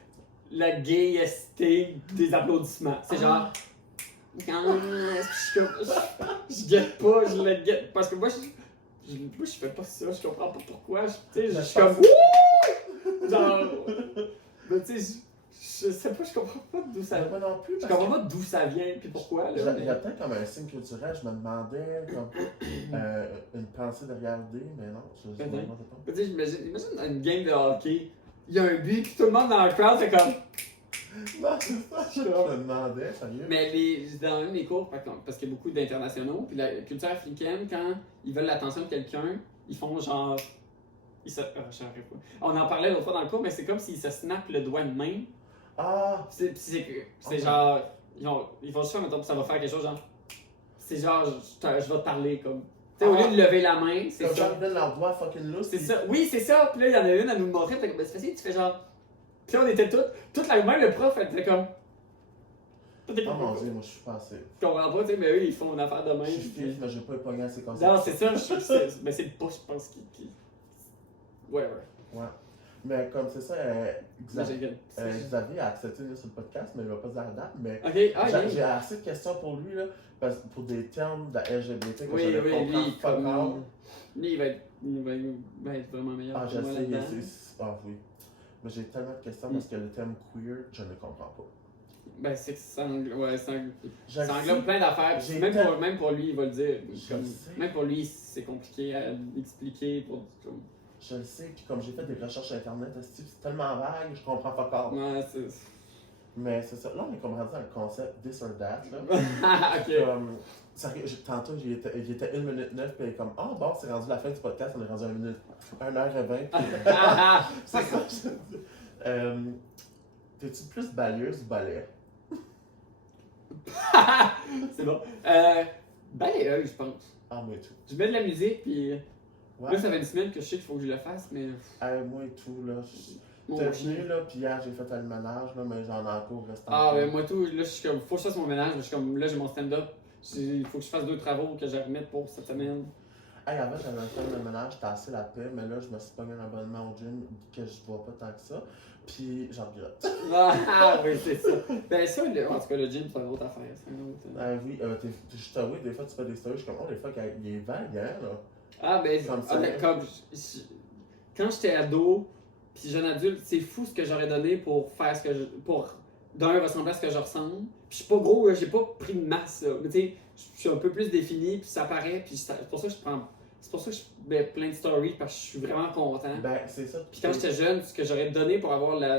la gayesté des applaudissements. C'est genre. Je suis comme. Je guette pas, je le guette. Parce que moi, je fais pas ça, je comprends pas pourquoi. Tu sais, je suis comme. Wouh! Genre. Mais tu sais, je sais pas, je comprends pas d'où ça vient. Moi non plus. Je Parce comprends pas d'où ça vient puis pourquoi. Là, il y a peut-être comme un signe culturel, je me demandais comme une pensée de regarder, mais non, je ne me demandais pas. Tu sais, imagine une game de hockey, il y a un but, puis tout le monde dans le crowd, c'est comme. Non, c'est ça, je me demandais, sérieux. Mais dans un des cours, parce qu'il y a beaucoup d'internationaux, puis la culture africaine, quand ils veulent l'attention de quelqu'un, ils font genre. J'arrive pas. On en parlait l'autre fois dans le cours, mais c'est comme s'ils se snappent le doigt de main. Ah! C'est genre. Ils vont juste faire, mettons, ça va faire quelque chose, genre. C'est genre, je vais te parler, comme. Tu sais, au lieu de lever la main, c'est Comme ça. genre, ils donnent leur doigt fucking loose. C'est ça. Oui, c'est ça. Puis là, il y en a une à nous montrer. Fait que, ben, c'est facile, tu fais genre. Puis là, on était toute la main, le prof, elle était comme. Oh mon dieu, moi je suis passé. Je comprends pas, tu sais, mais eux, ils font une affaire de main. Je suis fif, mais je vais pas épogner assez comme Non, c'est ça, mais c'est le pouce, je pense, qui. Whatever. Ouais. Mais comme c'est ça, Xavier a accepté de venir sur le podcast, mais il va pas dire la date. Mais Ok, j'ai assez de questions pour lui, là, pour des termes de LGBT que oui, je ne lui, comprends pas encore. Lui, il va être vraiment meilleur. Ah, que je moi sais, là-dedans. ah oui. Mais j'ai tellement de questions parce que le terme queer, je ne comprends pas. Ben, c'est que ça Je le englobe sais. plein d'affaires. J'ai Même pour lui, il va le dire. Je le sais. Même pour lui, c'est compliqué à expliquer. Je le sais, puis comme j'ai fait des recherches internet, c'est tellement vague, je comprends pas encore. Ouais, c'est. Mais c'est ça. Là, on est comme rendu dans le concept this or that. Là. Ok. Comme, sérieux, tantôt, il était 1 minute 9, puis comme, oh bon, c'est rendu la fin du podcast, on est rendu 1h20. C'est ça, je te dis. T'es-tu plus balieuse ou balai? C'est bon. Balayeuse, je pense. Ah, moi et tout. Je mets de la musique, puis. Ouais. Là, ça fait une semaine que je sais qu'il faut que je le fasse, mais. Moi et tout, là. Mon T'es chien. venu, là, puis hier, j'ai fait le ménage, là, mais j'en ai encore restant. Ah, ouais, moi tout, là, je suis comme, faut que je fasse mon ménage, je suis comme, là, j'ai mon stand-up. Il faut que je fasse 2 travaux que je remette pour cette semaine. Hey, avant, j'avais fait le ménage, j'étais assez la paix, mais là, je me suis pogné un abonnement au gym que je vois pas tant que ça. Puis, j'en regrette. Ah, oui, c'est ça. Ben, ça, en tout cas, le gym, c'est une autre affaire. C'est une autre. Oui, je t'avoue, des fois, tu fais des stories, je suis comme, oh, des fois, il est vague, hein, là. Ah, ben, Comme ça. quand j'étais ado, puis jeune adulte, c'est fou ce que j'aurais donné pour faire ce que je. Pour, d'un, ressembler à ce que je ressemble. Puis je suis pas gros, là, j'ai pas pris de masse, là. Mais tu sais, je suis un peu plus défini, puis ça paraît, puis c'est pour ça que je prends. C'est pour ça que je mets plein de stories, parce que je suis vraiment content. Ben, c'est ça. Puis quand j'étais jeune, ce que j'aurais donné pour avoir pas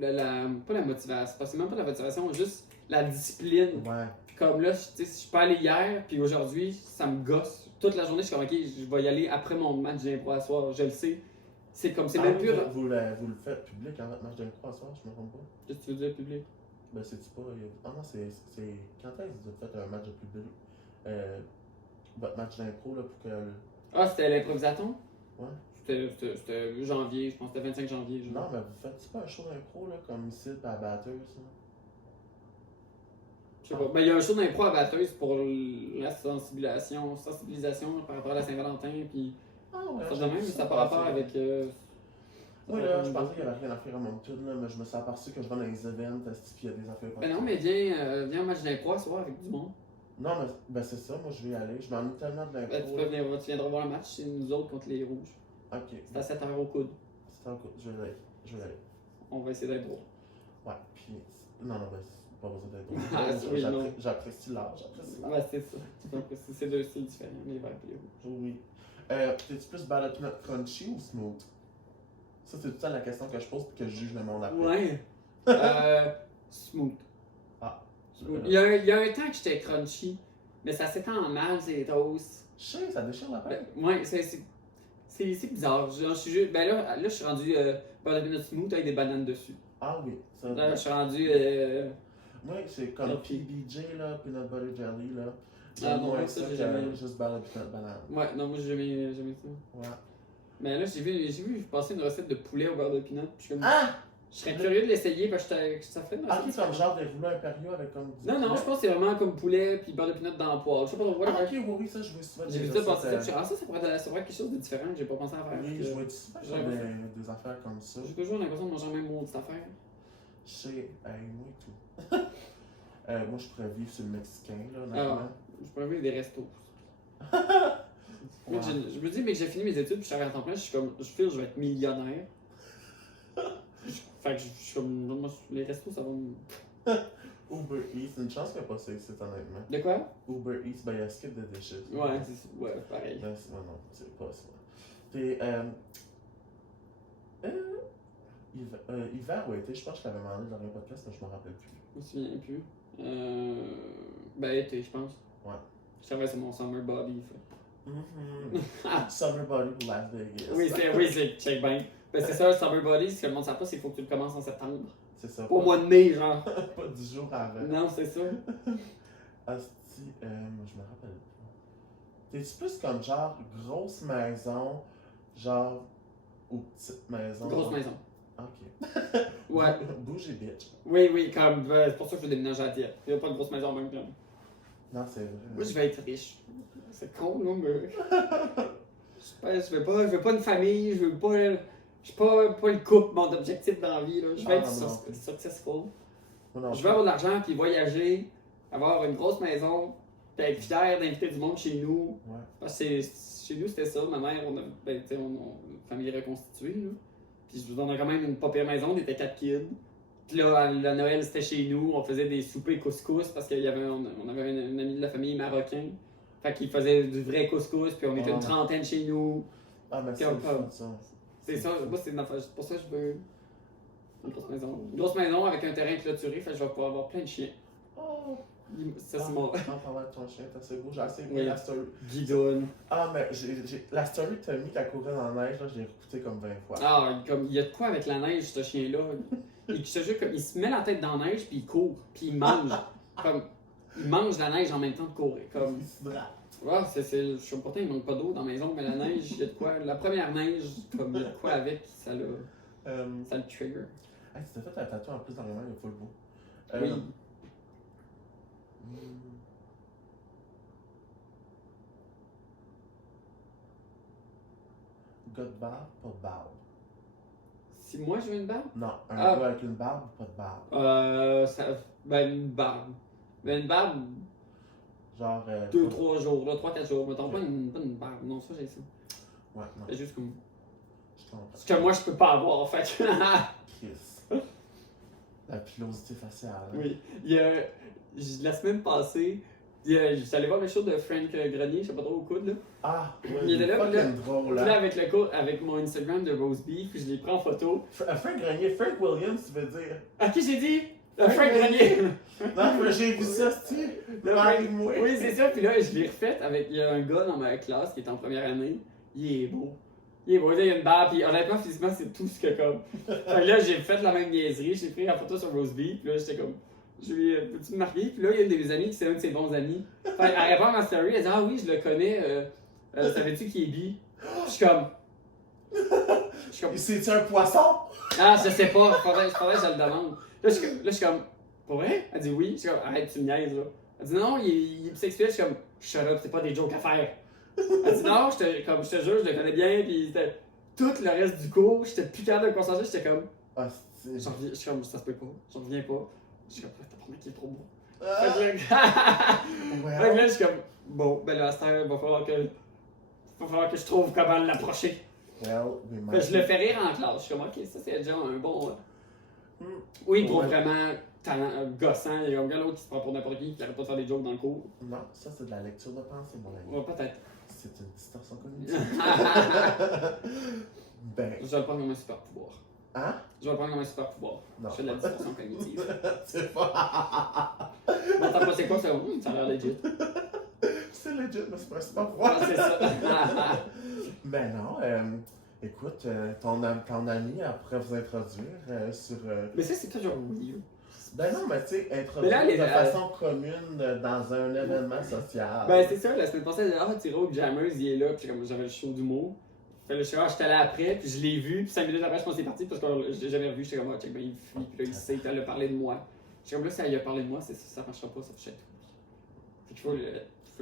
la motivation, parce que c'est même pas la motivation, juste la discipline. Ouais. Comme là, tu sais, si je suis pas allé hier, puis aujourd'hui, ça me gosse. Toute la journée, je suis comme, ok, je vais y aller après mon match d'impro à soir, je le sais. C'est comme, c'est même plus. Vous le faites public, hein, votre match d'impro à soir, je me trompe pas. Qu'est-ce que tu veux dire, public? Ben, c'est-tu pas. Ah non, c'est. Quand est-ce que vous avez fait un match de public? Votre match d'impro, là, pour que. Ah, c'était l'improvisaton? Ouais. C'était janvier, je pense que c'était 25 janvier. Genre. Non, mais vous faites-tu pas un show d'impro, là, comme ici, à la batteuse, là? Je sais pas. Ben, il y a un show d'impro à Batteuse pour la sensibilisation par rapport à la Saint-Valentin, puis ça de même, mais ça n'a pas rapport avec. Oui, là, je pensais qu'il n'y avait rien à faire à Moncton, là, mais je me suis aperçu que je vais dans les events, puis il y a des affaires comme Ben ça. non, mais viens au match d'impro à soir avec du monde. Non, mais ben c'est ça, moi je vais y aller. Je m'ennuie tellement de l'impro. Ben, tu viendras voir le match, c'est nous autres contre les Rouges. Ok. C'est à 7h au coude. C'est un coup, je vais y aller. Je vais y aller. On va essayer d'impro. Ouais, puis. Non, ben, c'est pas besoin d'être Ah, oui, non. J'apprécie l'art, j'apprécie l'art. Ouais, c'est ça. C'est deux styles différents, les verts et les rouges. Oui. T'es-tu plus Bad Peanut Crunchy ou Smooth? Ça, c'est tout ça la question que je pose puis que je juge le monde après. Ouais. Smooth. Ah. Smooth. Il y a un temps que j'étais crunchy, mais ça s'étend mal, c'est toasts. Je sais, ça déchire la tête. Ouais, c'est bizarre. Je suis juste. Ben là, je suis rendu Bad Peanut Smooth avec des bananes dessus. Ah oui. Ça, Là, je suis rendu. moi, c'est comme Ok. PBJ, là, Peanut Butter Jelly, là. Ah non, moins ça, ça j'ai que jamais- juste Bad Peanut Banane. Ouais, non, moi j'ai jamais ça. Ouais. Mais là, j'ai vu passer une recette de poulet au beurre de peanut. Puis je suis comme. Ah! Je serais curieux de l'essayer parce que ça ferait une Ah, recette. ok, comme genre des rouleaux impériaux avec comme du Non, je pense que c'est vraiment comme poulet puis beurre de peanut dans le poêle. Je sais pas trop. Ah, ok, oui, ça, je vois souvent. J'ai des vu ça recettes, passer. Je suis ah, ça pourrait être quelque chose de différent que j'ai pas pensé à faire. Oui, je vois souvent J'ai des affaires comme ça. J'ai toujours l'impression de manger la même maudite affaire. Je sais, moi et tout. Moi, je pourrais vivre sur le mexicain, là, honnêtement. Je pourrais vivre des restos. Ouais. Je me dis, mais que j'ai fini mes études puis je travaille à temps plein, je suis comme, je vais être millionnaire. Fait que je suis comme, non, moi, les restos, ça va me. Uber Eats, c'est une chance qu'il n'y a pas ça ici, honnêtement. De quoi? Uber Eats, ben il y a skip de déchets. Ouais, c'est ça. Ouais, pareil. Ben, non, c'est pas ça. T'es, hiver ou été, je pense que je t'avais demandé dans un podcast, mais je m'en rappelle plus. Je me souviens plus. Ben, été, je pense. Ouais. Je travaille sur mon summer body. Fait. Summer Body pour Las Vegas. Oui, c'est check bien. Ben, c'est ça, le summer body, ce que le monde ne sait pas, c'est qu'il faut que tu le commences en septembre. C'est ça. Au mois de mai, genre. Pas 10 jours avant. Non, c'est ça. Asti, je me rappelle pas. T'es-tu plus comme genre grosse maison, genre ou petite maison? Grosse maison. Ok. Ouais. Bouge et bitch. Oui, comme, c'est pour ça que je veux déménager à Dieppe. Il n'y a pas de grosse maison en même temps. Non, c'est vrai. Moi, je vais être riche. C'est con, là, mais. Je veux pas une famille, je veux pas. Je suis pas le couple, mon objectif dans la vie. Là. Je veux être successful. Non, Je veux avoir de l'argent, puis voyager, avoir une grosse maison, puis être fier d'inviter du monde chez nous. Ouais. Parce que chez nous, c'était ça. Ma mère, on a une famille reconstituée. Là. Puis on a quand même une pas pire maison, on était 4 kids. Puis là, la Noël, c'était chez nous, on faisait des soupers couscous parce qu'on avait un ami de la famille marocain. Fait qu'il faisait du vrai couscous, puis on était une trentaine chez nous. Ah, mais c'est Comme ça. C'est ça, moi c'est une affaire. C'est pour ça que je veux une grosse maison. Une grosse maison avec un terrain clôturé, fait que je vais pouvoir avoir plein de chiens. Oh. Ça c'est mon. En parlant de ton chien, t'as assez beau, j'ai assez aimé Oui. la story. Guidoune. Ah, mais la story de Tommy qui a couru dans la neige, là, je l'ai écouté comme 20 fois. Ah, comme il y a de quoi avec la neige, ce chien-là. Je te jure, comme il se met la tête dans la neige, puis il court, puis il mange. Comme il mange la neige en même temps de courir. Comme. Il s'hydrate. Ouais, je suis pourtant, il manque pas d'eau dans la maison, mais la neige, il y a de quoi. La première neige, comme il y a de quoi avec, ça le trigger. Hey, tu t'es fait un tatou en plus dans le main, il est full beau. Oui. Gars de barbe, pas de barbe. Si moi je veux une barbe? Non, un Ah. gars avec une barbe ou pas de barbe. Ben une barbe. Ben une barbe, Genre. 2-3 jours, là, 3-4 jours. Mettons pas une barbe. Non, ça j'ai ça. Ouais, non. C'est juste comme. Je comprends. Ce que moi je peux pas avoir, fait que. Kiss. La pilosité faciale. Hein. Oui. La semaine passée, j'étais allé voir le show de Frank Grenier, je sais pas trop au coude là. Ah, ouais, Il était là, fucking puis drôle. Puis Hein. là, avec mon Instagram de Rose Beef, puis je l'ai pris en photo. Frank Grenier, Frank Williams, tu veux dire. À qui j'ai dit? Frank Frank Grenier! Non, mais j'ai vu ça, c'est moi. Oui, c'est ça. Puis là, je l'ai refait avec. Il y a un gars dans ma classe qui est en première année. Il est beau. Il est beau, il a une barbe. Puis honnêtement, physiquement, c'est tout ce que comme. Fait que là, j'ai fait la même niaiserie. J'ai pris la photo sur Rose Beef. Puis là, j'étais comme. Je lui ai peux-tu me marier? Puis là, il y a une de mes amies qui c'est un de ses bons amis. Fait elle répond à ma story. Elle dit ah oui, je le connais. Savais-tu qu'il est bi? Je suis comme. Et c'est-tu un poisson? Ah, je sais pas. Faudrait que je le demande. Là, je suis comme. pour vrai? Elle dit oui. Je suis comme, arrête, tu me niaises, là. Elle dit non, il est bisexuel. Je suis comme, shut up, c'est pas des jokes à faire. Elle dit non, je te jure, je le connais bien, puis tout le reste du cours, j'étais plus capable de me concentrer, j'étais comme, Ah, c'est. je suis comme, ça se peut pas, j'en reviens pas. Je suis comme, t'as pas qui est trop beau. Ah, Fait que là, je suis comme, bon, ben là, à cette heure, il va falloir que je trouve comment l'approcher. Fait que je le fais rire en classe. Je suis comme, ok, ça c'est déjà un bon. Oui, pour vraiment gossant. Il y a un gars l'autre qui se prend pour n'importe qui arrête pas de faire des jokes dans le cours. Non, ça c'est de la lecture de pensée, mon ami. Ouais, peut-être. C'est une distorsion cognitive. Ben. Je vais le prendre comme un super pouvoir. Hein? Je vais le prendre comme un super pouvoir. Non. Je fais de la distorsion cognitive. C'est pas. Bon, t'as pensé quoi, ça? Ça a l'air legit. C'est legit, mais c'est pas super Ah, c'est ça. Ben non, écoute, ton ami, elle pourrait vous introduire sur. Mais ça, c'est toujours weird. Ben non, mais tu sais, introduire là, de façon commune dans un événement social. Ben c'est ça, la semaine passée, elle disait, ah, Tiro Jammers, il est là, puis comme j'avais le show d'humour. Fait le show, j'étais allé après, puis je l'ai vu, puis 5 minutes après, je pense que c'est parti, parce que je l'ai jamais revu, j'étais comme, ah, check, ben il fuit, puis là, il sait, elle a parlé de moi. J'étais comme là, si elle a parlé de moi, ça marchera pas, ça fait tout. Fait qu'il faut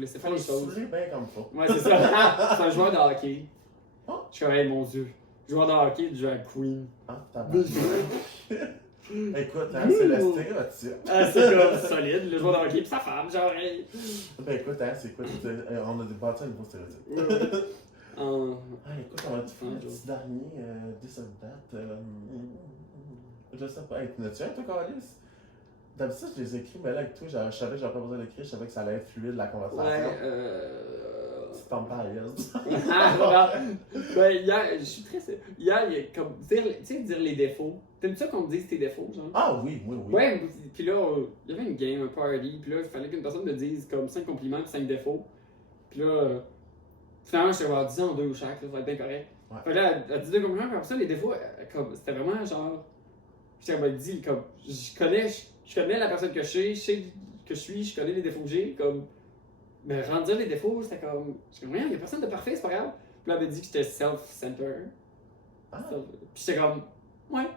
laisser faire les choses. Saouler bien comme ça. Ouais, c'est ça. C'est un joueur de hockey. Oh. Je suis comme, hey, mon dieu. Joueur de hockey, drag queen. Ah, t'as Écoute, hein, c'est le stéréotype. Ah, c'est comme solide, le joueur de hockey, pis sa femme, genre, hey. Ben écoute, hein, c'est quoi, on a bâti un nouveau stéréotype. Ah, écoute, on va te faire un petit dernier de cette date. Je sais pas. Hey, n'as-tu un, toi, Carlis? D'habitude, je les écris, mais là, avec toi, je savais que j'avais pas besoin d'écrire, je savais que ça allait être fluide, la conversation. Ouais, Tu tombes pas à l'aise. Ben, hier, je suis très. Hier, il y a comme. Tu sais, dire les défauts. T'aimes ça qu'on me dise tes défauts, genre? Ah oui, oui, oui. Ouais, puis là, il y avait une game, un party, puis là, il fallait qu'une personne me dise comme 5 compliments et 5 défauts. Puis là, finalement, je suis avoir 10 en 2 chaque, là, ça va être bien correct. Ouais. Fait que là, elle dit 2 compliments, puis après ça, les défauts, comme, c'était vraiment genre. J'avais dit, comme, je connais la personne que je sais que je suis, je connais les défauts que j'ai, comme. Mais rendir les défauts, c'était comme. Je suis comme, rien, il y a personne de parfait, c'est pas grave. Puis là, elle m'a dit que j'étais self-centered. Ah. Puis j'étais comme, ouais.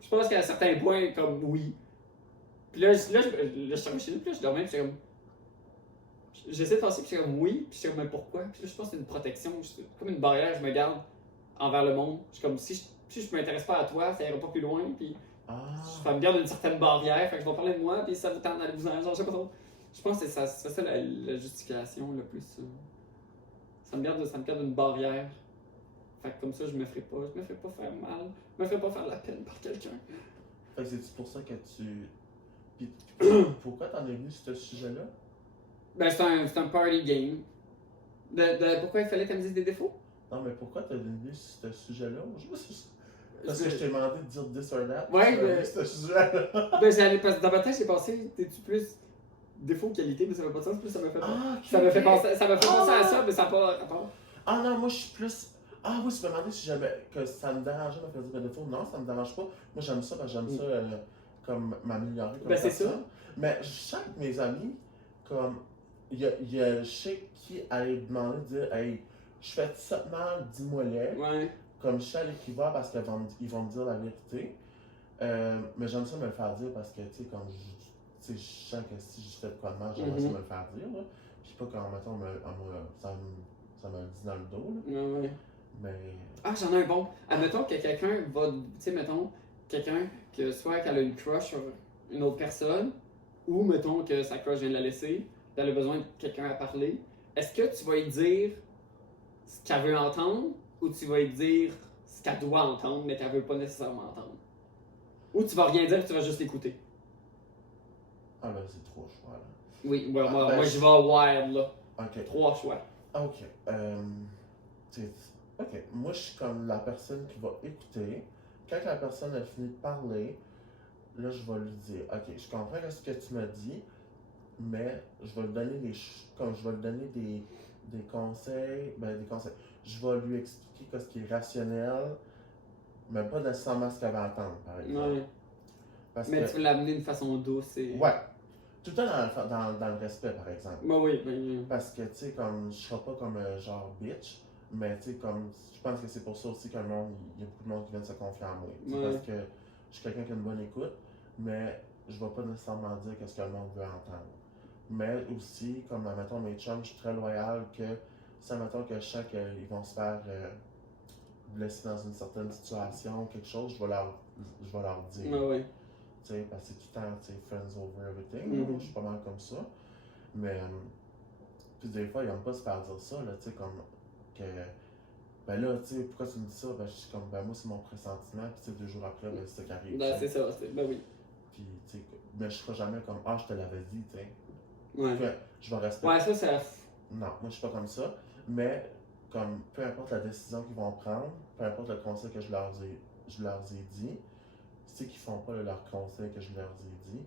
Je pense qu'à certains points, comme, oui. Puis là, je suis arrivé chez nous, puis là, je dormais, puis j'étais comme. J'essaie de penser, puis j'étais comme, oui. Puis j'étais comme, mais pourquoi? Puis là, je pense que c'est une protection, comme une barrière, je me garde envers le monde. Je suis comme, si je m'intéresse pas à toi, ça ira pas plus loin, puis. Ça me garde une certaine barrière, fait que je vais parler de moi, puis ça vous tente d'aller vous en genre, je sais pas trop. Je pense que c'est ça la justification le plus. Ça me garde une barrière. Fait que comme ça, je me ferai pas faire mal, je me ferai pas faire la peine par quelqu'un. Fait que c'est pour ça que tu. Puis, pourquoi t'en es venu sur ce sujet-là? Ben, c'est un party game. Pourquoi il fallait qu'elle me dise des défauts? Non, mais pourquoi t'es venu sur ce sujet-là? Parce que je t'ai demandé de dire this or that. Ouais, mais. Ce sujet-là. Ben, parce que dans ma tête, j'ai pensé, t'es-tu plus défaut ou qualité, mais ça fait pas de sens, plus ça me fait Ah, ça me fait penser à ça, mais ça n'a pas rapport. Ah non, moi je suis plus. Ah oui, tu me demandais si j'avais. Que ça me dérangeait de faire des défauts. Non, ça me dérange pas. Moi j'aime ça parce que j'aime ça comme m'améliorer comme ben, c'est personne. ça. Mais je sens que mes amis, comme. Je sais qui allait demander de dire hey, je fais ça mal, dis-moi-les. Ouais. Comme je sais à qui va parce qu'ils vont me dire la vérité. Mais j'aime ça me le faire dire parce que, tu sais, comme je sens que si je fais de quoi de mal, j'aimerais ça me le faire dire. Là. Puis pas quand, mettons, ça me le dit dans le dos. Là. Ouais. Mais. Ah, j'en ai un bon. Admettons que quelqu'un va. Tu sais, mettons, quelqu'un que soit qu'elle a une crush sur une autre personne, ou mettons que sa crush vient de la laisser, elle a besoin de quelqu'un à parler. Est-ce que tu vas lui dire ce qu'elle veut entendre, ou tu vas lui dire ce qu'elle doit entendre, mais qu'elle veut pas nécessairement entendre? Ou tu vas rien dire et tu vas juste l'écouter? Ah là, c'est 3 choix là. Oui, moi je vais wild là. Ok. 3 choix. Ok. Ok. Moi, je suis comme la personne qui va écouter. Quand la personne a fini de parler, là, je vais lui dire ok, je comprends ce que tu m'as dit, mais je vais lui donner des conseils. Ben, des conseils. Je vais lui expliquer ce qui est rationnel, mais pas nécessairement ce qu'elle va entendre, par exemple. Ouais. Mais tu veux l'amener d'une façon douce et. Ouais. Tout le temps dans le respect, par exemple. Bah oui. Parce que, tu sais, comme, je serai pas comme genre bitch, mais tu sais, comme, je pense que c'est pour ça aussi que il y a beaucoup de monde qui vient de se confier en moi. Ouais. Parce que je suis quelqu'un qui a une bonne écoute, mais je vais pas nécessairement dire qu'est-ce que le monde veut entendre. Mais aussi, comme, admettons, mes chums, je suis très loyal que, si, admettons, que je sens qu'ils vont se faire blesser dans une certaine situation ou quelque chose, je vais leur dire. Ah ouais. Tu sais, parce que c'est tout le temps, tu sais, friends over everything, je suis pas mal comme ça. Mais, puis des fois, ils n'aiment pas se faire dire ça, là, tu sais, comme, que, ben là, tu sais, pourquoi tu me dis ça? Ben, je suis comme, ben moi, c'est mon pressentiment, puis tu sais, 2 jours après, ben c'est ça qui arrive. Ben, c'est ça, ben oui. Puis, tu sais, mais je serai jamais comme, ah, je te l'avais dit, tu sais. Ouais. Puis, je vais respecter. Ouais, ça. Non, moi, je suis pas comme ça, mais, comme, peu importe la décision qu'ils vont prendre, peu importe le conseil que je leur ai dit, si qu'ils font pas leur conseil que je leur ai dit,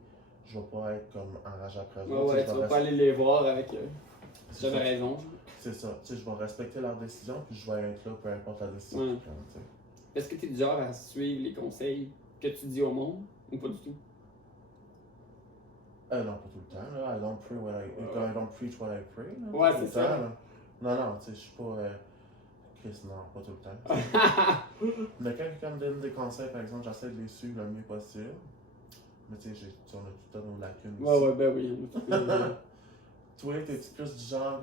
je vais pas être comme enragé après eux. Ouais, tu vas pas aller les voir avec. J'avais raison. C'est ça, tu sais, je vais respecter leur décision, puis je vais être là, peu importe la décision qu'ils prennent, tu sais. Est-ce que tu es du genre à suivre les conseils que tu dis au monde ou pas du tout? Non, pas tout le temps, là. I don't preach what I pray, là. Ouais, Tout c'est le ça. temps, là. Non, tu sais, je suis pas. Chris, non, pas tout le temps. Mais quand quelqu'un me donne des conseils, par exemple, j'essaie de les suivre le mieux possible. Mais tu sais, on a tout le temps nos lacunes. Ouais, ben oui. Toi, t'es-tu plus du genre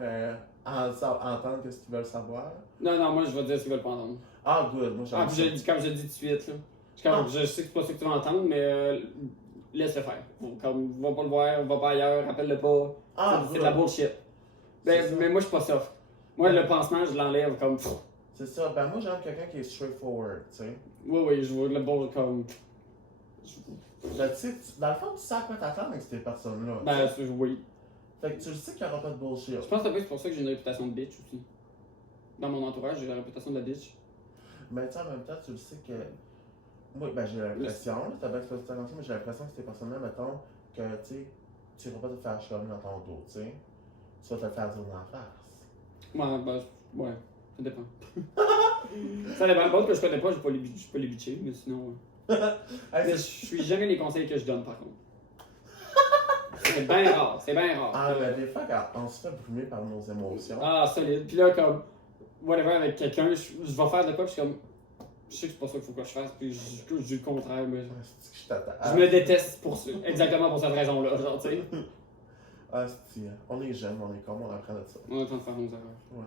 à entendre ce qu'ils veulent savoir? Non, moi je vais dire ce qu'ils veulent pas entendre. Ah, good, moi j'aime ça. Comme je le dis tout de suite, là. Je sais que c'est pas ça que tu vas entendre, mais laisse le faire. Comme, va pas le voir, va pas ailleurs, rappelle-le pas. C'est de la bullshit. Mais moi je suis pas soft. Moi, le pansement, je l'enlève comme. C'est ça, ben moi j'aime quelqu'un qui est straightforward, tu sais. Oui, je vois le bon comme. Ben, tu sais, dans le fond, tu sais à quoi t'attendre avec ces personnes-là. Ben, oui. Fait que tu le sais qu'il n'y aura pas de bullshit. Je pense que c'est pour ça que j'ai une réputation de bitch aussi. Dans mon entourage, j'ai la réputation de la bitch. Mais tu sais, en même temps, tu le sais que. Moi, ben j'ai l'impression, t'as bien exposé ta mais j'ai l'impression que ces personnes-là, mettons, que tu iras pas te faire chialer dans ton dos, tu sais. Tu vas te le faire dire dans la face. Ouais, ça dépend. Ça dépend. Bon, que je connais pas, je peux les bitcher, mais sinon. Hey, mais je suis jamais les conseils que je donne par contre. C'est bien rare. Ah, mais des fois, quand on se fait brumer par nos émotions. Ah, solide. Puis là, comme, whatever, avec quelqu'un, je vais faire de quoi, puis je suis comme, je sais que c'est pas ça qu'il faut que je fasse, puis je dis le contraire, mais je me déteste pour ça. Exactement pour cette raison-là, genre, tu sais. Ah, c'est on est jeunes, on est comme, on apprend de ça. On est en train de faire nos erreurs. Ouais.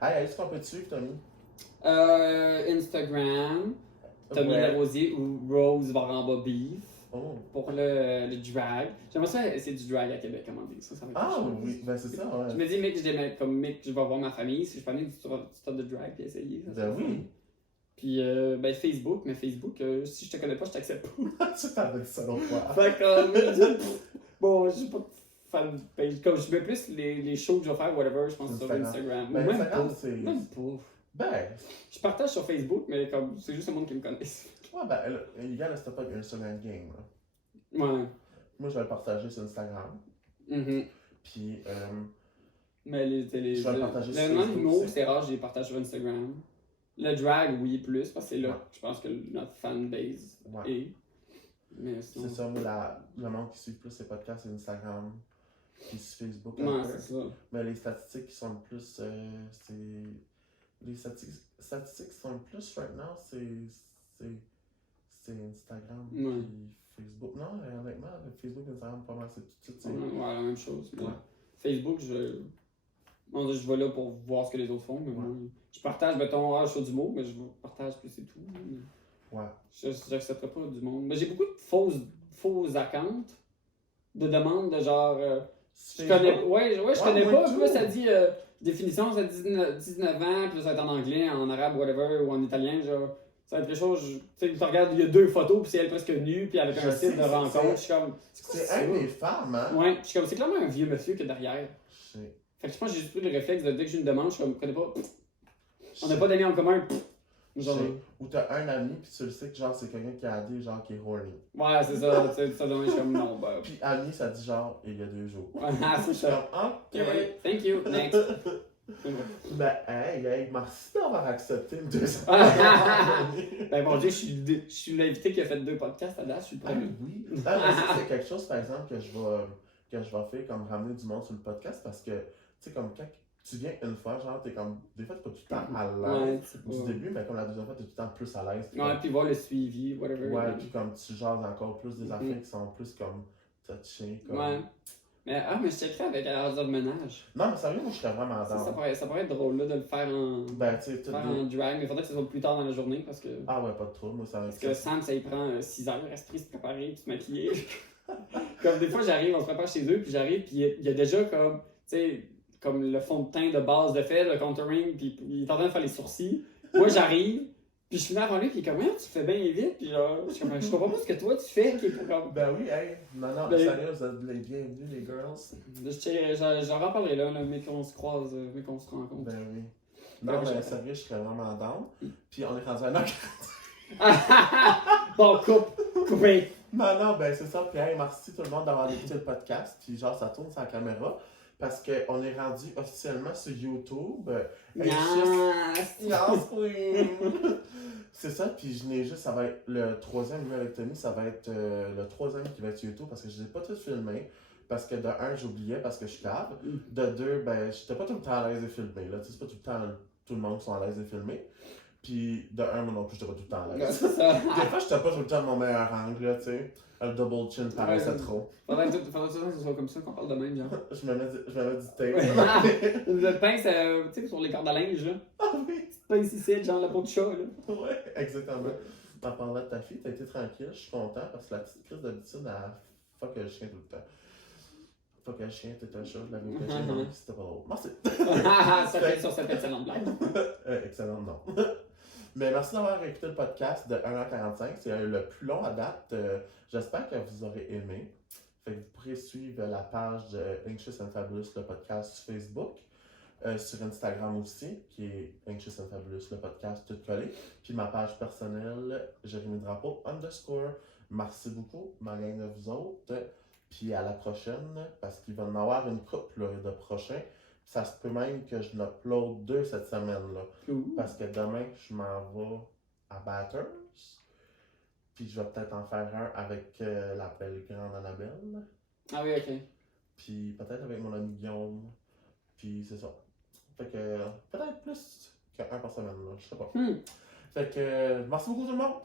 Hey, est-ce qu'on peut te suivre, Tommy? Instagram, Tommy Larosier ou Rose Baramba Beef. Oh. Pour le drag. J'aimerais ça, c'est du drag à Québec, comment dire ça. Ah oui, ben c'est ça, ouais. Je me dis, mec, je vais voir ma famille, si je peux aller du stade de drag et essayer. Ça, ben oui. Puis, ben Facebook, mais Facebook, si je te connais pas, je t'accepte pas. Tu t'avais dit ça l'autre fois. Fait que, bon, je suis pas fan de page. Comme je mets plus les shows que je vais faire, whatever, je pense sur Instagram. Ben, même Instagram, pas. c'est. Même pas. Ben. Je partage sur Facebook, mais comme, c'est juste le monde qui me connaît. Ouais, ben, il y a le step up Instagram game, là. Ouais. Moi, je vais le partager sur Instagram. Puis, mais les je vais le partager sur Facebook. Facebook. L'humour, c'est rare, je les partage sur Instagram. Le drag, oui, plus, parce que c'est là, je pense que notre fanbase est. Mais sinon... C'est ça, moi, le monde qui suit plus ces podcasts, c'est Instagram. Puis sur Facebook. Ouais, c'est ça. Mais les statistiques qui sont le plus. Les statistiques qui sont le plus right now, c'est Instagram. Puis Facebook. Non, honnêtement, Facebook et Instagram, pas mal, c'est tout. Ouais, la même chose. Mais Facebook, je vais là pour voir ce que les autres font. Mais moi, je partage, mettons, je fais du mot, mais je partage, puis c'est tout. Ouais. J'accepterai pas du monde. Mais j'ai beaucoup de faux accounts de demandes de genre. Je connais pas. Puis là, ça dit définition, ça dit 19 ans, puis là, ça va être en anglais, en arabe, whatever, ou en italien. Genre, ça va être quelque chose. Tu sais, tu regardes, il y a 2 photos, puis c'est elle presque nue, puis avec un site de rencontre. Je suis comme. C'est un des femmes, hein? Ouais, je suis comme, c'est clairement un vieux monsieur qui est derrière. Fait que je pense que j'ai juste pris le réflexe de dès que j'ai une demande, je suis comme, connais pas. On n'a pas d'amis en commun. Genre... Ou t'as un ami, puis tu le sais que genre c'est quelqu'un qui a dit genre qui est horny. Ouais, c'est ça. Ça donne, je suis comme non. Ben... Puis ami, ça dit genre il y a 2 jours. Ah, c'est ça. Ok. Thank you. Next. Ben, hey, merci d'avoir accepté une deuxième. Ben, mon Dieu, je suis l'invité qui a fait 2 podcasts à date, je suis le premier. Oui. Ça, c'est quelque chose, par exemple, que je vais faire comme ramener du monde sur le podcast parce que, tu sais, comme tu viens une fois, genre, t'es comme, des fois, t'es pas tout le temps à l'aise du début, mais comme la deuxième fois, t'es tout le temps plus à l'aise. Ouais, puis voir le suivi, whatever. Ouais, puis comme tu jases encore plus des affaires qui sont plus comme touchées. Comme... Ouais. Mais je checkerais avec un ordre de ménage. Non, mais sérieux, moi, je serais vraiment Ça, down. ça pourrait être drôle là, de le faire en, Ben, tu sais, tout en drag, mais il faudrait que ce soit plus tard dans la journée parce que. Ah ouais, pas de trouble, moi, ça. Parce que Sam, ça y prend 6 heures, esprit se préparer puis se maquiller. Comme des fois, j'arrive, on se prépare chez eux, puis j'arrive, puis il y a déjà comme, tu sais, comme le fond de teint de base de fait, le contouring, puis il est en train de faire les sourcils. Moi, j'arrive, puis je finis avant lui, puis il est comme, ouais, tu fais bien vite, puis genre, je comprends pas ce que toi tu fais, qui est pour comme. Ben oui, hey, non, Ben, sérieux, vous êtes les bienvenus, les girls. J'en reparlerai là, mais qu'on se croise, mais qu'on se rencontre. Ben oui. Non, mais sérieux, je serais vraiment down. Puis on est rendu à 1h40. Bon, coupé. Non, ben c'est ça. Puis hey, merci tout le monde d'avoir écouté le podcast. Puis genre, ça tourne sur la caméra. Parce qu'on est rendu officiellement sur YouTube. Yes, queen! C'est ça, puis je n'ai juste, ça va être le troisième vidéo avec Tommy, ça va être le troisième qui va être sur YouTube parce que je ne l'ai pas tout filmé. Parce que de un, j'oubliais parce que je suis cave. De deux, ben, j'étais pas tout le temps à l'aise de filmer. Là. C'est pas tout le temps tout le monde qui sont à l'aise de filmer. Puis de un, moi non plus, j'étais pas tout le temps à l'aise. C'est ça. Des fois, j'étais pas tout le temps à mon meilleur angle, là, tu sais. Le double chin paraissait trop. Faudrait que ce soit comme ça qu'on parle de même, genre. Je me mets du tape. Le pince, tu sais, sur les cordes à linge, là. Ah oui! Pince ici, genre la peau de chat, là. Ouais, exactement. En parlant de ta fille, t'as été tranquille, je suis content parce que la petite crise d'habitude, elle fuck le chien tout le temps. Fuck le chien, t'es un chat, je l'avais caché, non, c'était pas drôle. Merci! Ça fait sur cette excellente blague. Excellent, non. Mais merci d'avoir écouté le podcast de 1h45. C'est le plus long à date. J'espère que vous aurez aimé. Fait que vous pourrez suivre la page de Anxious and Fabulous, le podcast sur Facebook. Sur Instagram aussi, qui est Anxious and Fabulous, le podcast tout collé. Puis ma page personnelle, Jérémy Drapeau _. Merci beaucoup, ma gang de vous autres. Puis à la prochaine, parce qu'il va y en avoir une couple là, de prochains. Ça se peut même que je n'upload 2 cette semaine-là. Parce que demain, je m'en vais à Batters. Puis je vais peut-être en faire un avec la belle grande Annabelle. Ah oui, ok. Puis peut-être avec mon ami Guillaume. Puis c'est ça. Fait que peut-être plus qu'un par semaine, là. Je sais pas. Fait que merci beaucoup tout le monde.